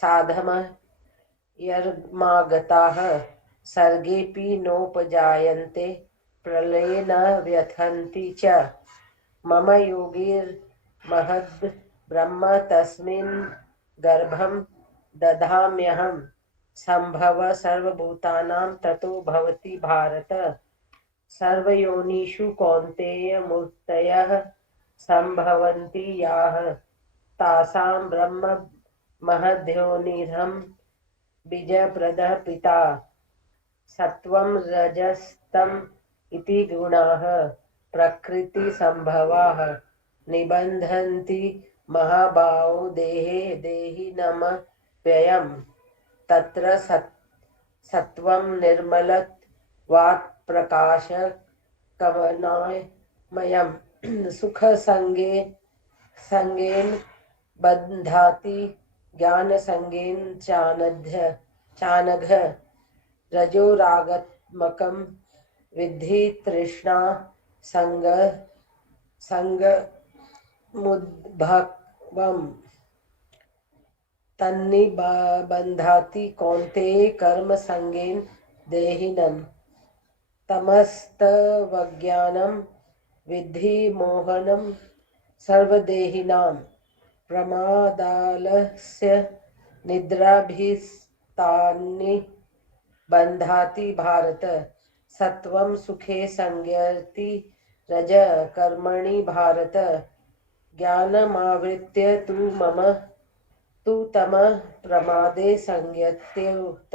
साधमयर्मागताः सर्गेऽपि नोपजायन्ते प्रलये न व्यथन्ति च। मम योगिर्महद् ब्रह्म तस्मिन् गर्भं दधाम्यहं सम्भव सर्वभूतानां ततो भवति भारत। सर्वयोनिषु कौन्तेय मूर्तयः सम्भवन्ति याः तासां ब्रह्म महद्योनिरहं बीजप्रदः पिता। सत्वं रजस्तम इति गुणाः प्रकृतिसम्भवाः निबन्धन्ति महाबाहो देहे देहिनमव्ययम्। तत्र सत्वं निर्मलत्वात् प्रकाशकमनामयम् सुखसंगेन बन्धाति ज्ञानसंगेन चानघ। रजोरागात्मकं विद्धि तृष्णा संगमुद्भवम् तन्निबन्धाति कौन्तेय कर्मसंगेन देहिनम्। तमस्तवज्ञानं विद्धि मोहनं सर्वदेहिनां। प्रमादालस्य निद्राभिस्तानि बन्धाति भारत। सत्वं सुखे संज्ञति रज कर्मणि भारत। ज्ञानमावृत्य तु तमः प्रमादे संज्ञत्युत।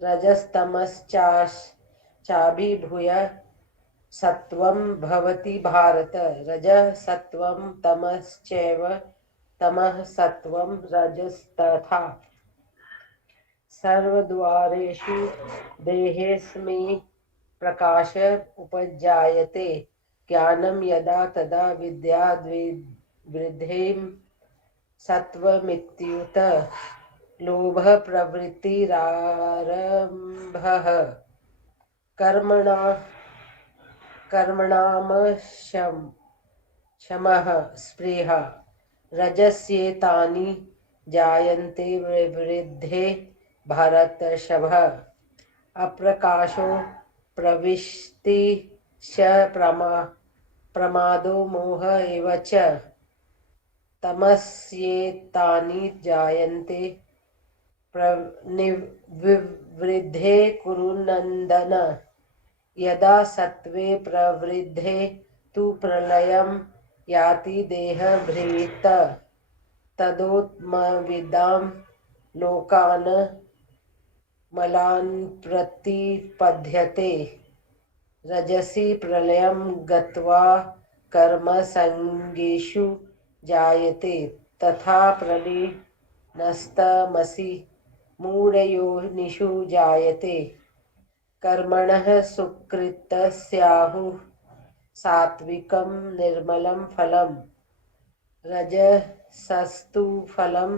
रजस्तमश्चाभिभूय सत्वं भवति भारत। रजः सत्वं तमश्चैव तमः सत्वं रजस्तथा। सर्वद्वारेषु देहेऽस्मिन् प्रकाश उपजायते। ज्ञानं यदा तदा विद्याद् वृद्धिं सत्वमित्युत। लोभः प्रवृत्तिरारम्भः कर्मणामशमः स्पृहा। रजस्येतानि जायन्ते वृद्धे भरतर्षभ। अप्रकाशो प्रवृत्तिश्च प्रमादो मोह एव च। तमस्येतानि जायन्ते विवृद्धे कुरु नन्दन। यदा सत्त्वे प्रवृद्धे तु प्रलयं याति देहभृत्। तदोत्मविदां लोकान् मलान् प्रतिपद्यते। रजसि प्रलयं गत्वा कर्मसङ्गेषु जायते तथा प्रलीनस्तमसि मूढयोनिषु जायते कर्मणः सुकृतस्याहुः सात्विकं निर्मलं फलं रजसस्तु फलं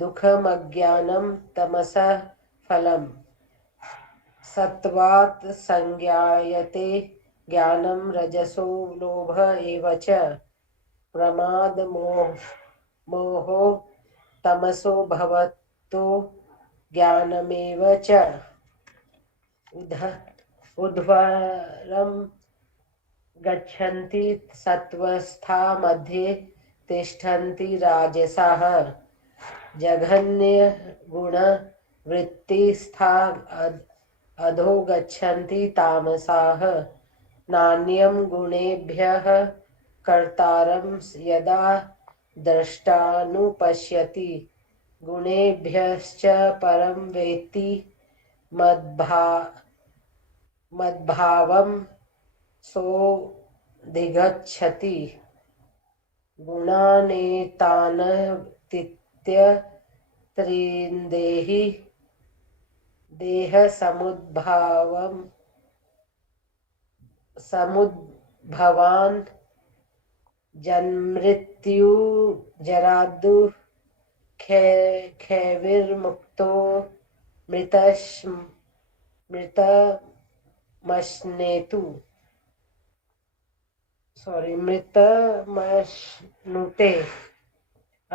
दुःखमज्ञानं तमसः फलं सत्त्वात् संज्ञायते ज्ञानं रजसो लोभ एव च प्रमादमोहो तमसो भवतो ज्ञानमेव च उध्वरं गच्छन्ति सत्त्वस्था मध्ये तिष्ठन्ति राजसाः जघन्यगुणवृत्तिस्था अधो गच्छन्ति तामसाः नान्यं गुणेभ्यः कर्तारं यदा द्रष्टानुपश्यति गुणेभ्यश्च परं वेत्ति मद्भावं सोऽधिगच्छति गुणानेतानतीत्य त्रिन्देहि समुद्भवान् जन्मृत्यु जरादुःखैर्मुक्तो मृतमश्नुते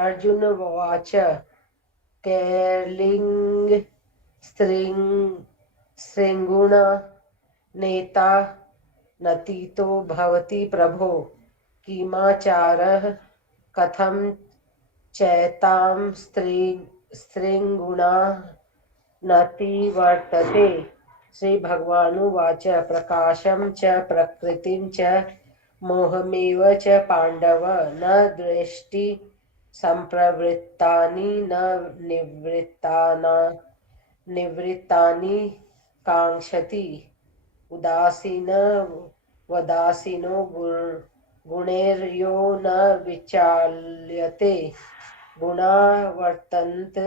अर्जुन उवाच कैर्लिङ्ग स्त्रीगुण नेता नतीतो भवति प्रभो किमाचारः कथं चैतां स्त्रीगुणा नति वर्तते। श्री भगवानुवाच प्रकाशं च प्रकृतिं च मोहमेव च पाण्डव न दृष्टि संप्रवृत्तानि न निवृत्तानि काङ्क्षति उदासीनो गुणैर्यो न विचाल्यते गुणा वर्तन्त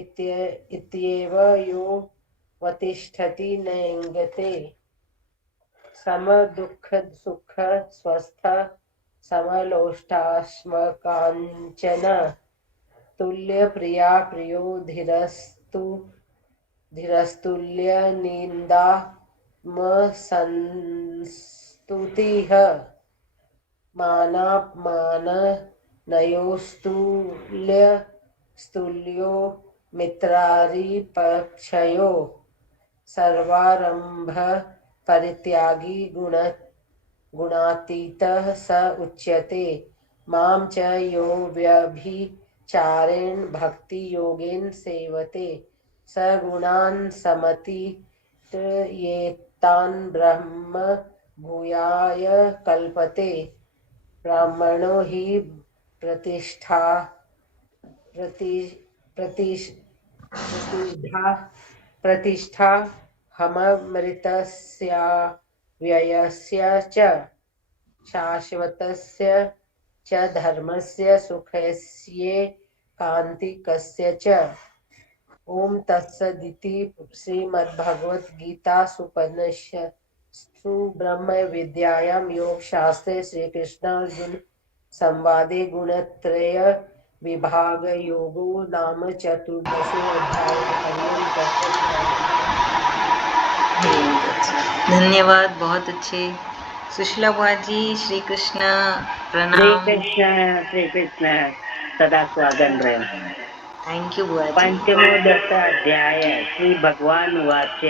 इत्येव यो वतिष्ठति नेङ्गते समदुःख सुख स्वस्थ समलोष्टाश्मकाञ्चन तुल्यप्रिया प्रियो धीरस्तुल्य निन्दा संस्तुतिः मानापमान नयोस्तुल्यो मित्रारिपक्षयो सर्वारंभ परित्यागी गुणातीतः स उच्यते मां च यो व्यभिचारेण भक्ति योगेन सेवते स गुणान् समतीतयेतान् ब्रह्म भूयाय कल्पते ब्राह्मणो हि प्रतिष्ठा हममृतस्य व्ययस्य च शाश्वतस्य च धर्मस्य सुखस्य कान्तिकस्य च ओम तत्सदिति श्रीमद्भगवद्गीतासूपनिषत्सु ब्रह्म विद्यायां योगशास्त्रे श्रीकृष्णार्जुन संवादे गुणत्रय विभाग योगो नाम चतुर्दशोऽध्याय। धन्यवाद, बहुत अच्छे। सुशीला बुआ जी, श्री कृष्ण प्रणाम। श्री कृष्ण सदा स्वागत रहे। थैंक यू बुआ जी। पंचमोदश अध्याय श्री भगवान उवाच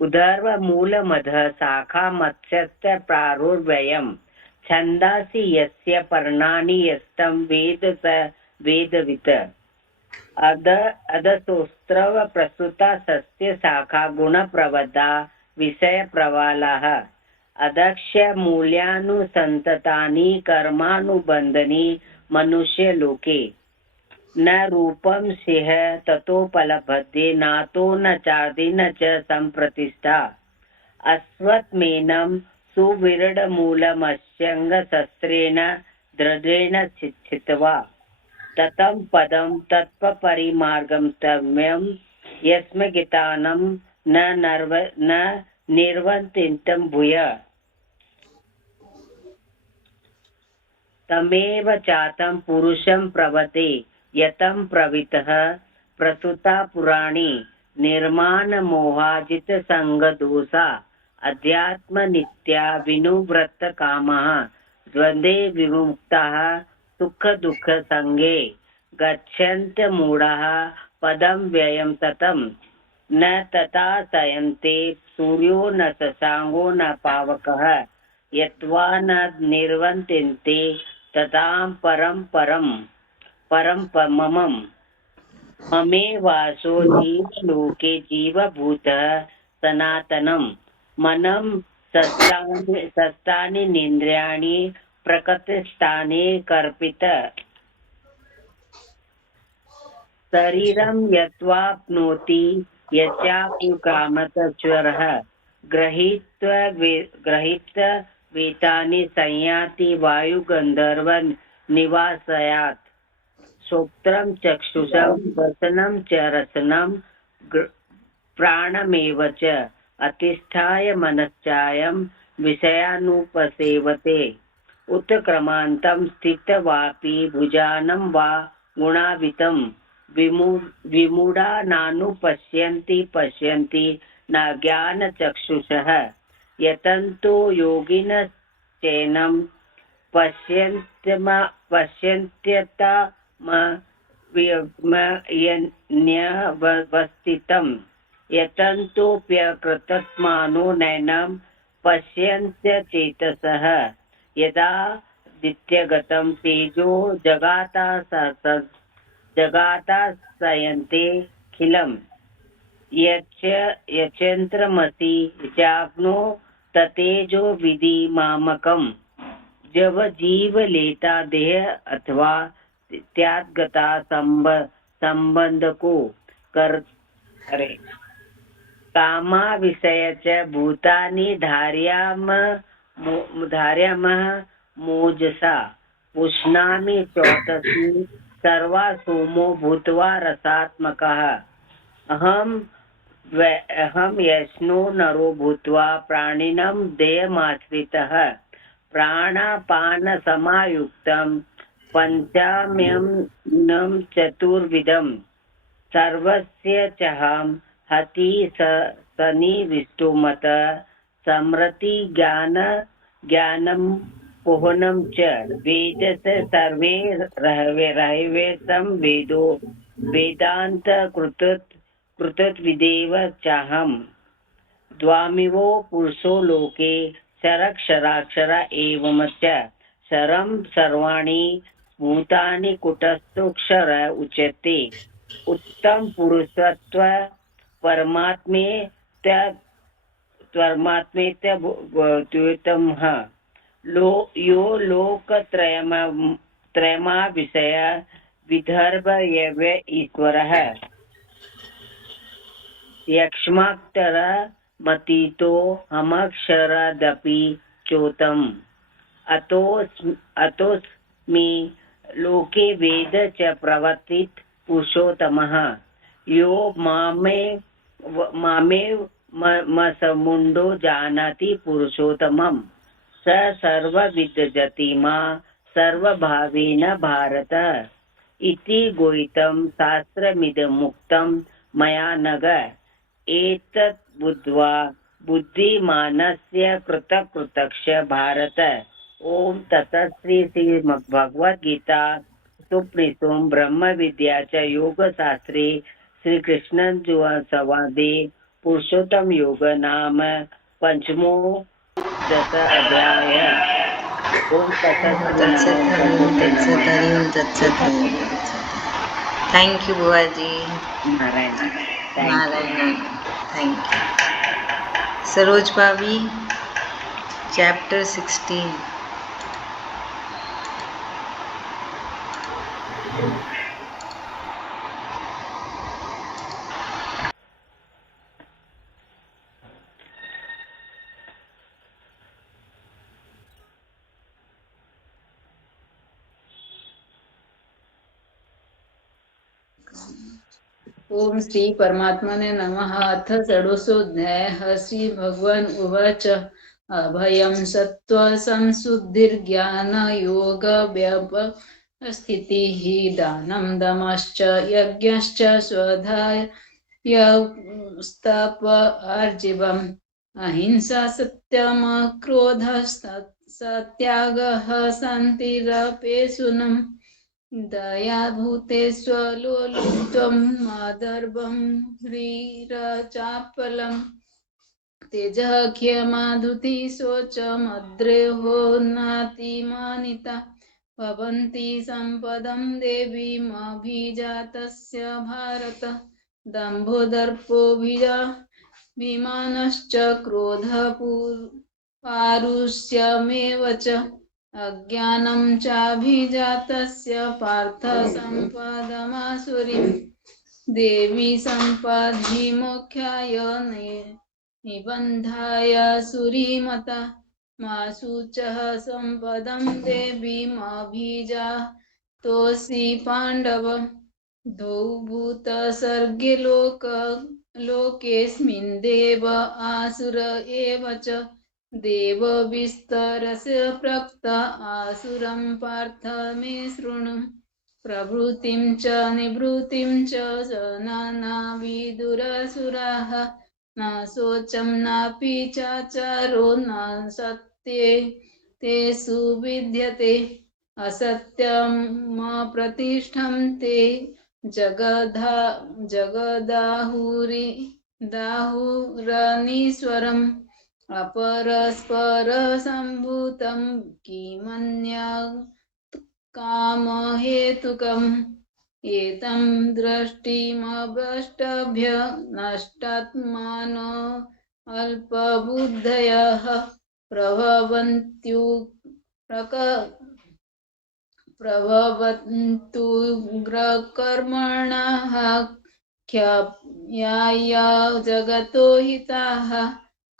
उदर्व मूलमध शाखा मत्स्यश्च प्रारुर्व्ययम् छन्दांसि यस्य पर्णानि यस्तं वेद स वेदवित् अधस्तोस्त्रव प्रसुता सस्य शाखा गुणप्रवदा विषयप्रवालाः अदक्ष्य मूल्यानुसन्ततानि कर्मानुबन्धनी मनुष्यलोके न रूपं सिंह ततोपलभते नातो न चार्दि न च संप्रतिष्ठा अश्वत्थमेनं सुविरडमूलमस्यङ्गशस्त्रेण दृढेन छित्त्वा ततं पदं तत्परिमार्गं तव्यं यस्मगितानं न निर्वन्तितं भूय तमेव चातं पुरुषं प्रवते यतं प्रवितः प्रसुता पुराणी निर्माणमोहाजितसङ्गदोषा अध्यात्मनित्या विनुव्रतकामः द्वन्द्वे विमुक्ताः सुखदुःखसङ्गे गच्छन्त्यमूढाः पदं व्ययं ततं न तथा सयन्ते सूर्यो न शशाङ्को न पावकः यत्वा न निर्वन्तिन्ते ततां परं ममम् ममे वासो जीवलोके जीवभूतः सनातनं मनं सस्तानि निन्द्रियाणि प्रकृतिस्थाने कर्पित शरीरं यत्वाप्नोति यच्चाप्युकामतश्वरः गृहीत्वेतानि संयाति वायुगन्धर्व निवासयात् श्रोत्रं चक्षुषं वसनं च रसनं प्राणमेव च अतिष्ठाय मनश्चायं विषयानुपसेवते उत्क्रमान्तं स्थित्वापि भुजानं वा गुणावितं विमूढा पश्यन्ति न ज्ञानचक्षुषः यतन्तो योगिनश्चैनं पश्यन्त्यवस्थितं यतन्तोऽप्यकृतत्मानो नैनं पश्यन्त्यचेतसः यदा दित्यगतं तेजो जगाताशयन्तेऽखिलं यच्चन्द्रमसि चाप्नो ततेजो विधि मामकम् जब जीव लेता देह अथवा त्यागता संबंध को करे कामा विषय च भूतानि धार्यामः मोजसा पुष्णामि चौतसी सर्वा सोमो भूत्वा रसात्मकः अहम यष्णो नरो भूत्वा प्राणिनं देहमाश्रितः प्राणापान समायुक्तं पंचाम्यन्नं चतुर्विधं सर्वस्य चहं हति सन्निविष्टो मत समृति ज्ञानं पोहनं च वेदस सर्वे रहवे सं वेदो वेदांत कृतविदेव चाहम् द्वामिवो पुरुषो लोके शरक्षराक्षर एवमच शरं सर्वाणि भूतानि कुटस्थोक्षर उच्यते उत्तम पुरुषत्व परमात्मेत्यद्वैतमः यो लोकत्रयमा विषय विदर्भ यव्य ईश्वरः यक्ष्माक्षर मतीतो हमक्षरादपि चोतम अतोस्मि लोके वेद च प्रवर्तित पुरुषोत्तमः यो मामेवमसमुण्डो जानाति पुरुषोत्तमं स सर्वविद्यजति मा सर्वभावेन भारत इति गोहितं शास्त्रमिदमुक्तं मया नघ एतत् बुद्ध्वा बुद्धिमानस्य कृतकृतक्ष भारत ओम तत्सत् श्री भगवद्गीता सुप्रीतों ब्रह्म विद्या च योग शास्त्रे श्री कृष्ण संवादे पुरुषोत्तम योग नाम पंचमो दश अध्याय ओम तत्सत् थैंक यू बुआ जी नारायण नारायण थैंक यू सरोज भाभी चैप्टर 16 ओम श्री परमात्मने नमः। अथ षोडशोऽध्यायः। श्री भगवान उवाच अभयं सत्त्वसंशुद्धिर्ज्ञानयोगव्यवस्थितिः दानं दमश्च यज्ञश्च स्वधायस्तप आर्जिवम् अहिंसा सत्यमक्रोधः सत्यागः शान्तिरपेशुनम् दया भूतेष्वलोलुप्त्वं मादर्भं ह्रीरचापलम् तेजः क्षमा शोचमद्रेहो नातिमानिता भवन्ति सम्पदं देवीमभिजातस्य भारत दम्भो दर्पोऽभिमानश्च पारुष्यमेव च अज्ञानं चाभिजातस्य पार्थ सम्पदमासुरीं देवी सम्पद्हि मोक्षाय निबन्धाय सुरीमता मा शुचः सम्पदं देवीमभिजातोऽसि पाण्डव द्वौ भूतसर्गे लोकेऽस्मिन् देव आसुर एव च देवविस्तरस्य प्रक्त आसुरं पार्थ मे शृणु प्रभृतिं च निवृत्तिं च नानाविदुरसुराः न शोचं नापि चाचारो न सत्ये तेषु विद्यते असत्यमप्रतिष्ठं ते जगदाहुरनीश्वरम् अपरस्परसम्भूतं किमन्यत् कामहेतुकम् एतं दृष्टिमवष्टभ्य नष्टात्मानो अल्पबुद्धयः प्रभवन्तुग्रकर्मणः ख्याया जगतो हिताः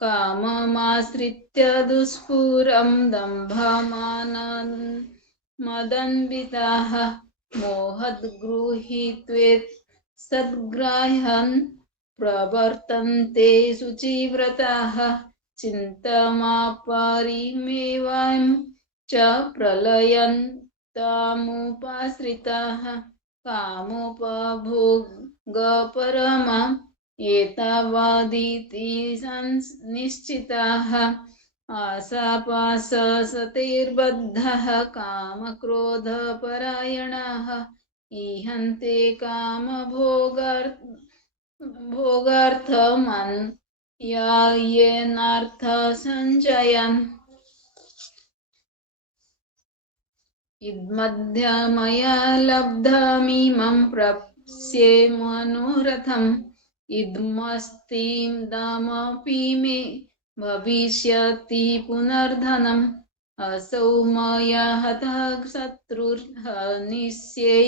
काममाश्रित्य दुष्पूरं दम्भमानमदन्विताः मोहद्गृहीत्वे सद्ग्राह्यन् प्रवर्तन्ते शुचिव्रताः चिन्तमापरिमेवां च प्रलयन्तामुपाश्रिताः कामोपभोगपरमा एतावादिति निश्चिताः आशापाशसतैर्बद्धः कामक्रोधपरायणाः ईहन्ते कामभोगार्थमन्यायेनार्थसञ्चयन् इदमद्य मया लब्धमिमं प्राप्स्ये मनोरथम् इदमस्तीदमपि मे भविष्यति पुनर्धनम् असौ मया हतः शत्रुर्हनिष्ये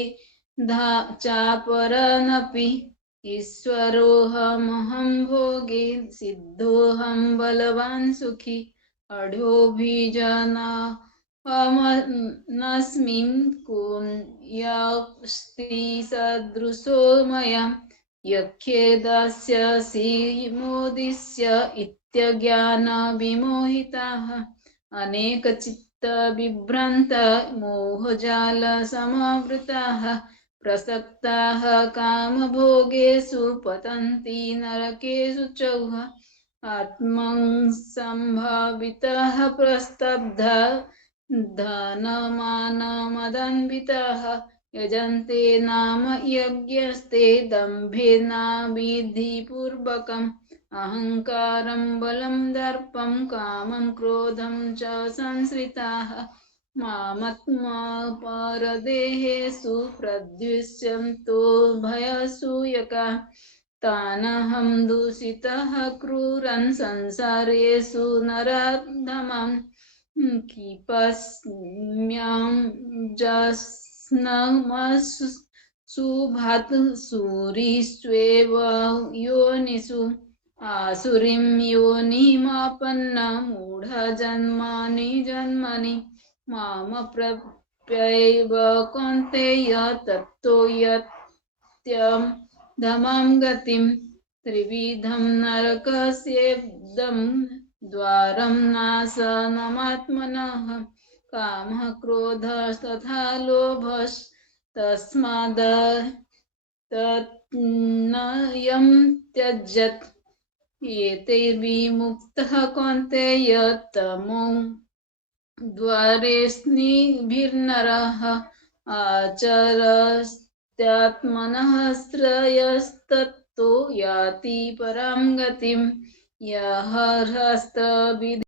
चापरनपि ईश्वरोऽहमहं भोगे सिद्धोऽहं बलवान् सुखी अढ्योऽभिजना नस्मिन् कुन्यस्ति सदृशो मया यख्ये दास्यसि मोदिष्य इत्यज्ञानविमोहिताः अनेकचित्तविभ्रान्त मोहजालसमावृताः प्रसक्ताः कामभोगेषु पतन्ति नरकेषु चौः आत्मसम्भाविताः प्रस्तब्धा धनमानमदन्विताः यजन्ते नाम यज्ञस्ते दम्भेनाविधिपूर्वकम् अहङ्कारं बलं दर्पं कामं क्रोधं च संश्रिताः मामत्मपरदेहेषु प्रद्विष्यन्तो भयसूयका तानहं दूषितः क्रूरन् संसारेषु नराधमम् क्षिपस्म्यां जस्नमसुभात् सूरिष्वेव योनिषु आसुरीं योनिमापन्ना मूढजन्मानि जन्मनि मामप्राप्यैव कौन्तेय तत्तो यत्यं धमां गतिं त्रिविधं नरकस्येदं द्वारं नाशनमात्मनः कामः क्रोधस्तथा लोभस्तस्माद् तन्नयं त्यजेत् एतैर्विमुक्तः कौन्तेय तमो द्वारेऽस्मिभिर्नरः आचरत्यात्मनः श्रेयस्तत्तो याति परां गतिं यः ह्रस्तविद्